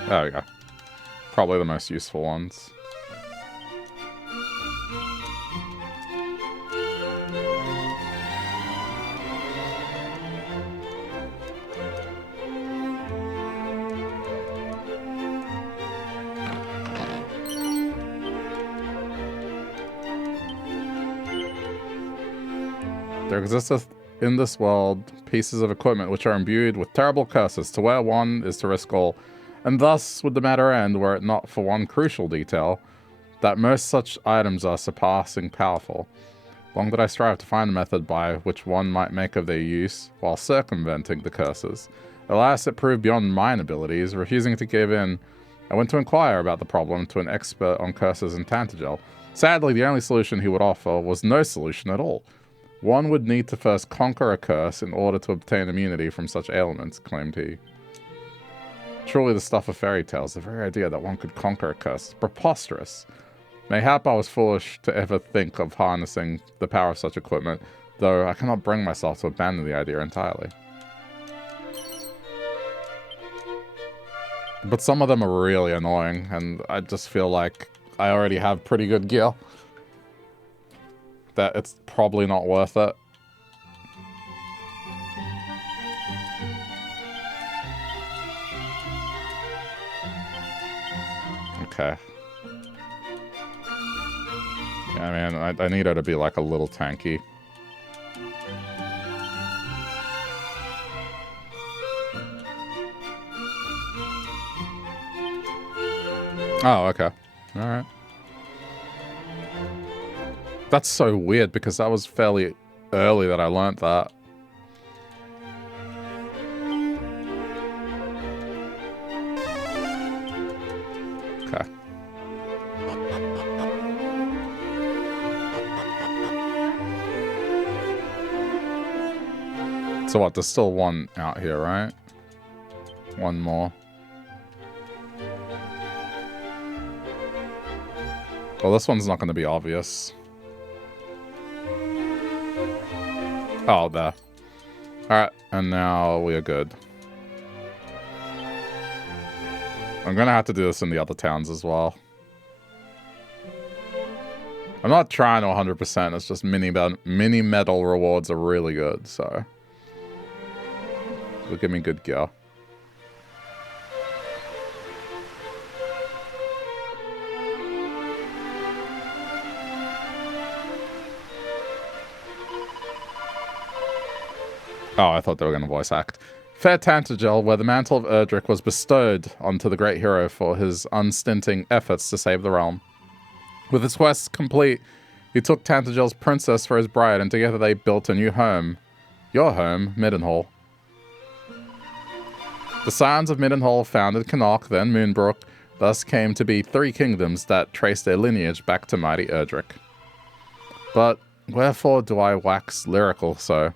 There we go. Probably the most useful ones. There existeth in this world pieces of equipment which are imbued with terrible curses. To wear one is to risk all. And thus would the matter end, were it not for one crucial detail, that most such items are surpassing powerful. Long did I strive to find a method by which one might make of their use, while circumventing the curses. Alas, it proved beyond mine abilities, refusing to give in I went to inquire about the problem to an expert on curses in Tantagel. Sadly, the only solution he would offer was no solution at all. One would need to first conquer a curse in order to obtain immunity from such ailments, claimed he. Truly the stuff of fairy tales, the very idea that one could conquer a curse is preposterous. Mayhap I was foolish to ever think of harnessing the power of such equipment, though I cannot bring myself to abandon the idea entirely. But some of them are really annoying, and I just feel like I already have pretty good gear. That it's probably not worth it. Okay. Yeah, man, I need her to be like a little tanky. Oh, okay. Alright. That's so weird because that was fairly early that I learnt that. Okay. So what, there's still one out here, right? One more. Well, this one's not going to be obvious. Oh, there. Alright, and now we are good. I'm going to have to do this in the other towns as well. I'm not trying to 100%, it's just mini medal rewards are really good, so... It'll give me good gear. Oh, I thought they were going to voice act. Fair Tantagel, where the mantle of Erdrick was bestowed onto the great hero for his unstinting efforts to save the realm. With his quest complete, he took Tantagel's princess for his bride, and together they built a new home. Your home, Middenhall. The scions of Middenhall founded Connacht, then Moonbrook, thus came to be 3 kingdoms that trace their lineage back to mighty Erdrick. But wherefore do I wax lyrical so?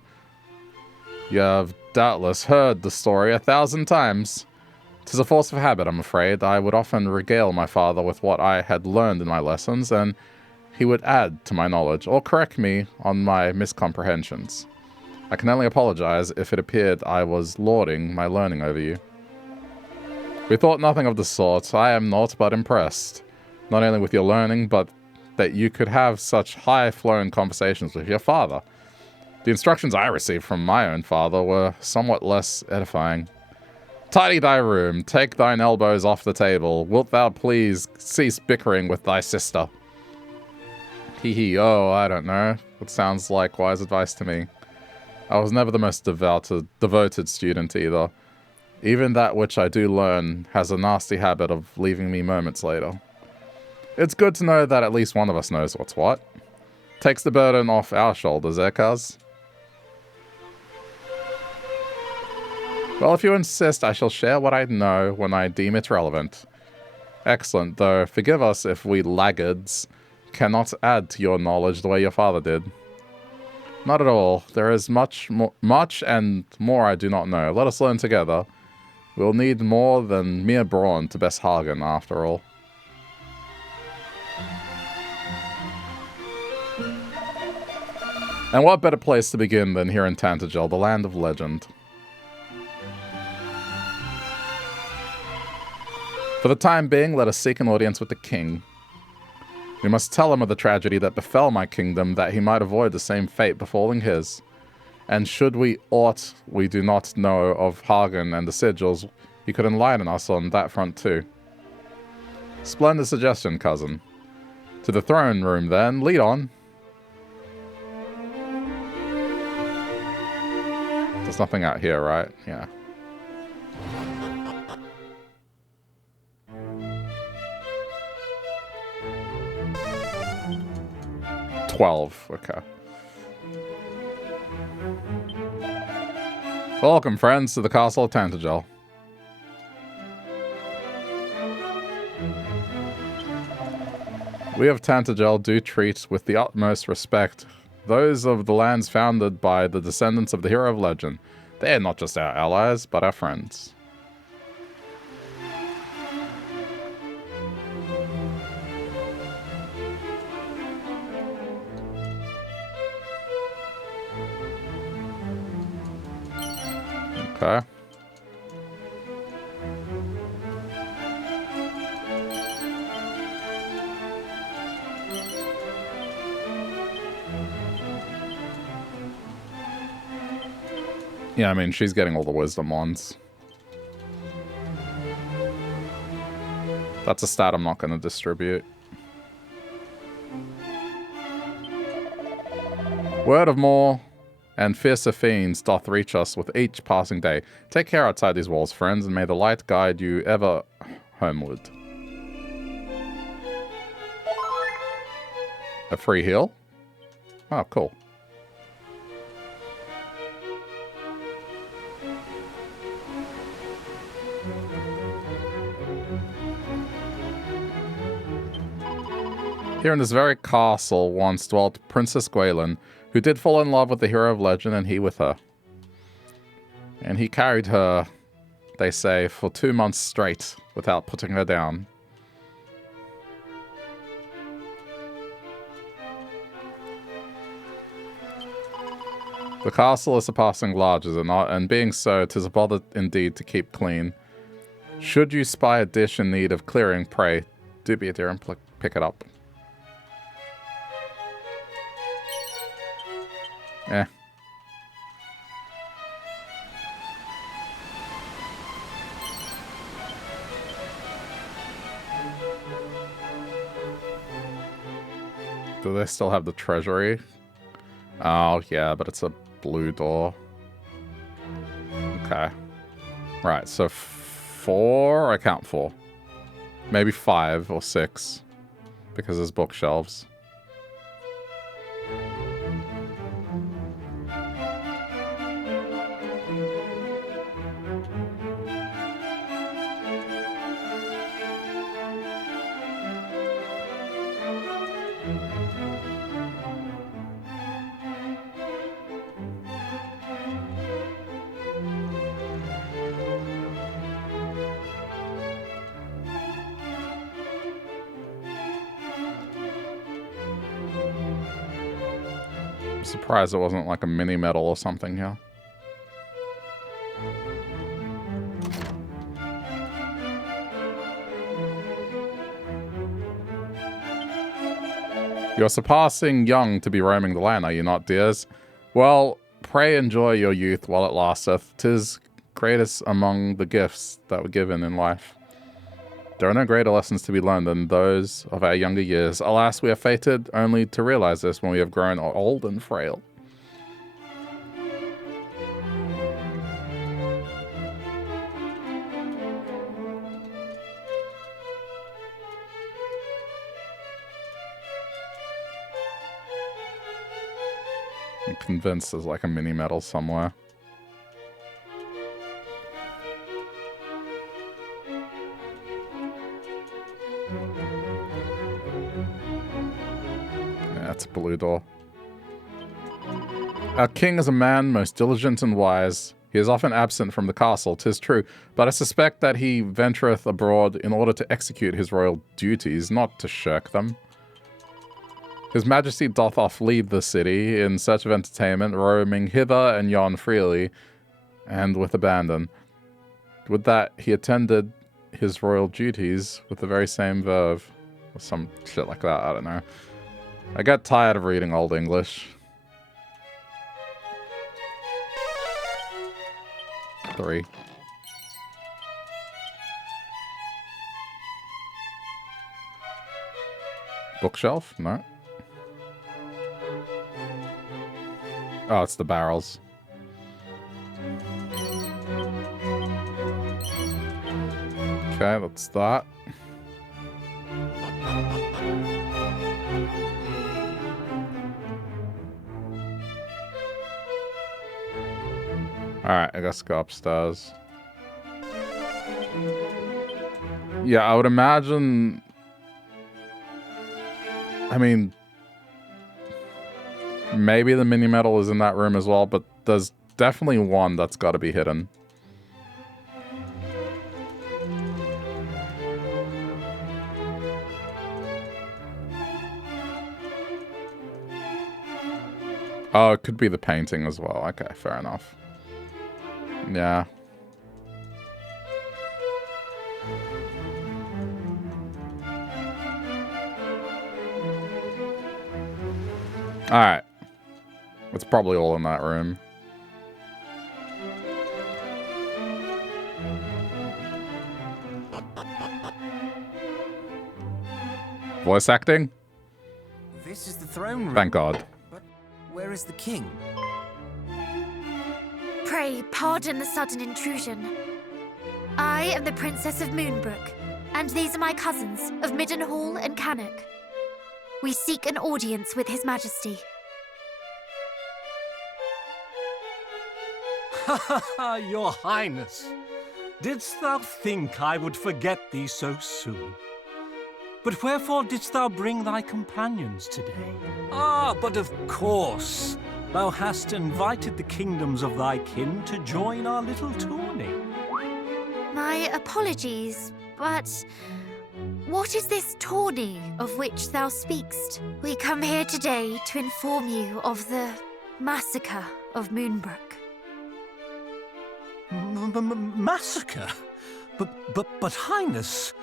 You have doubtless heard the story 1,000 times. 'Tis a force of habit, I'm afraid. I would often regale my father with what I had learned in my lessons, and he would add to my knowledge, or correct me on my miscomprehensions. I can only apologize if it appeared I was lording my learning over you. We thought nothing of the sort. I am naught but impressed, not only with your learning, but that you could have such high-flown conversations with your father. The instructions I received from my own father were somewhat less edifying. Tidy thy room, take thine elbows off the table. Wilt thou please cease bickering with thy sister? Hee hee, oh, I don't know. It sounds like wise advice to me. I was never the most devoted student either. Even that which I do learn has a nasty habit of leaving me moments later. It's good to know that at least one of us knows what's what. Takes the burden off our shoulders, eh, cuz? Well, if you insist, I shall share what I know when I deem it relevant. Excellent, though forgive us if we laggards cannot add to your knowledge the way your father did. Not at all. There is much and more I do not know. Let us learn together. We'll need more than mere brawn to best Hagen, after all. And what better place to begin than here in Tantagel, the land of legend. For the time being, let us seek an audience with the king. We must tell him of the tragedy that befell my kingdom, that he might avoid the same fate befalling his. And should we aught we do not know of Hagen and the sigils, he could enlighten us on that front too. Splendid suggestion, cousin. To the throne room then, lead on. There's nothing out here, right? Yeah. Okay. Welcome, friends, to the Castle of Tantagel. We of Tantagel do treat with the utmost respect those of the lands founded by the descendants of the hero of legend. They are not just our allies, but our friends. Okay. Yeah, I mean, she's getting all the wisdom ones. That's a stat I'm not going to distribute. Word of more and fiercer fiends doth reach us with each passing day. Take care outside these walls, friends, and may the light guide you ever homeward. A free heal? Oh, cool. Here in this very castle once dwelt Princess Gwaelin, who did fall in love with the hero of legend and he with her. And he carried her, they say, for 2 months straight without putting her down. The castle is surpassing large, is it not? And being so, 'tis a bother indeed to keep clean. Should you spy a dish in need of clearing, pray, do be a dear and pick it up. Eh. Do they still have the treasury? Oh, yeah, but it's a blue door. Okay. Right, so 4? I count 4. Maybe 5 or 6. Because there's bookshelves. Surprised it wasn't like a mini medal or something here. You're surpassing young to be roaming the land, are you not, dears? Well, pray enjoy your youth while it lasteth. 'Tis greatest among the gifts that were given in life. There are no greater lessons to be learned than those of our younger years. Alas, we are fated only to realize this when we have grown old and frail. I'm convinced there's like a mini medal somewhere. That's a blue door. Our king is a man most diligent and wise. He is often absent from the castle, 'tis true, but I suspect that he ventureth abroad in order to execute his royal duties, not to shirk them. His majesty doth oft leave the city in search of entertainment, roaming hither and yon freely, and with abandon. Would that he attended his royal duties with the very same verve. Or some shit like that, I don't know. I got tired of reading Old English. 3. Bookshelf? No. Oh, it's the barrels. Okay, that's that. Alright, I guess go upstairs. Yeah, I would imagine I mean, maybe the mini medal is in that room as well, but there's definitely one that's got to be hidden. Oh, it could be the painting as well. Okay, fair enough. Yeah. Alright. It's probably all in that room. Voice acting? This is the throne room. Thank God. But where is the king? Pray pardon the sudden intrusion. I am the Princess of Moonbrook, and these are my cousins of Middenhall and Cannock. We seek an audience with His Majesty. Your Highness, didst thou think I would forget thee so soon? But wherefore didst thou bring thy companions today? Ah, but of course, thou hast invited the kingdoms of thy kin to join our little tourney. My apologies, but what is this tourney of which thou speakst? We come here today to inform you of the massacre of Moonbrook. Massacre? But Highness,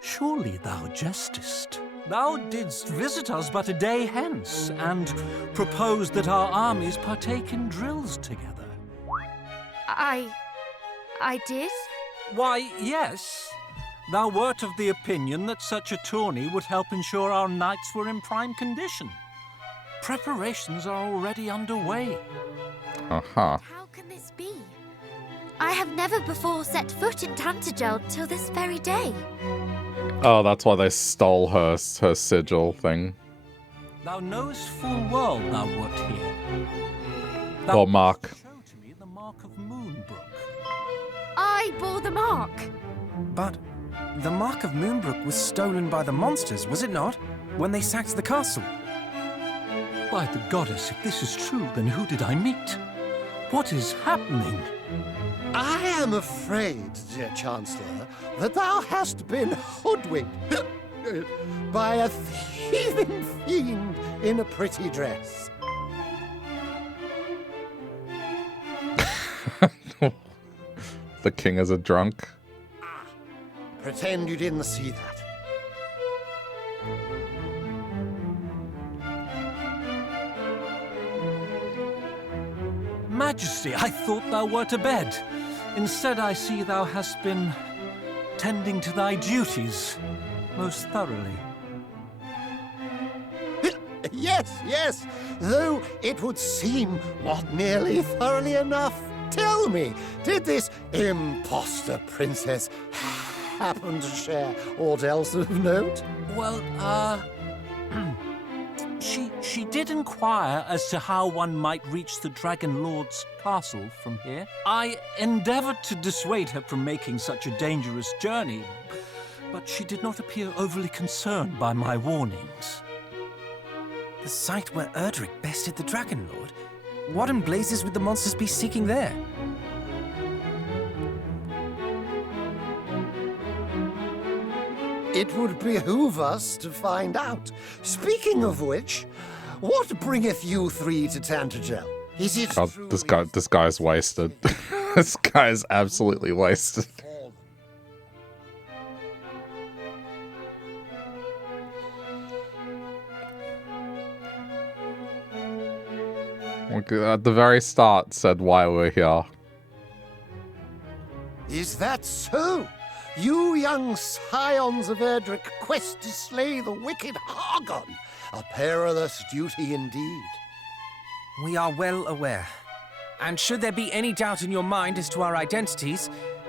surely thou jestest. Thou didst visit us but a day hence, and proposed that our armies partake in drills together. I did? Why, yes. Thou wert of the opinion that such a tourney would help ensure our knights were in prime condition. Preparations are already underway. Uh-huh. How can this be? I have never before set foot in Tantagel till this very day. Oh, that's why they stole her sigil thing. Thou knowest full well thou wert here. Or mark. Show to me the mark of Moonbrook. I bore the mark. But the Mark of Moonbrook was stolen by the monsters, was it not? When they sacked the castle. By the goddess, if this is true, then who did I meet? What is happening? I am afraid, dear Chancellor, that thou hast been hoodwinked by a thieving fiend in a pretty dress. The king is a drunk. Pretend you didn't see that. Majesty, I thought thou wert abed. Instead, I see thou hast been tending to thy duties most thoroughly. Yes, though it would seem not nearly thoroughly enough. Tell me, did this imposter princess happen to share aught else of note? Well, She did inquire as to how one might reach the Dragon Lord's castle from here. I endeavored to dissuade her from making such a dangerous journey, but she did not appear overly concerned by my warnings. The site where Erdrick bested the Dragon Lord? What in blazes would the monsters be seeking there? It would behoove us to find out. Speaking of which, what bringeth you three to Tantagel? Is it God, this guy's wasted. This guy is absolutely wasted. At the very start said why we're here. Is that so? You young scions of Erdrick quest to slay the wicked Hargon. A perilous duty indeed. We are well aware. And should there be any doubt in your mind as to our identities,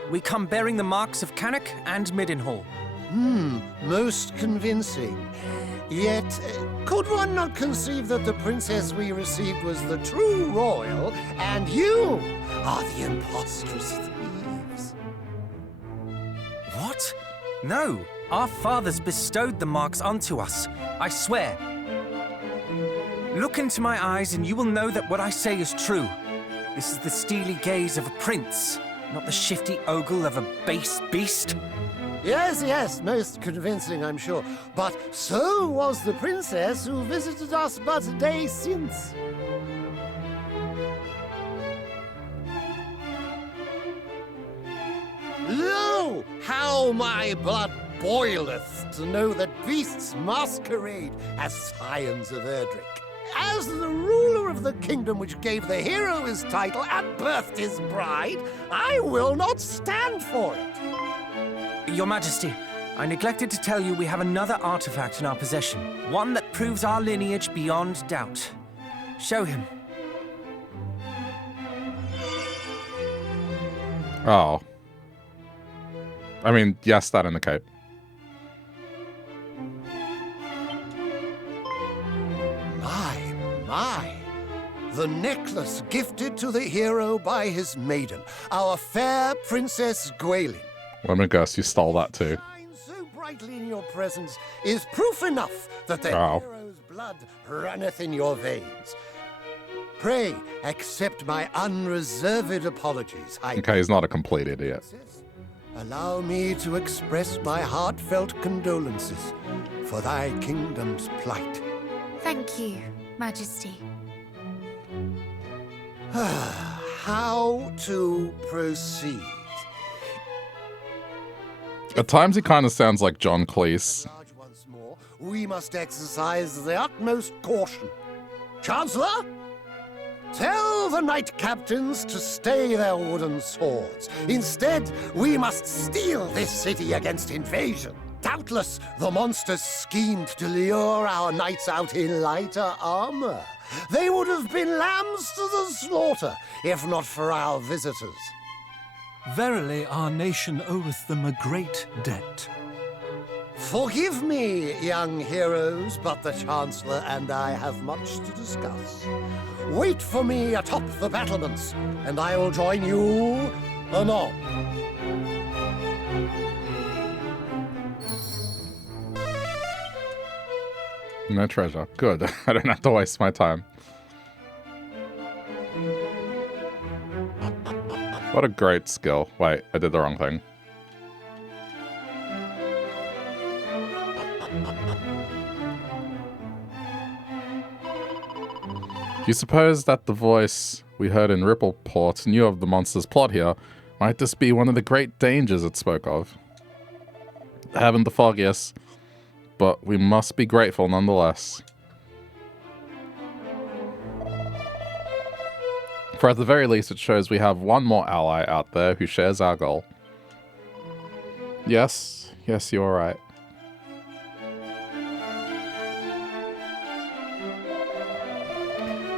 we come bearing the marks of Cannock and Middenhall. Most convincing. Yet, could one not conceive that the princess we received was the true royal, and you are the impostrous thieves? What? No, our fathers bestowed the marks unto us. I swear, Look into my eyes and you will know that what I say is true. This is the steely gaze of a prince, not the shifty ogle of a base beast. Yes, yes, most convincing, I'm sure. But so was the princess who visited us but a day since. Lo, how my blood boileth to know that beasts masquerade as scions of Erdrick. As the ruler of the kingdom which gave the hero his title and birthed his bride, I will not stand for it. Your Majesty, I neglected to tell you we have another artifact in our possession. One that proves our lineage beyond doubt. Show him. Oh. I mean, yes, that in the cape. My, the necklace gifted to the hero by his maiden, our fair Princess Gwaelin. Let me guess, you stole that too. Shines so brightly in your presence is proof enough that the hero's blood runneth in your veins. Pray accept my unreserved apologies. Okay, he's not a complete idiot. Allow me to express my heartfelt condolences for thy kingdom's plight. Thank you, Majesty. How to proceed? At times he kind of sounds like John Cleese. Once more, we must exercise the utmost caution. Chancellor, tell the knight captains to stay their wooden swords. Instead, we must steel this city against invasion. Doubtless, the monsters schemed to lure our knights out in lighter armor. They would have been lambs to the slaughter, if not for our visitors. Verily, our nation oweth them a great debt. Forgive me, young heroes, but the Chancellor and I have much to discuss. Wait for me atop the battlements, and I will join you anon. No treasure. Good. I don't have to waste my time. What a great skill. Wait, I did the wrong thing. Do you suppose that the voice we heard in Rippleport knew of the monster's plot here? Might this be one of the great dangers it spoke of? I haven't the foggiest, but we must be grateful nonetheless. For at the very least, it shows we have one more ally out there who shares our goal. Yes, you're right.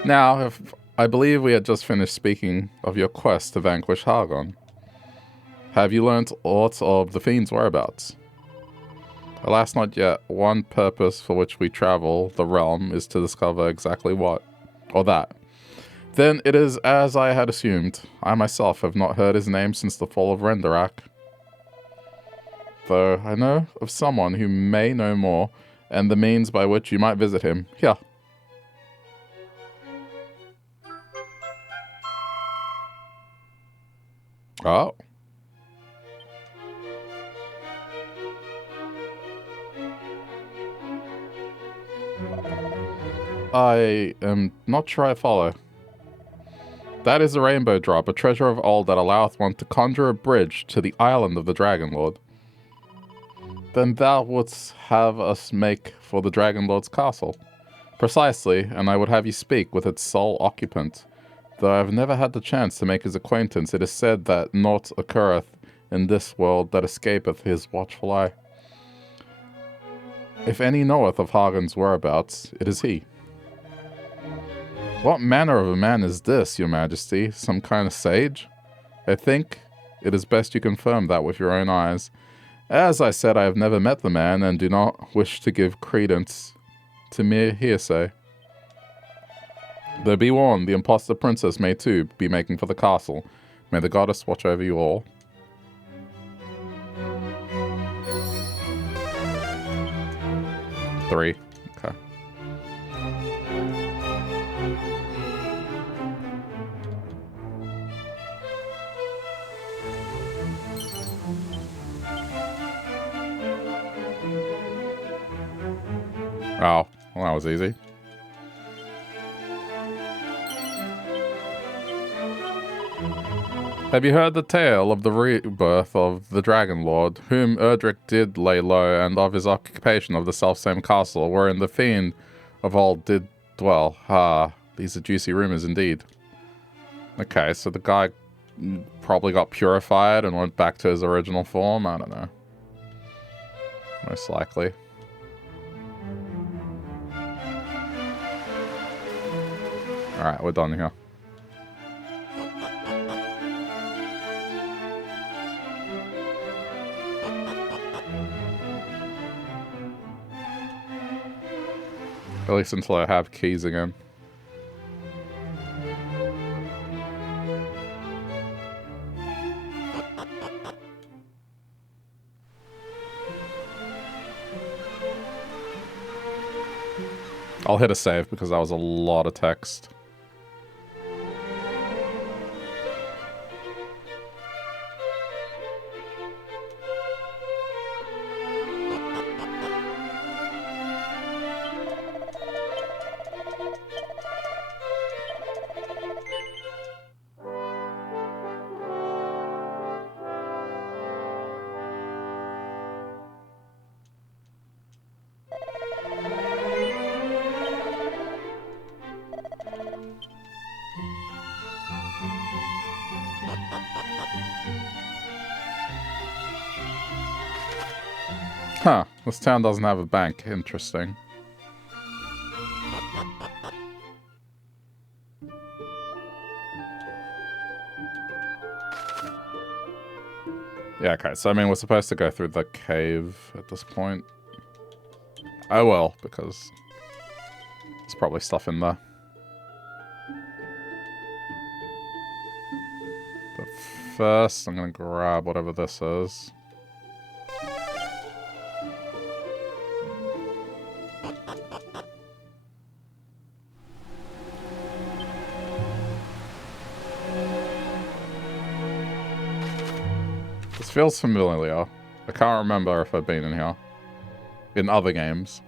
Now, I believe we had just finished speaking of your quest to vanquish Hargon. Have you learnt aught of the Fiend's whereabouts? Alas, not yet. One purpose for which we travel the realm is to discover exactly what, or that. Then it is as I had assumed. I myself have not heard his name since the fall of Renderak. Though I know of someone who may know more, and the means by which you might visit him. Here. Oh. I am not sure I follow. That is a rainbow drop, a treasure of old that alloweth one to conjure a bridge to the island of the Dragon Lord. Then thou wouldst have us make for the Dragon Lord's castle. Precisely, and I would have you speak with its sole occupant. Though I have never had the chance to make his acquaintance, it is said that naught occurreth in this world that escapeth his watchful eye. If any knoweth of Hagen's whereabouts, it is he. What manner of a man is this, your majesty? Some kind of sage? I think it is best you confirm that with your own eyes. As I said, I have never met the man, and do not wish to give credence to mere hearsay. Though be warned, the impostor princess may too be making for the castle. May the goddess watch over you all. Three. Okay. Oh, well, that was easy. Have you heard the tale of the rebirth of the Dragon Lord, whom Erdrick did lay low, and of his occupation of the selfsame castle, wherein the fiend of old did dwell? Ah, these are juicy rumors indeed. Okay, so the guy probably got purified and went back to his original form? I don't know. Most likely. Alright, we're done here. At least until I have keys again. I'll hit a save because that was a lot of text. Huh, this town doesn't have a bank. Interesting. Yeah, okay, so I mean, we're supposed to go through the cave at this point. Oh well, because there's probably stuff in there. But first, I'm gonna grab whatever this is. This feels familiar. I can't remember if I've been in here. In other games.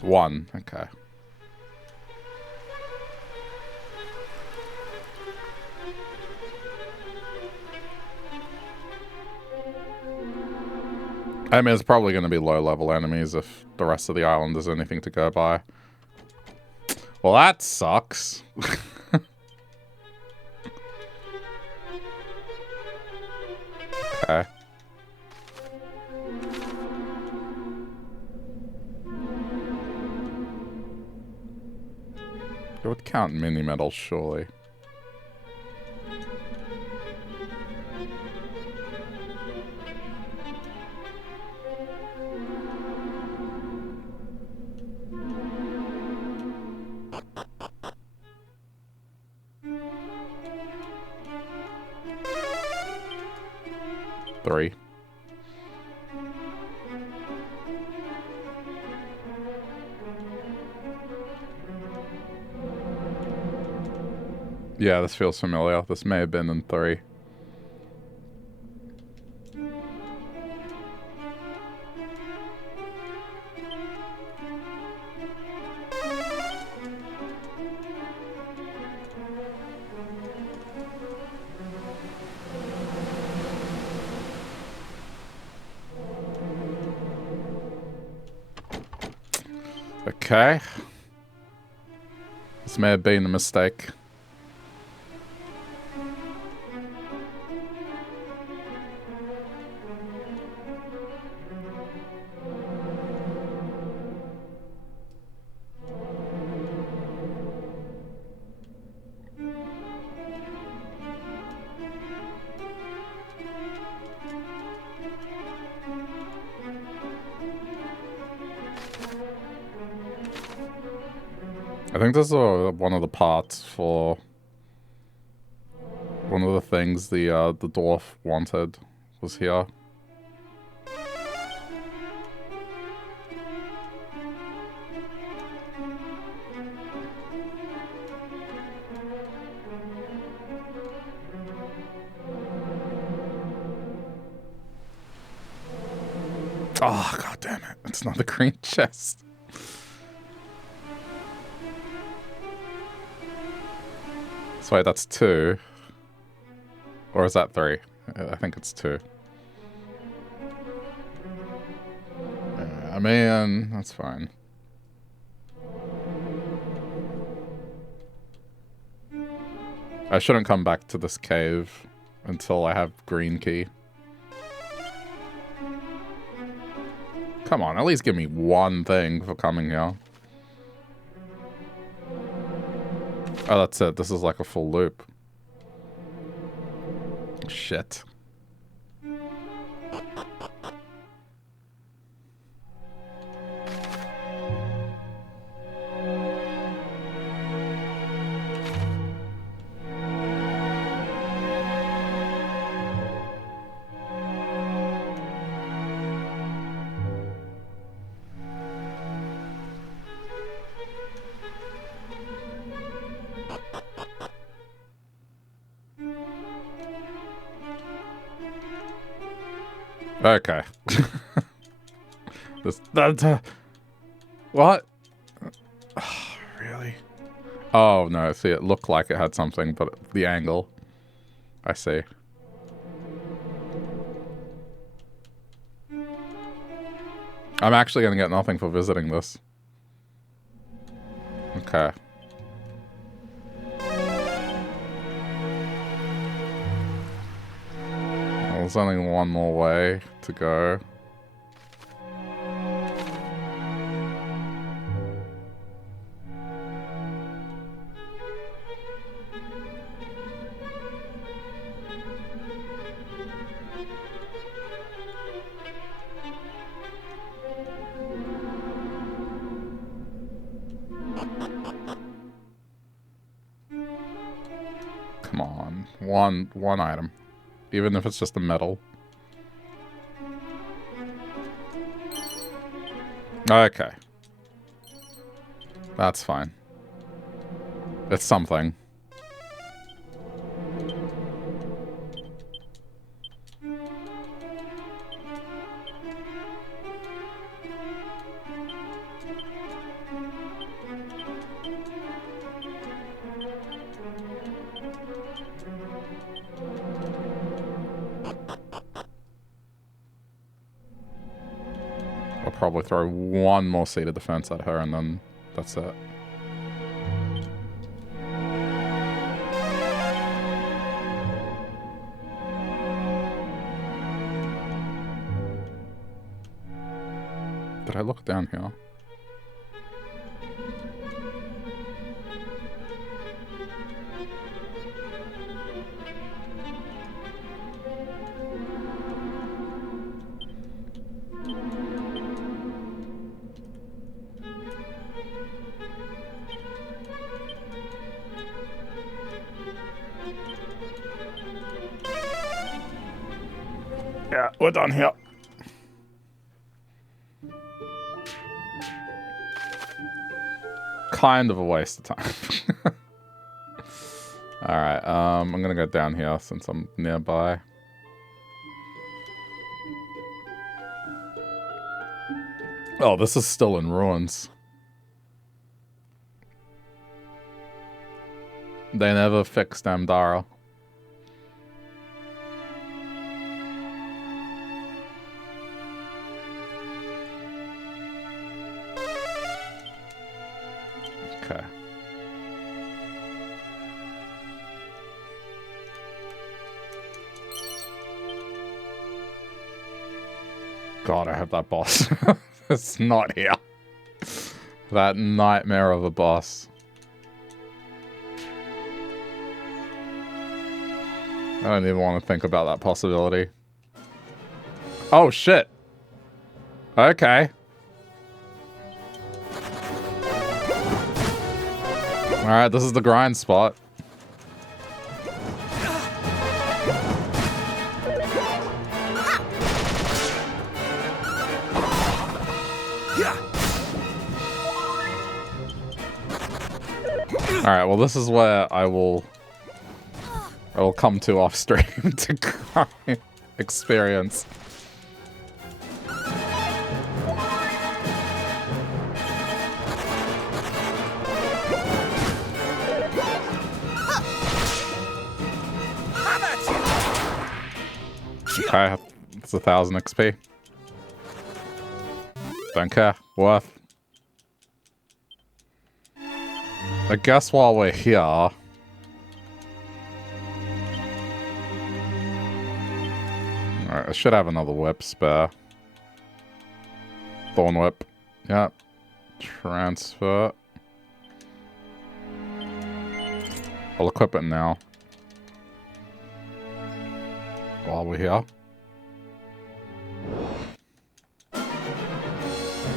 One, okay. I mean, it's probably going to be low-level enemies if the rest of the island is anything to go by. Well, that sucks. Okay. It would count mini-medals, surely. Three. Yeah, this feels familiar. This may have been in 3. Okay. This may have been a mistake. I think this is one of the parts for one of the things the dwarf wanted was here. Oh, god damn it. It's not the green chest. So wait, that's 2. Or is that 3? I think it's 2. I mean, that's fine. I shouldn't come back to this cave until I have green key. Come on, at least give me one thing for coming here. Oh, that's it. This is like a full loop. Shit. Okay. What? Really? Oh, no. See, it looked like it had something, but the angle. I see. I'm actually going to get nothing for visiting this. Okay. There's only one more way to go. Come on, one item. Even if it's just a medal. Okay. That's fine. It's something. Probably throw one more seed of defense at her and then that's it. Did I look down here? Yeah, we're done here. Kind of a waste of time. Alright, I'm gonna go down here since I'm nearby. Oh, this is still in ruins. They never fixed Amdara. Okay. God, I hope that boss is not here. That nightmare of a boss. I don't even want to think about that possibility. Oh, shit. Okay. Alright, this is the grind spot. Alright, well this is where I will come to off stream to experience. Okay, it's 1,000 XP. Don't care. Worth. I guess while we're here... Alright, I should have another whip spare. Thorn whip. Yep. Transfer. I'll equip it now. While we're here.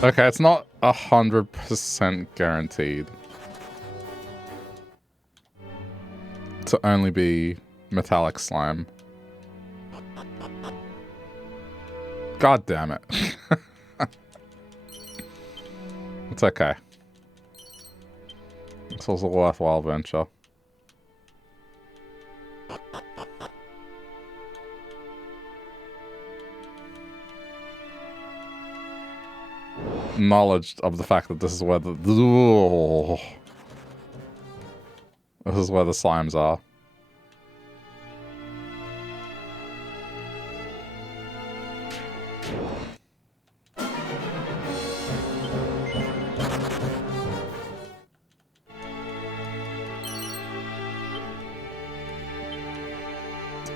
Okay, it's not 100% guaranteed to only be metallic slime. God damn it. It's okay. This was a worthwhile venture. Knowledge of the fact that this is where the slimes are.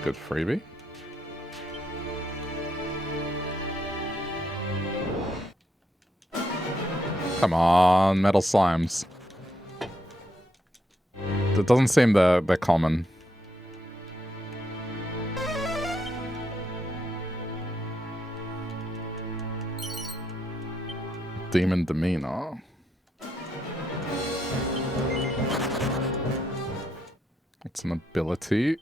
Good freebie. Come on, metal slimes. It doesn't seem they're common. Demon demeanor. It's an ability.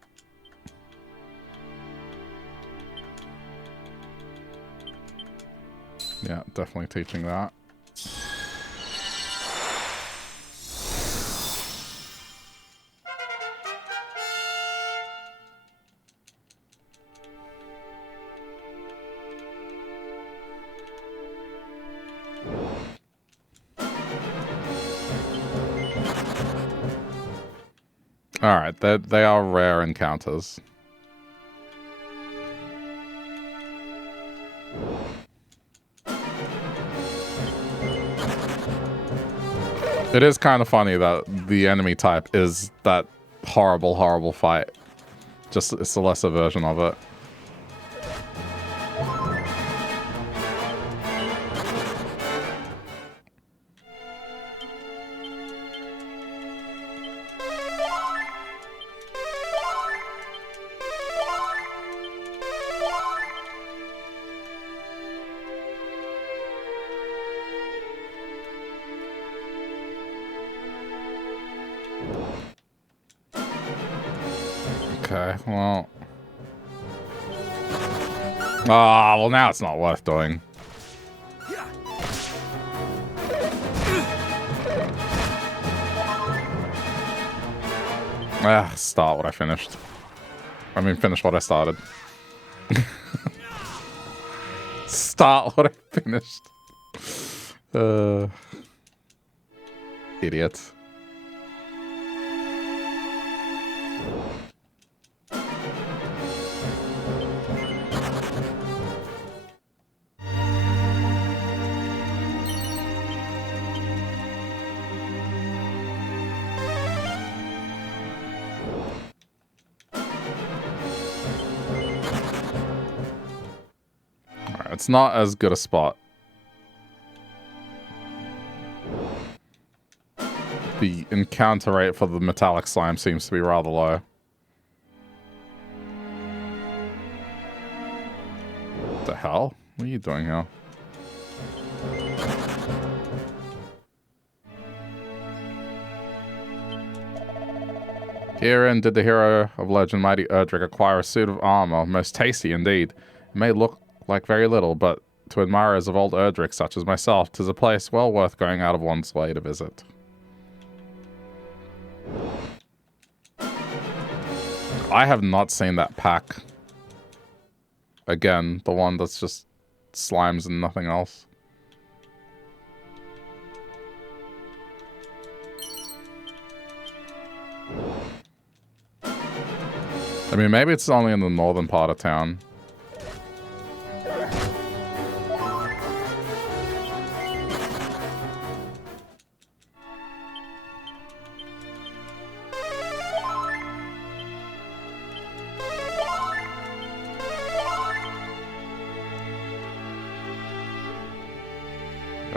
Yeah, definitely teaching that. Alright, they are rare encounters. It is kind of funny that the enemy type is that horrible, horrible fight. Just, it's a lesser version of it. Okay, well... Ah, well now it's not worth doing. Ah, start what I finished. I mean, finish what I started. Start what I finished. Idiot. It's not as good a spot. The encounter rate for the metallic slime seems to be rather low. What the hell? What are you doing here? Herein did the hero of legend, mighty Erdrick, acquire a suit of armor, most tasty indeed. It may look like very little, but to admirers of old Erdrick such as myself, 'tis a place well worth going out of one's way to visit. I have not seen that pack. Again, the one that's just slimes and nothing else. I mean, maybe it's only in the northern part of town.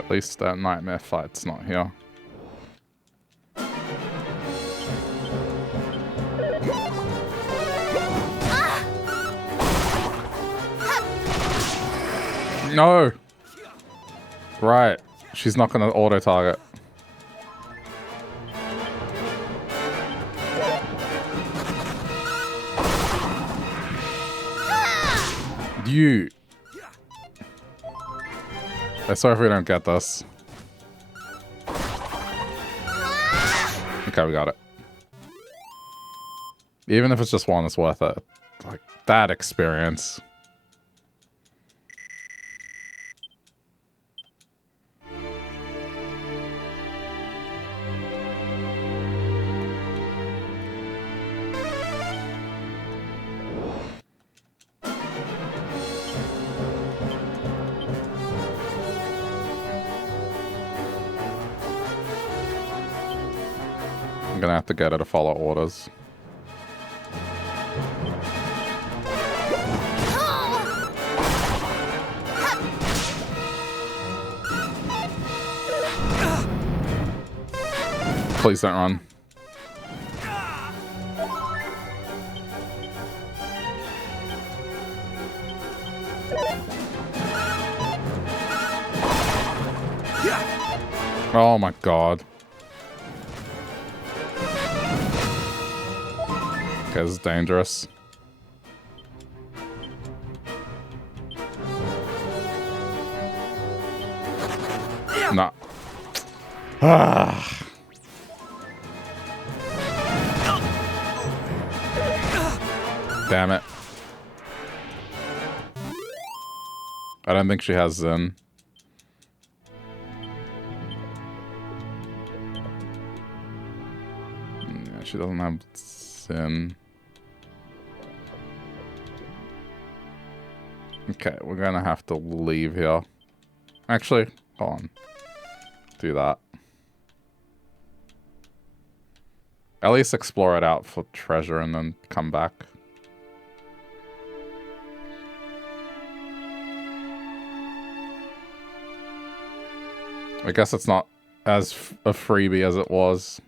At least that nightmare fight's not here. No! Right. She's not gonna auto-target. You. I'm sorry if we don't get this. Okay, we got it. Even if it's just one, it's worth it. Like, that experience. I'm gonna have to get her to follow orders. Please don't run. Oh my god. Okay, this is dangerous. No. Ah. Damn it. I don't think she has Zen. Yeah, she doesn't have Zen. Okay, we're gonna have to leave here. Actually, hold on. Do that. At least explore it out for treasure and then come back. I guess it's not as a freebie as it was.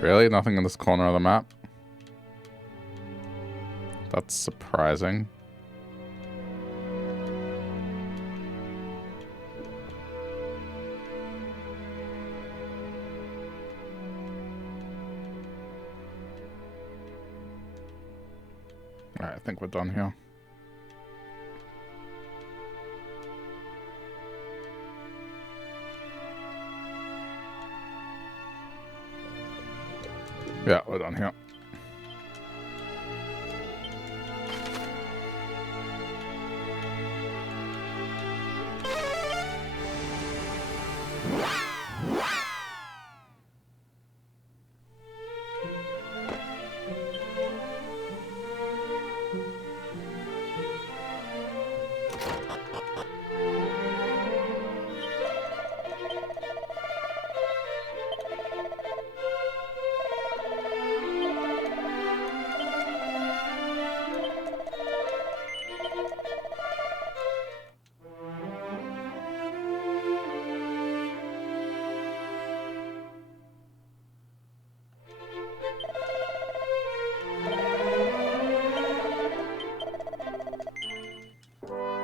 Really? Nothing in this corner of the map? That's surprising. Alright, I think we're done here. Yeah, we're done here.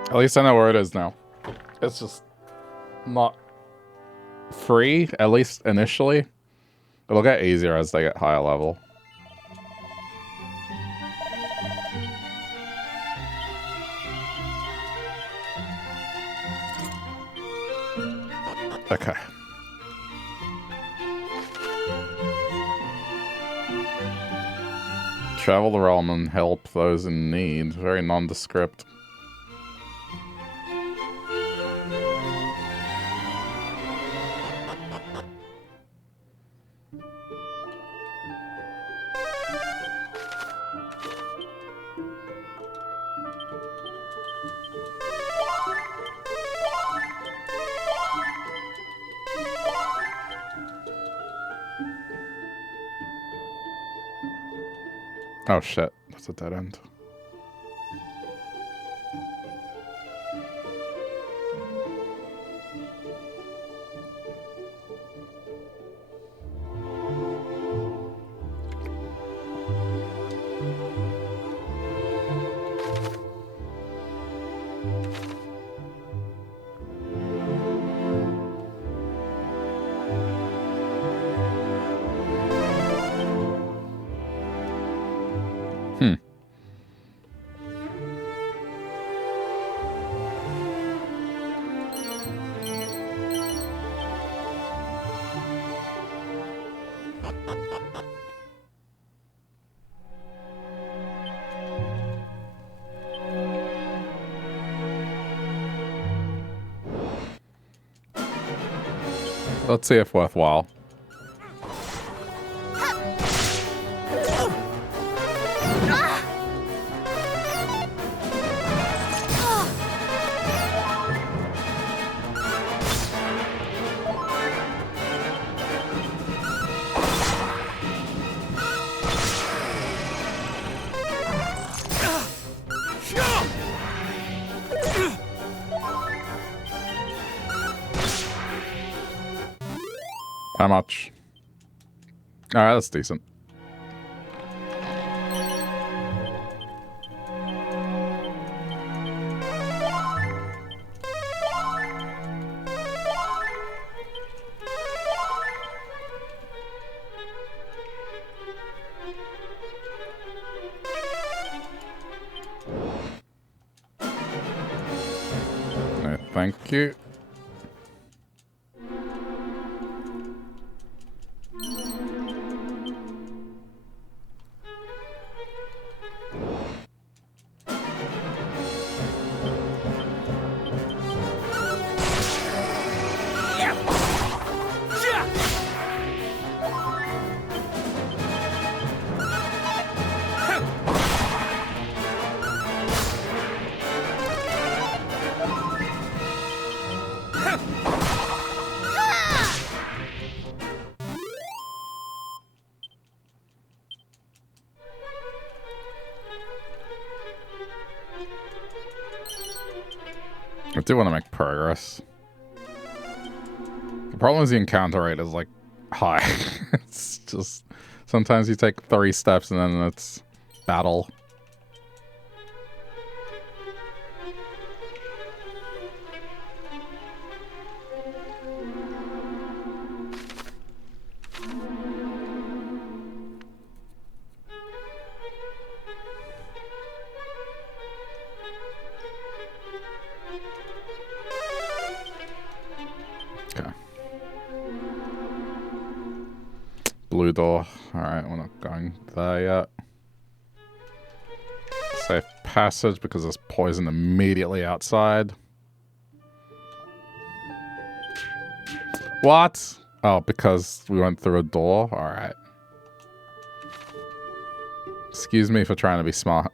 At least I know where it is now. It's just not free, at least initially. It'll get easier as they get higher level. Okay. Travel the realm and help those in need. Very nondescript. Oh shit, that's a dead end. Let's see if worthwhile. How much? Alright, that's decent. No, thank you. I do want to make progress. The problem is the encounter rate is like high. It's just sometimes you take 3 steps and then it's battle. Blue door. Alright, we're not going there yet. Safe passage because there's poison immediately outside. What? Oh, because we went through a door? Alright. Excuse me for trying to be smart.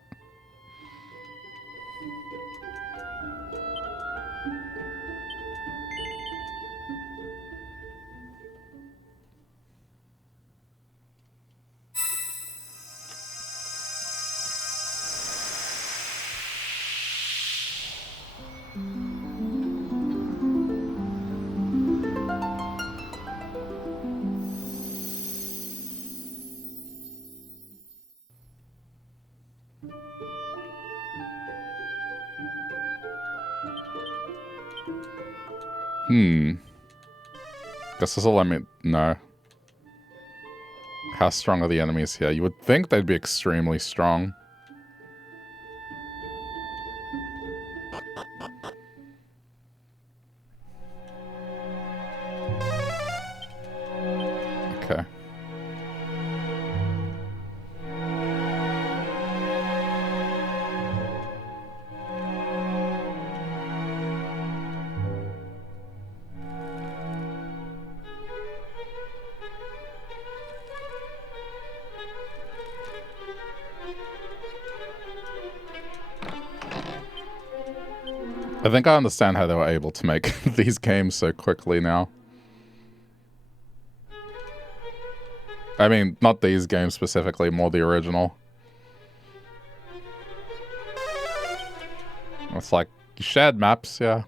Guess this will let me know. How strong are the enemies here? You would think they'd be extremely strong. Okay. I think I understand how they were able to make these games so quickly now. I mean, not these games specifically, more the original. It's like shared maps, yeah.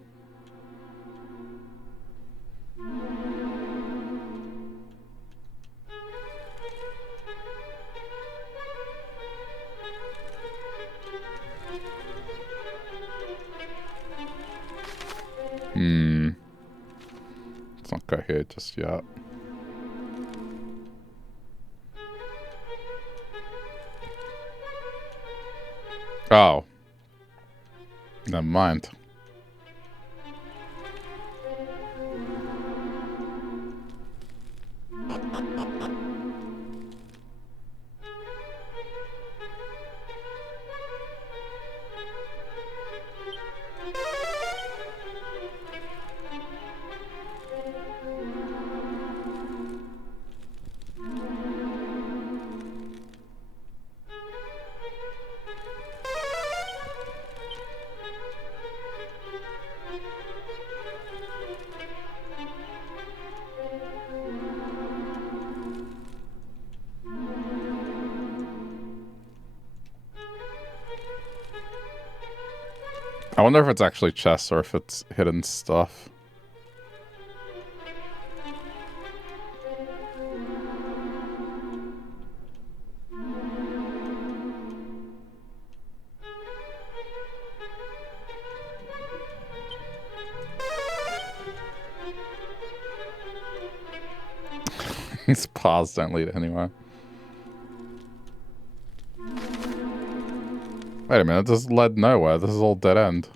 Let's not go here just yet. Oh. Never mind. I wonder if it's actually chests or if it's hidden stuff. These paths don't lead anywhere. Wait a minute, this led nowhere. This is all dead end.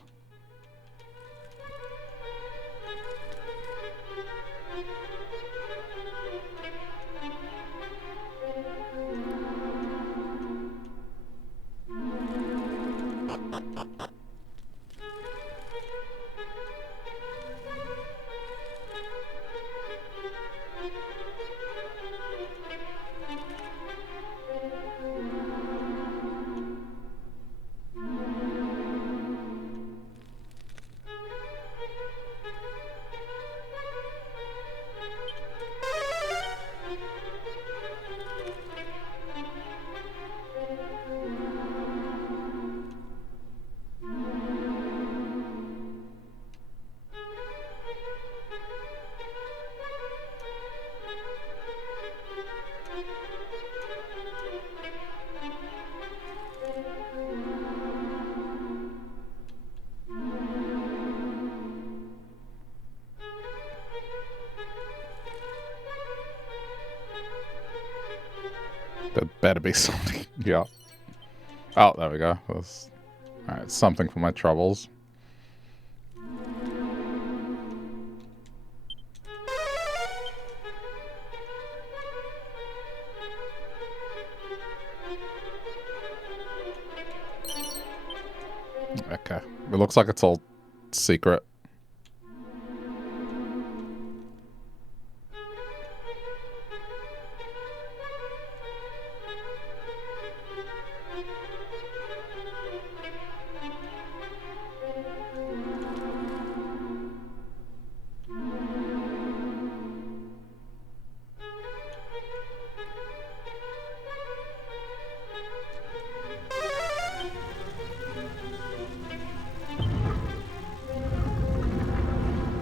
There better be something. Yeah. Oh, there we go. Alright, something for my troubles. Okay. It looks like it's all secret.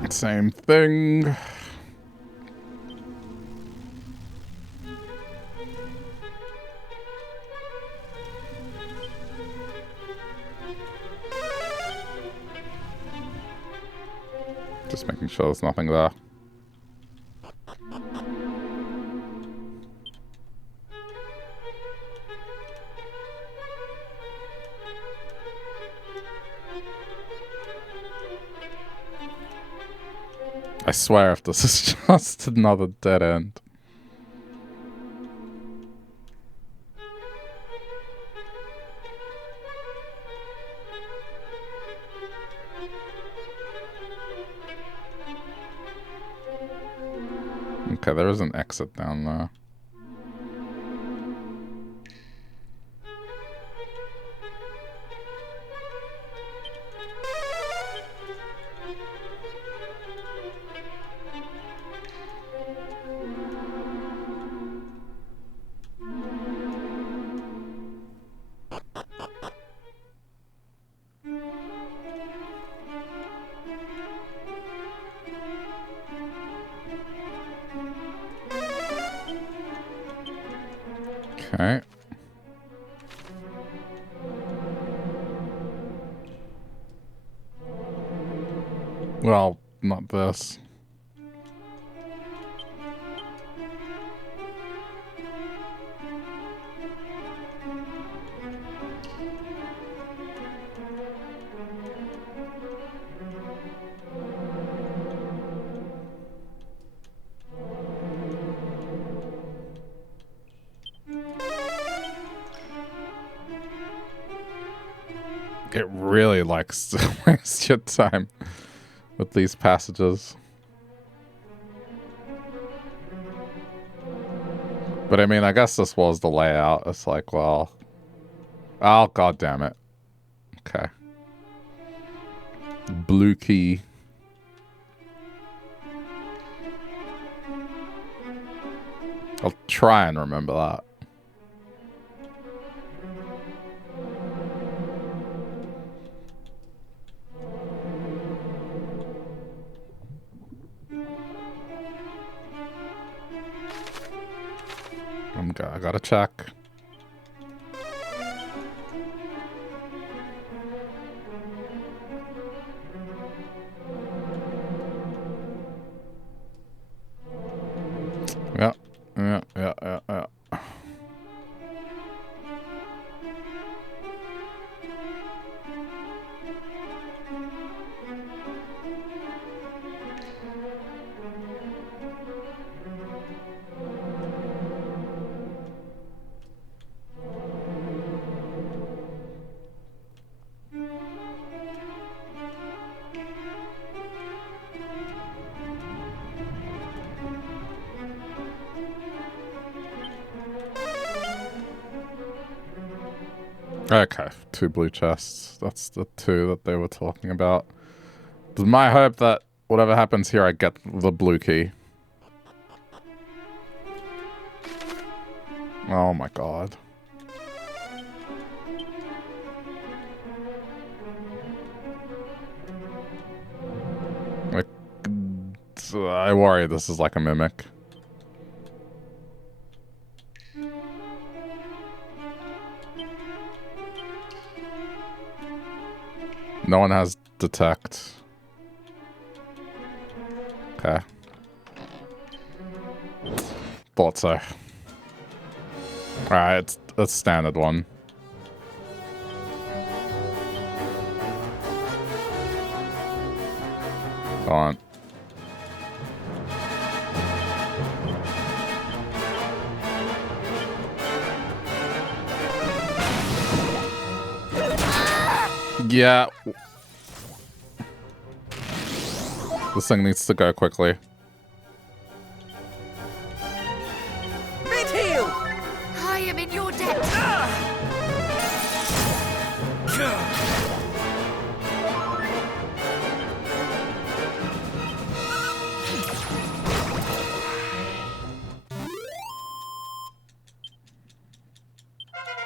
Same thing. Just making sure there's nothing there. I swear if this is just another dead end. Okay, there is an exit down there. Okay. Well, not this. It really likes to waste your time with these passages. But I mean, I guess this was the layout. It's like, well... Oh, god damn it. Okay. Blue key. I'll try and remember that. I gotta check. Yeah. Okay, 2 blue chests. That's the 2 that they were talking about. It's my hope that whatever happens here, I get the blue key. Oh my god. Like, I worry this is like a mimic. No one has detect. Okay. Thought so. Alright, it's a standard one. Go on. Yeah. This thing needs to go quickly. Mid-heel! I am in your debt.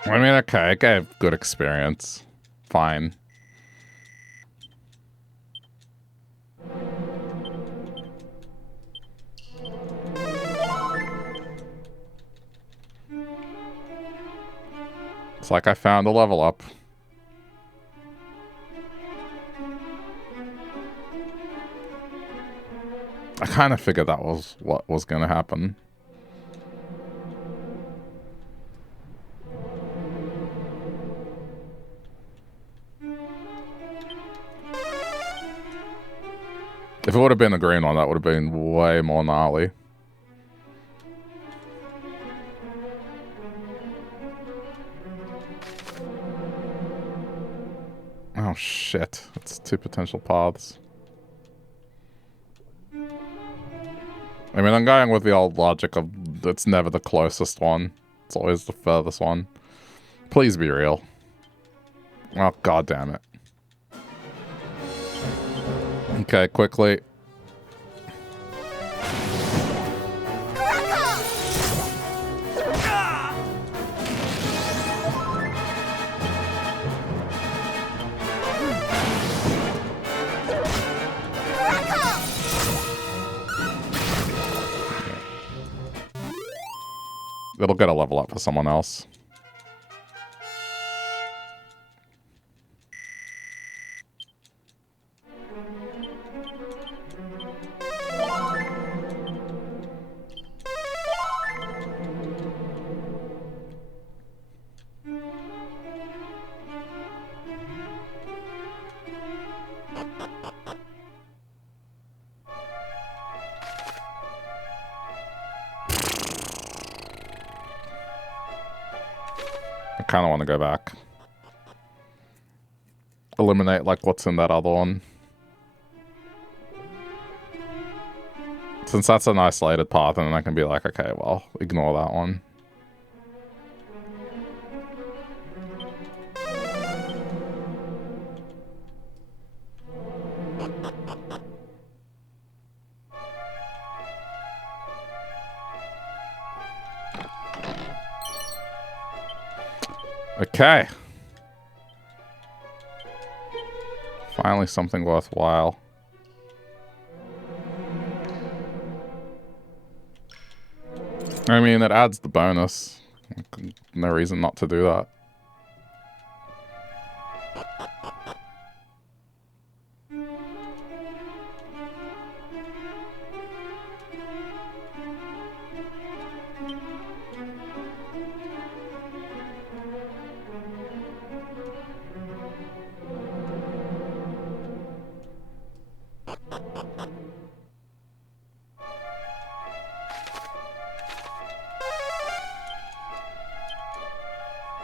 I mean, okay, I gave good experience. Fine. It's like I found a level up. I kind of figured that was what was going to happen. If it would have been the green one, that would have been way more gnarly. Oh shit, it's 2 potential paths. I mean, I'm going with the old logic of it's never the closest one. It's always the furthest one. Please be real. Oh, god damn it. Okay, quickly. It'll get a level up for someone else. I kind of want to go back. Eliminate, like, what's in that other one. Since that's an isolated path, and then I can be like, okay, well, ignore that one. Okay. Finally something worthwhile. I mean, it adds the bonus. No reason not to do that.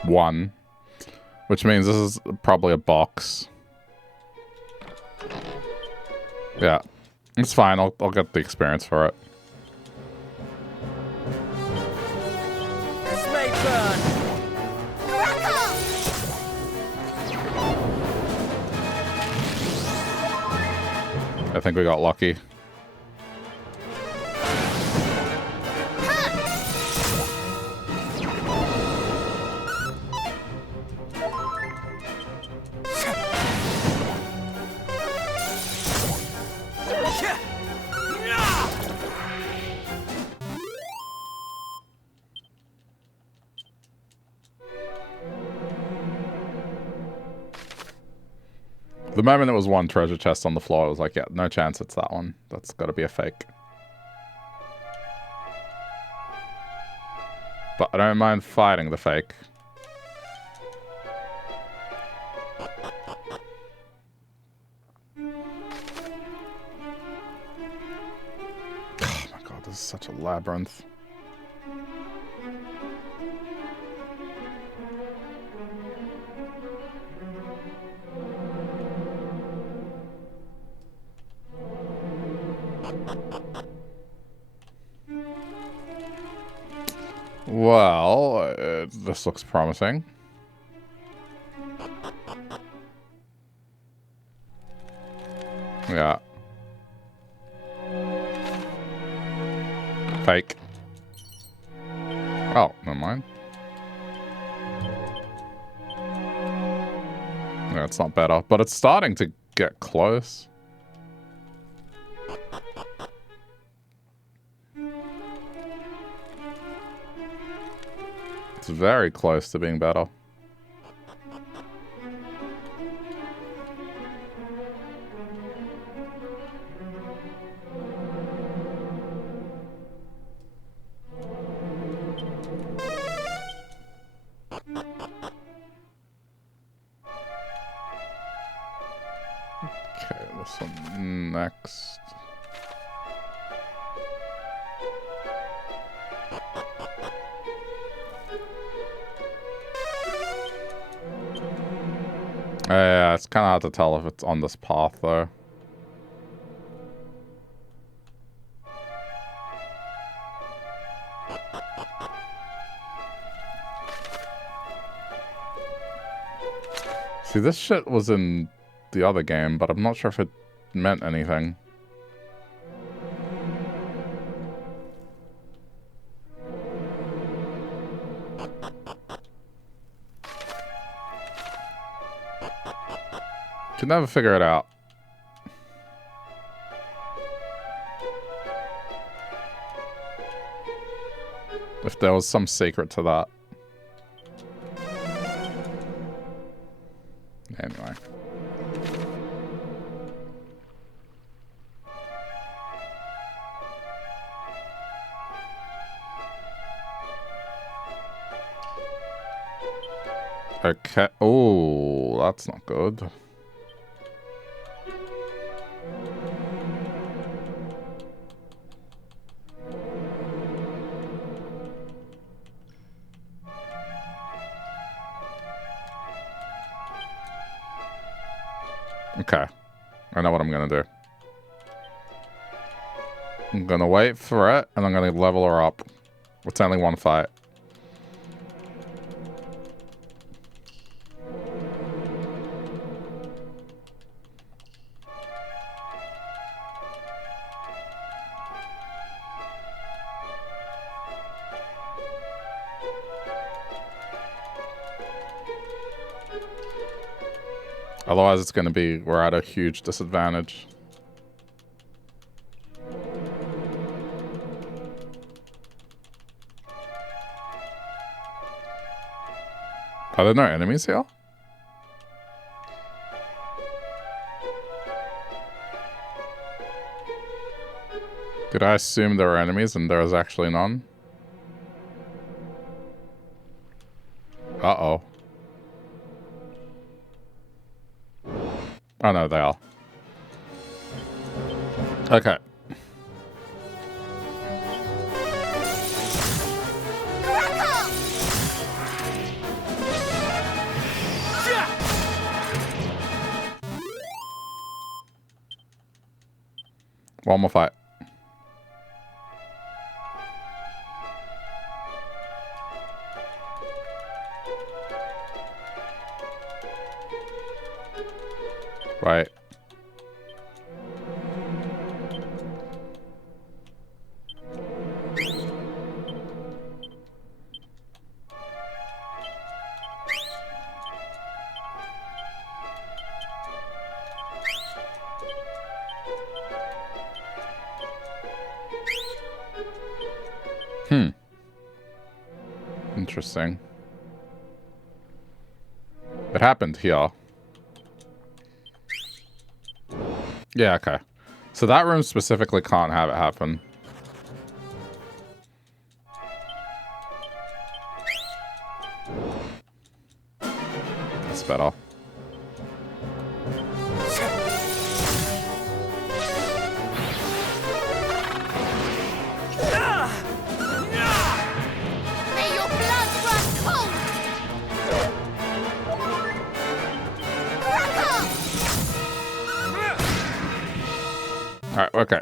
One, which means this is probably a box. Yeah, it's fine. I'll get the experience for it. This may burn. I think we got lucky. The moment there was one treasure chest on the floor, I was like, yeah, no chance it's that one. That's got to be a fake. But I don't mind fighting the fake. Oh my god, this is such a labyrinth. Well, this looks promising. Yeah. Fake. Oh, never mind. Yeah, it's not better, but it's starting to get close. It's very close to being better. Okay, this one next. Yeah, it's kind of hard to tell if it's on this path, though. See, this shit was in the other game, but I'm not sure if it meant anything. Can never figure it out. If there was some secret to that. Anyway. Okay. Oh, that's not good. Okay. I know what I'm gonna do. I'm gonna wait for it, and I'm gonna level her up. It's only one fight. Otherwise, it's going to be, we're at a huge disadvantage. Are there no enemies here? Did I assume there were enemies and there was actually none? Uh-oh. Oh no, they are. Okay. One more fight. Right. Interesting. It happened here. Yeah, okay. So that room specifically can't have it happen. That's better. Alright, okay.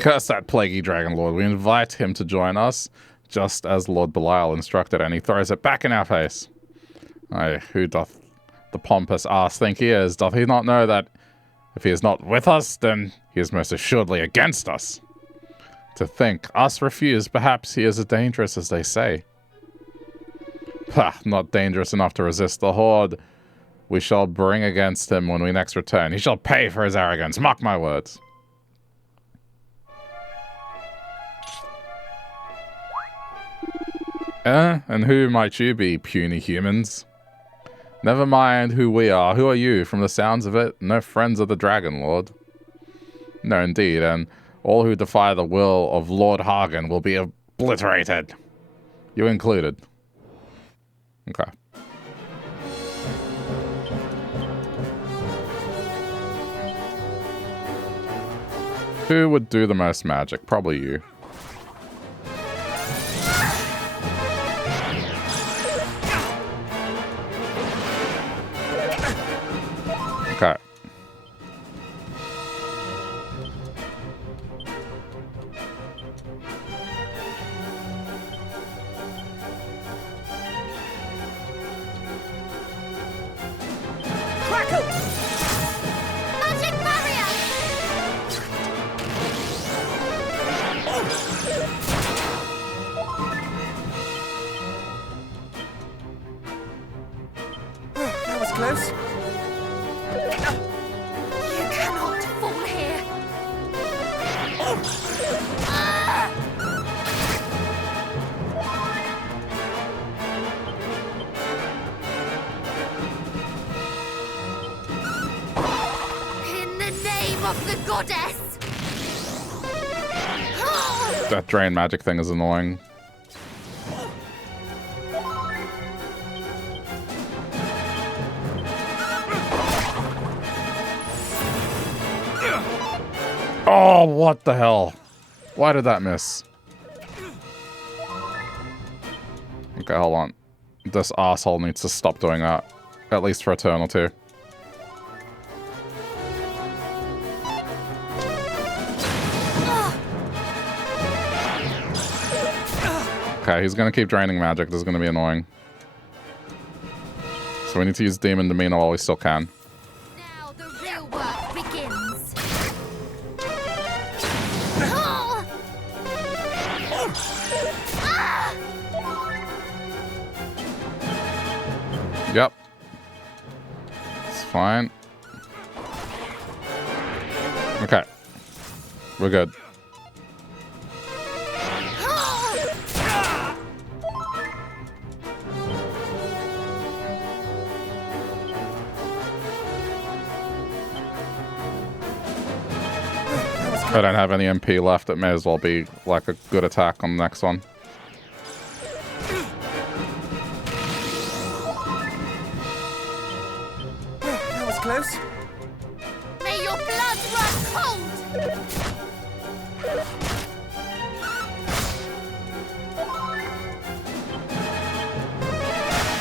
Curse that plaguey Dragon Lord. We invite him to join us, just as Lord Belial instructed, and he throws it back in our face. Aye, who doth the pompous ass think he is? Doth he not know that if he is not with us, then he is most assuredly against us? To think, us refuse, perhaps he is as dangerous as they say. Ha, not dangerous enough to resist the horde we shall bring against him when we next return. He shall pay for his arrogance, mark my words. And who might you be, puny humans? Never mind who we are. Who are you? From the sounds of it, no friends of the Dragon Lord. No, indeed, and all who defy the will of Lord Hagen will be obliterated. You included. Okay. Who would do the most magic? Probably you. Okay. Magic barrier! That was close. You cannot fall here. In the name of the goddess! That drain magic thing is annoying. Oh, what the hell? Why did that miss? Okay, hold on. This asshole needs to stop doing that. At least for a turn or two. Okay, he's gonna keep draining magic. This is gonna be annoying. So we need to use Demon Demeanor while we still can. Now the real work begins. Yep. It's fine. Okay. We're good. I don't have any MP left. It may as well be like a good attack on the next one. That was close. May your blood run cold!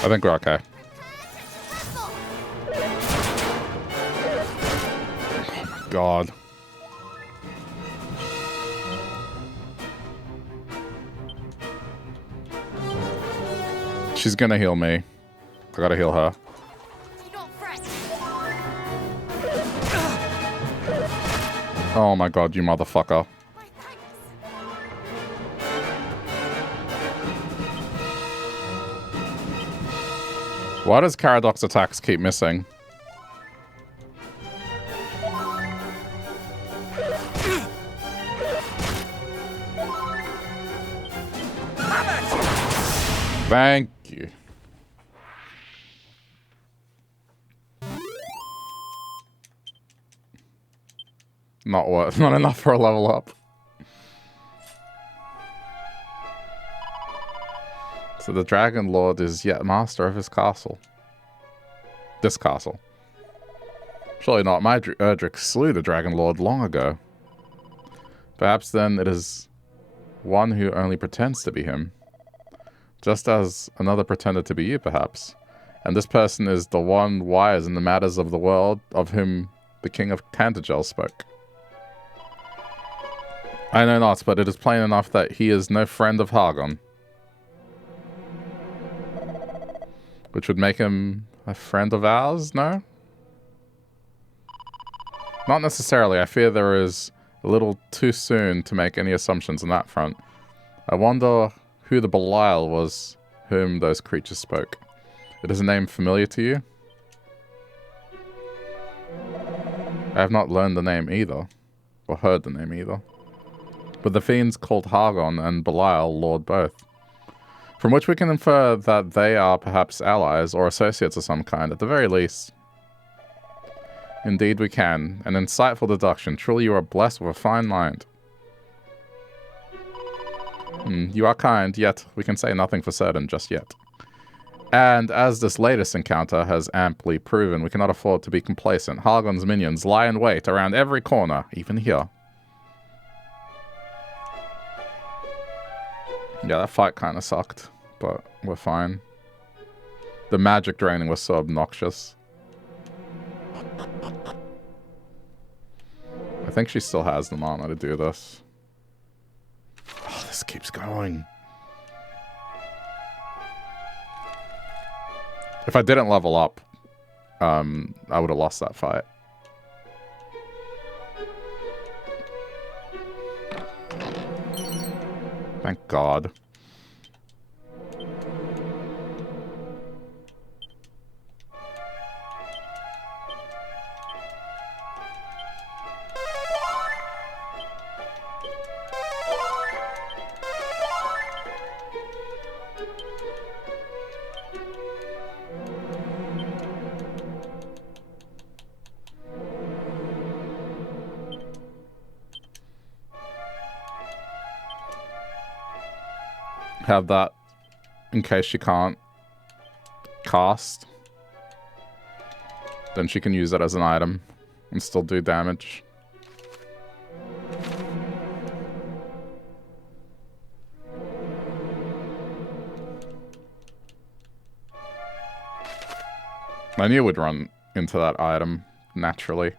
I think we're okay. Tremble! God. She's gonna heal me. I gotta heal her. Do not fret. Oh my god, you motherfucker. My thanks. Why does Caradox attacks keep missing? Thank you. Not enough for a level up. So the Dragon Lord is yet master of his castle. This castle. Surely not. My Erdrick slew the Dragon Lord long ago. Perhaps then it is one who only pretends to be him. Just as another pretended to be you, perhaps. And this person is the one wise in the matters of the world of whom the king of Tantagel spoke. I know not, but it is plain enough that he is no friend of Hargon. Which would make him a friend of ours, no? Not necessarily. I fear there is a little too soon to make any assumptions on that front. I wonder who the Belial was whom those creatures spoke. It is a name familiar to you? I have not learned the name either, or heard the name either. But the fiends called Hargon and Belial lord both, from which we can infer that they are perhaps allies or associates of some kind, at the very least. Indeed we can. An insightful deduction. Truly you are blessed with a fine mind. You are kind, yet we can say nothing for certain just yet. And as this latest encounter has amply proven, we cannot afford to be complacent. Hargon's minions lie in wait around every corner, even here. Yeah, that fight kind of sucked, but we're fine. The magic draining was so obnoxious. think she still has the mana to do this. Oh, this keeps going. If I didn't level up, I would have lost that fight. Thank God. Have that in case she can't cast. Then she can use it as an item and still do damage. I knew it would run into that item naturally.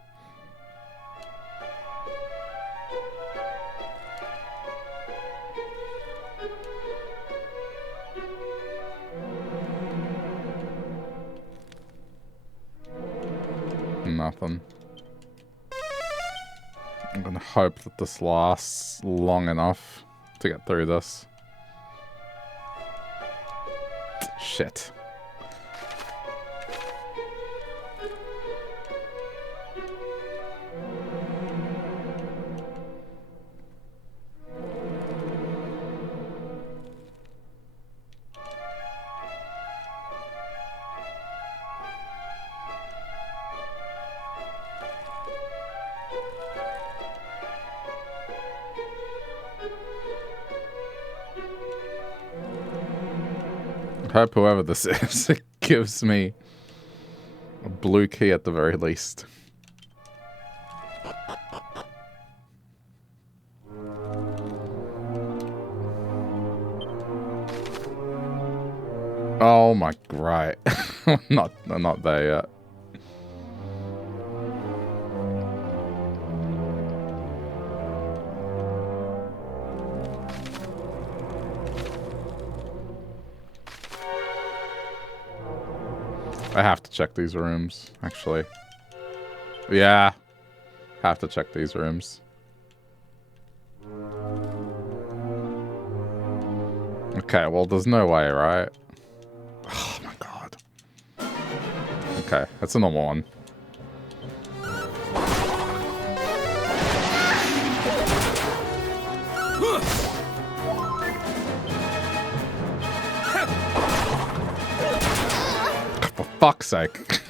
Nothing. I'm gonna hope that this lasts long enough to get through this. Shit. I hope whoever this is gives me a blue key at the very least. Oh my, right. I'm not there yet. I have to check these rooms, actually. Yeah. Have to check these rooms. Okay, well, there's no way, right? Oh my god. Okay, that's a normal one. For fuck's sake.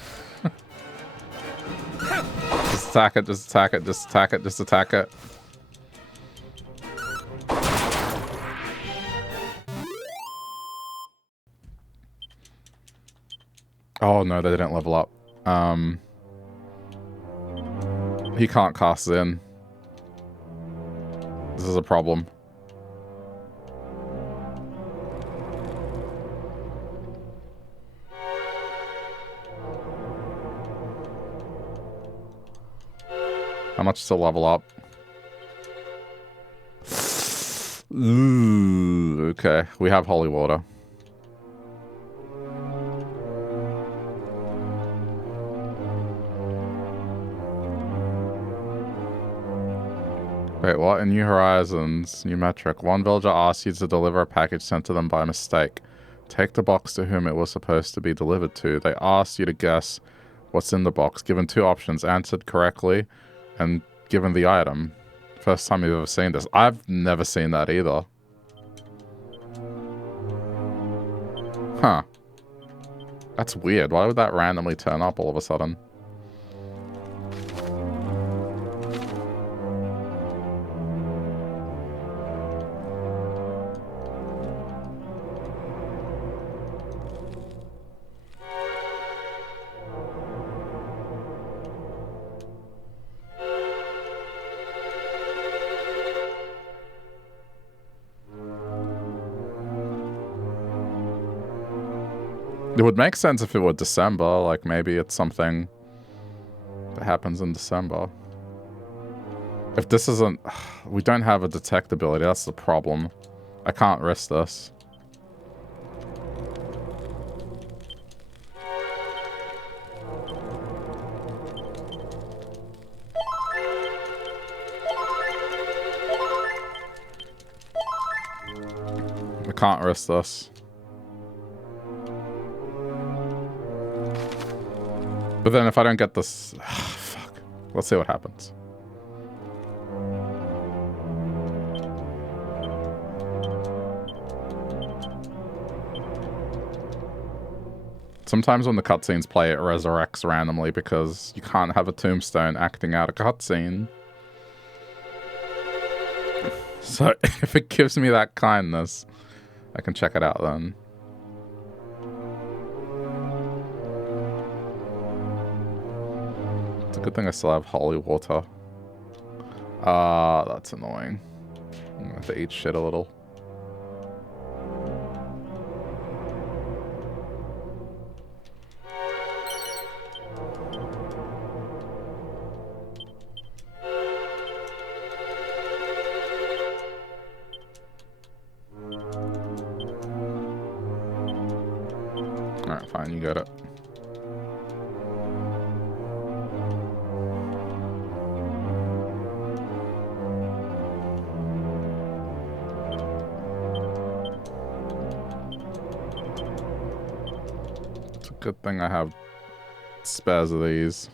Just attack it, just attack it, just attack it, just attack it. Oh no, they didn't level up. He can't cast in. This is a problem. How much to level up? Ooh, okay. We have holy water. Wait, what? In New Horizons, New Metric, one villager asks you to deliver a package sent to them by mistake. Take the box to whom it was supposed to be delivered to. They ask you to guess what's in the box. Given two options, answered correctly, and given the item. First time you've ever seen this. I've never seen that either. Huh. That's weird. Why would that randomly turn up all of a sudden? It would make sense if it were December, like maybe it's something that happens in December. If this isn't... We don't have a detect ability, that's the problem. I can't risk this. I can't risk this. But then if I don't get this... fuck. Let's see what happens. Sometimes when the cutscenes play, it resurrects randomly because you can't have a tombstone acting out a cutscene. So if it gives me that kindness, I can check it out then. It's a good thing I still have holy water. That's annoying. I'm gonna have to eat shit a little. Alright, fine, you got it. It's a good thing I have spares of these.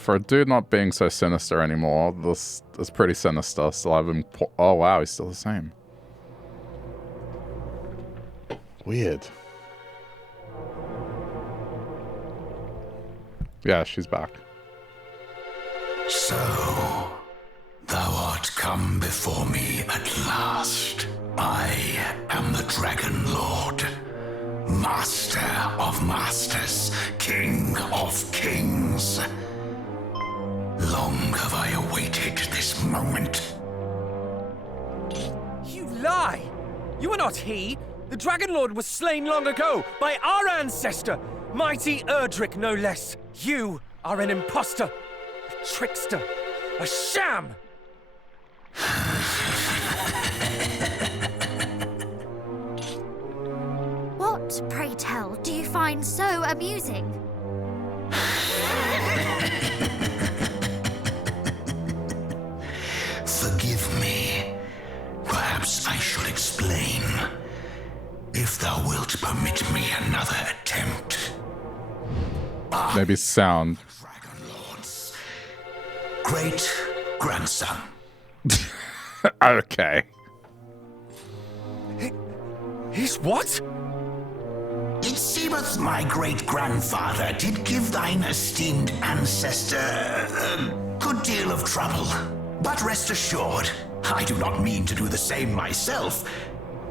For a dude not being so sinister anymore, this is pretty sinister. Still have him. Oh wow, he's still the same. Weird. Yeah, she's back. So, thou art come before me at last. I am the Dragon Lord, Master of Masters, King of Kings. Long have I awaited this moment. You lie! You are not he! The Dragon Lord was slain long ago by our ancestor, mighty Erdrick no less. You are an imposter, a trickster, a sham! What, pray tell, do you find so amusing? Forgive me. Perhaps I should explain. If thou wilt permit me another attempt. Maybe sound. Dragon Lord's great grandson. Okay. He's what? It seemeth my great-grandfather did give thine esteemed ancestor a good deal of trouble. But rest assured, I do not mean to do the same myself.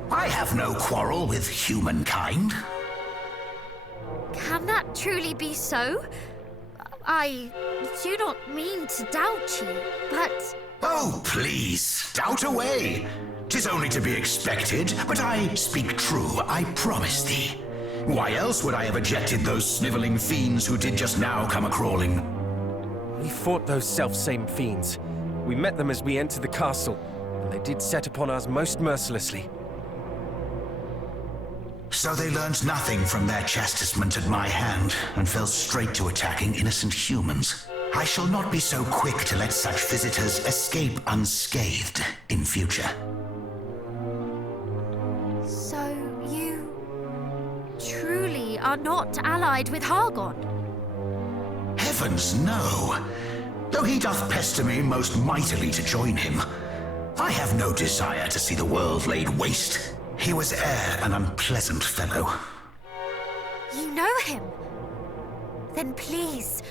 I have no quarrel with humankind. Can that truly be so? I do not mean to doubt you, but... Oh, please, doubt away. 'Tis only to be expected, but I speak true, I promise thee. Why else would I have ejected those sniveling fiends who did just now come a-crawling? We fought those self-same fiends. We met them as we entered the castle, and they did set upon us most mercilessly. So they learned nothing from their chastisement at my hand, and fell straight to attacking innocent humans. I shall not be so quick to let such visitors escape unscathed in future. So you truly are not allied with Hargon? Heavens, no. Though he doth pester me most mightily to join him, I have no desire to see the world laid waste. He was e'er an unpleasant fellow. You know him? Then please,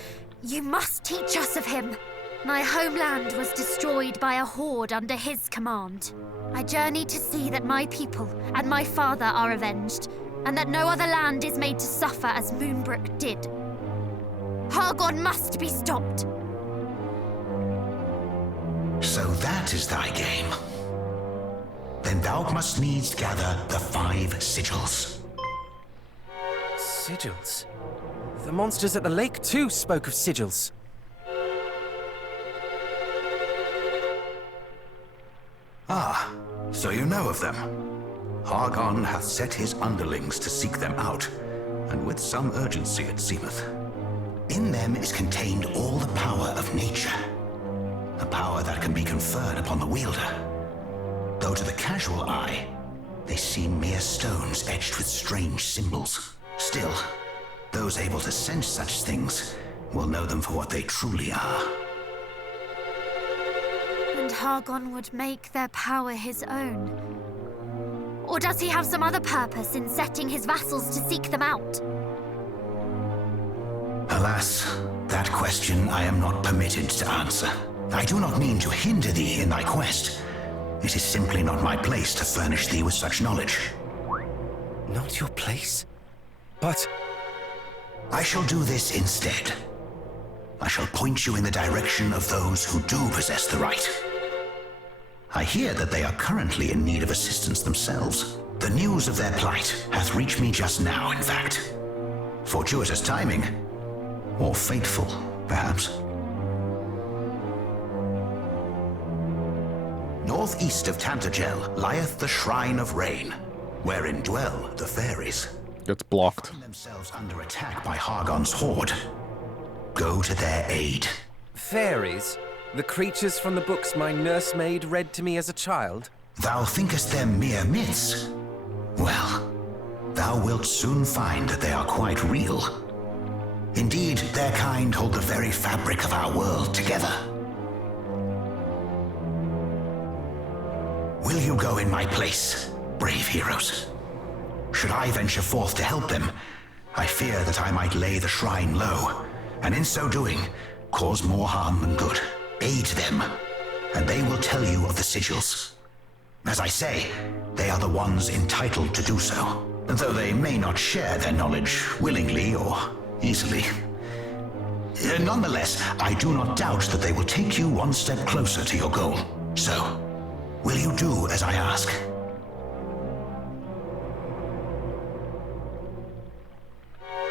you must teach us of him. My homeland was destroyed by a horde under his command. I journey to see that my people and my father are avenged, and that no other land is made to suffer as Moonbrook did. Hargon must be stopped. So that is thy game. Then thou must needs gather the 5 sigils. Sigils? The monsters at the lake too spoke of sigils. Ah, so you know of them. Hargon hath set his underlings to seek them out, and with some urgency it seemeth. In them is contained all the power of nature, a power that can be conferred upon the wielder. Though to the casual eye, they seem mere stones edged with strange symbols. Still, those able to sense such things will know them for what they truly are. And Hargon would make their power his own. Or does he have some other purpose in setting his vassals to seek them out? Alas, that question I am not permitted to answer. I do not mean to hinder thee in thy quest. It is simply not my place to furnish thee with such knowledge. Not your place? But... I shall do this instead. I shall point you in the direction of those who do possess the right. I hear that they are currently in need of assistance themselves. The news of their plight hath reached me just now, in fact. Fortuitous timing. Or fateful, perhaps. Northeast of Tantagel lieth the Shrine of Rain, wherein dwell the fairies. It's blocked. Find themselves under attack by Hargon's horde. Go to their aid. Fairies? The creatures from the books my nursemaid read to me as a child? Thou thinkest them mere myths? Well, thou wilt soon find that they are quite real. Indeed, their kind hold the very fabric of our world together. Will you go in my place, brave heroes? Should I venture forth to help them, I fear that I might lay the shrine low, and in so doing, cause more harm than good. Aid them, and they will tell you of the sigils. As I say, they are the ones entitled to do so, though they may not share their knowledge willingly or easily. Nonetheless, I do not doubt that they will take you one step closer to your goal. So, will you do as I ask?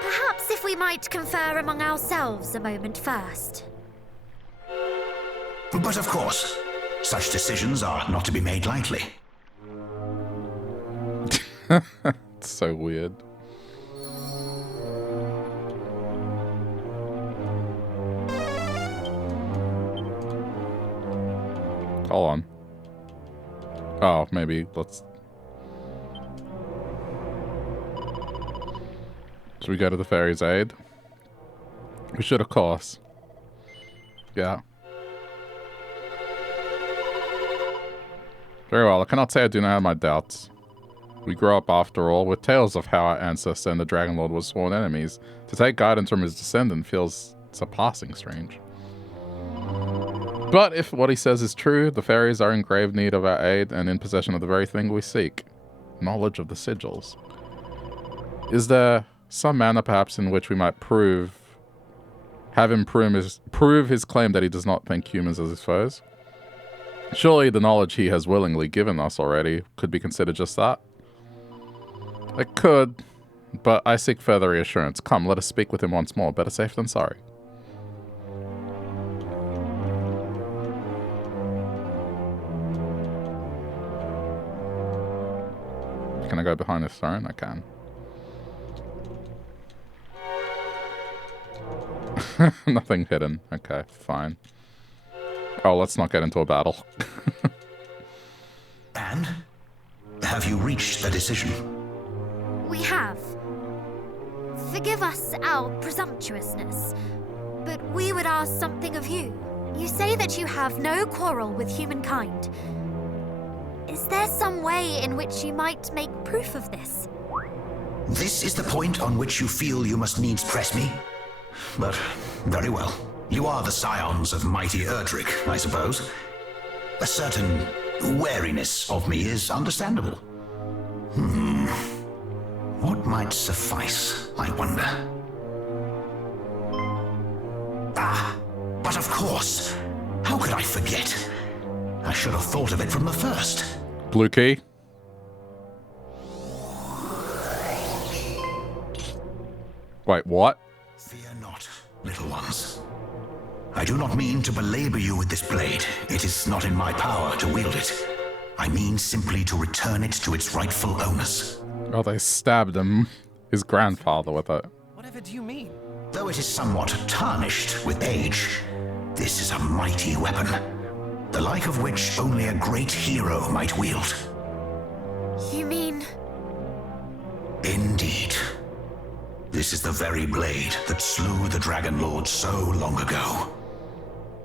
Perhaps if we might confer among ourselves a moment first. But of course, such decisions are not to be made lightly. It's so weird. Hold on. Oh, maybe let's... Should we go to the fairy's aid? We should, of course. Yeah. Very well, I cannot say I do not have my doubts. We grew up, after all, with tales of how our ancestor and the Dragon Lord were sworn enemies. To take guidance from his descendant feels surpassing strange. But if what he says is true, the fairies are in grave need of our aid and in possession of the very thing we seek. Knowledge of the sigils. Is there some manner perhaps in which we might have him prove his claim that he does not think humans as his foes? Surely the knowledge he has willingly given us already could be considered just that? It could, but I seek further reassurance. Come, let us speak with him once more. Better safe than sorry. Can I go behind this throne? I can. Nothing hidden. Okay, fine. Oh, let's not get into a battle. And? Have you reached a decision? We have. Forgive us our presumptuousness, but we would ask something of you. You say that you have no quarrel with humankind. Is there some way in which you might make proof of this? This is the point on which you feel you must needs press me? But, very well. You are the scions of mighty Erdrick, I suppose. A certain wariness of me is understandable. What might suffice, I wonder? But of course. How could I forget? I should have thought of it from the first. Blue key. Wait, what? Fear not, little ones. I do not mean to belabor you with this blade. It is not in my power to wield it. I mean simply to return it to its rightful owners. Oh, they stabbed him, his grandfather, with it. Whatever do you mean? Though it is somewhat tarnished with age, this is a mighty weapon, the like of which only a great hero might wield. You mean... Indeed. This is the very blade that slew the Dragon Lord so long ago.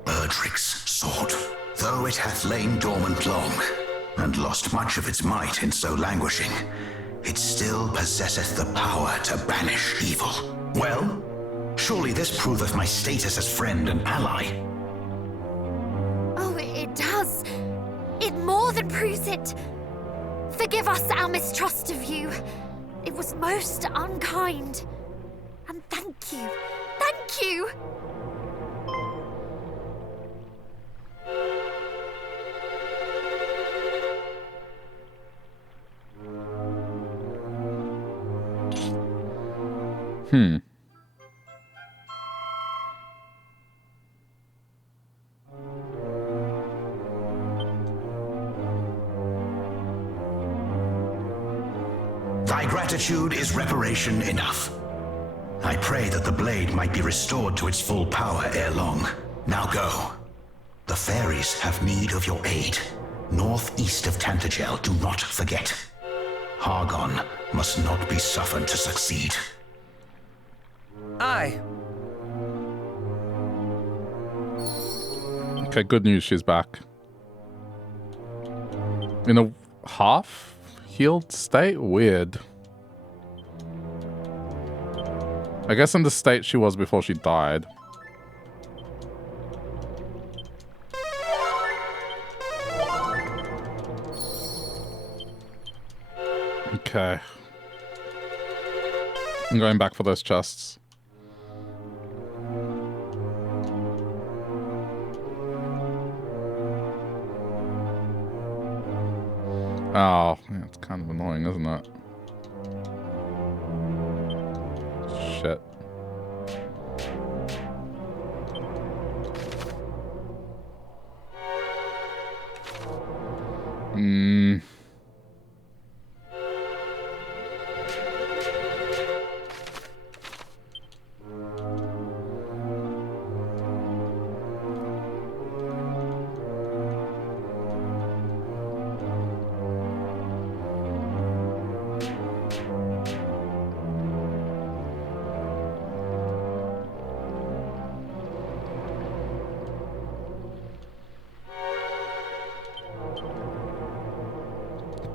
Erdrick's sword. Though it hath lain dormant long, and lost much of its might in so languishing, it still possesseth the power to banish evil. Well, surely this proveth my status as friend and ally. Oh, it does. It more than proves it. Forgive us our mistrust of you. It was most unkind. And thank you. Thank you! Thy gratitude is reparation enough. I pray that the blade might be restored to its full power ere long. Now go. The fairies have need of your aid. Northeast of Tantagel, do not forget. Hargon must not be suffered to succeed. Aye. Okay, good news, she's back. In a half-healed state? Weird. I guess in the state she was before she died. Okay. I'm going back for those chests. Oh, yeah, it's kind of annoying, isn't it? Shit.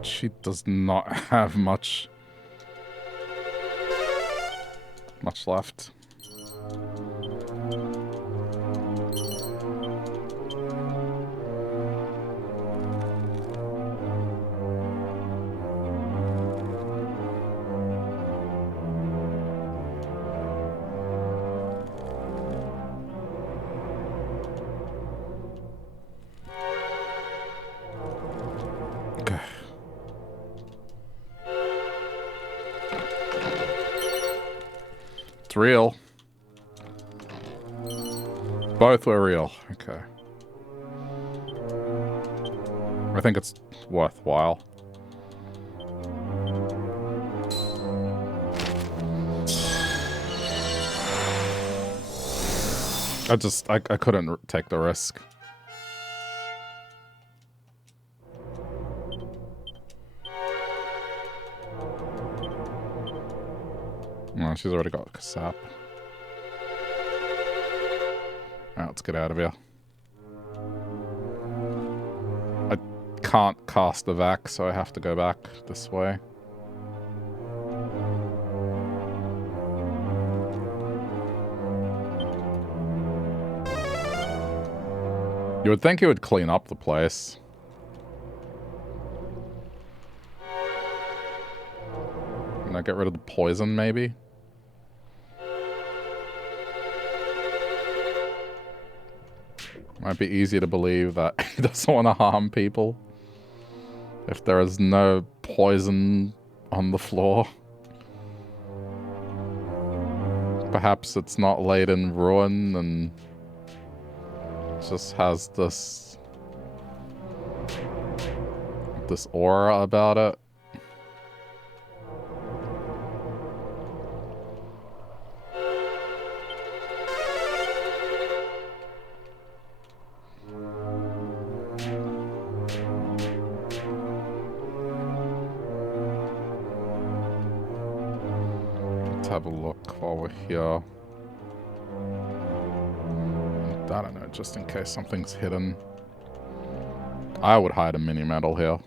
She does not have much left. Real. Both were real. Okay. I think it's worthwhile. I couldn't take the risk. No, she's already got Kasap. Alright, let's get out of here. I can't cast the vac, so I have to go back this way. You would think it would clean up the place. Can I get rid of the poison, maybe? Might be easier to believe that he doesn't want to harm people if there is no poison on the floor. Perhaps it's not laid in ruin and just has this aura about it. Let's have a look while we're here. I don't know, just in case something's hidden. I would hide a mini medal here.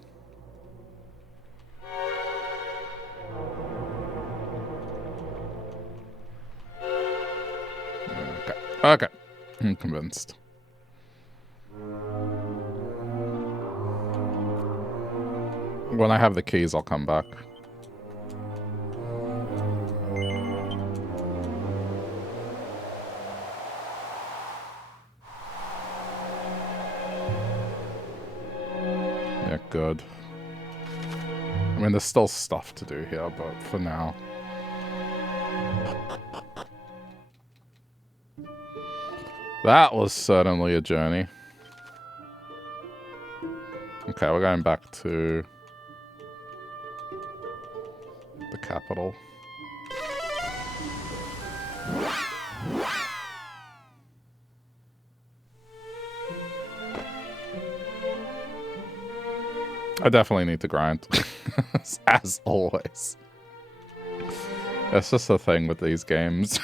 Okay. I'm convinced. When I have the keys, I'll come back. Yeah, good. I mean, there's still stuff to do here, but for now. That was certainly a journey. Okay, we're going back to the capital. I definitely need to grind, as always. It's just a thing with these games.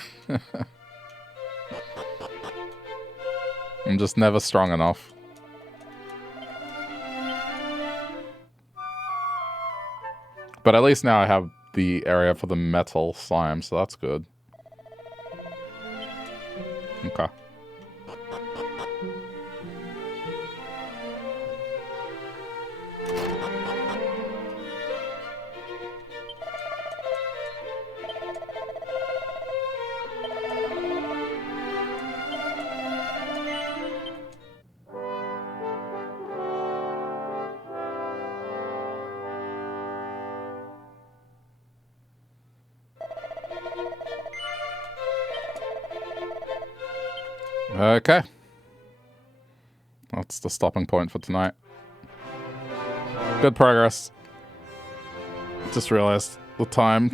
I'm just never strong enough. But at least now I have the area for the metal slime, so that's good. Okay. Okay. That's the stopping point for tonight. Good progress. Just realized the time.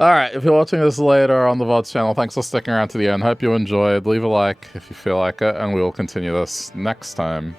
Alright, if you're watching this later on the VODs channel, thanks for sticking around to the end. Hope you enjoyed. Leave a like if you feel like it, and we will continue this next time.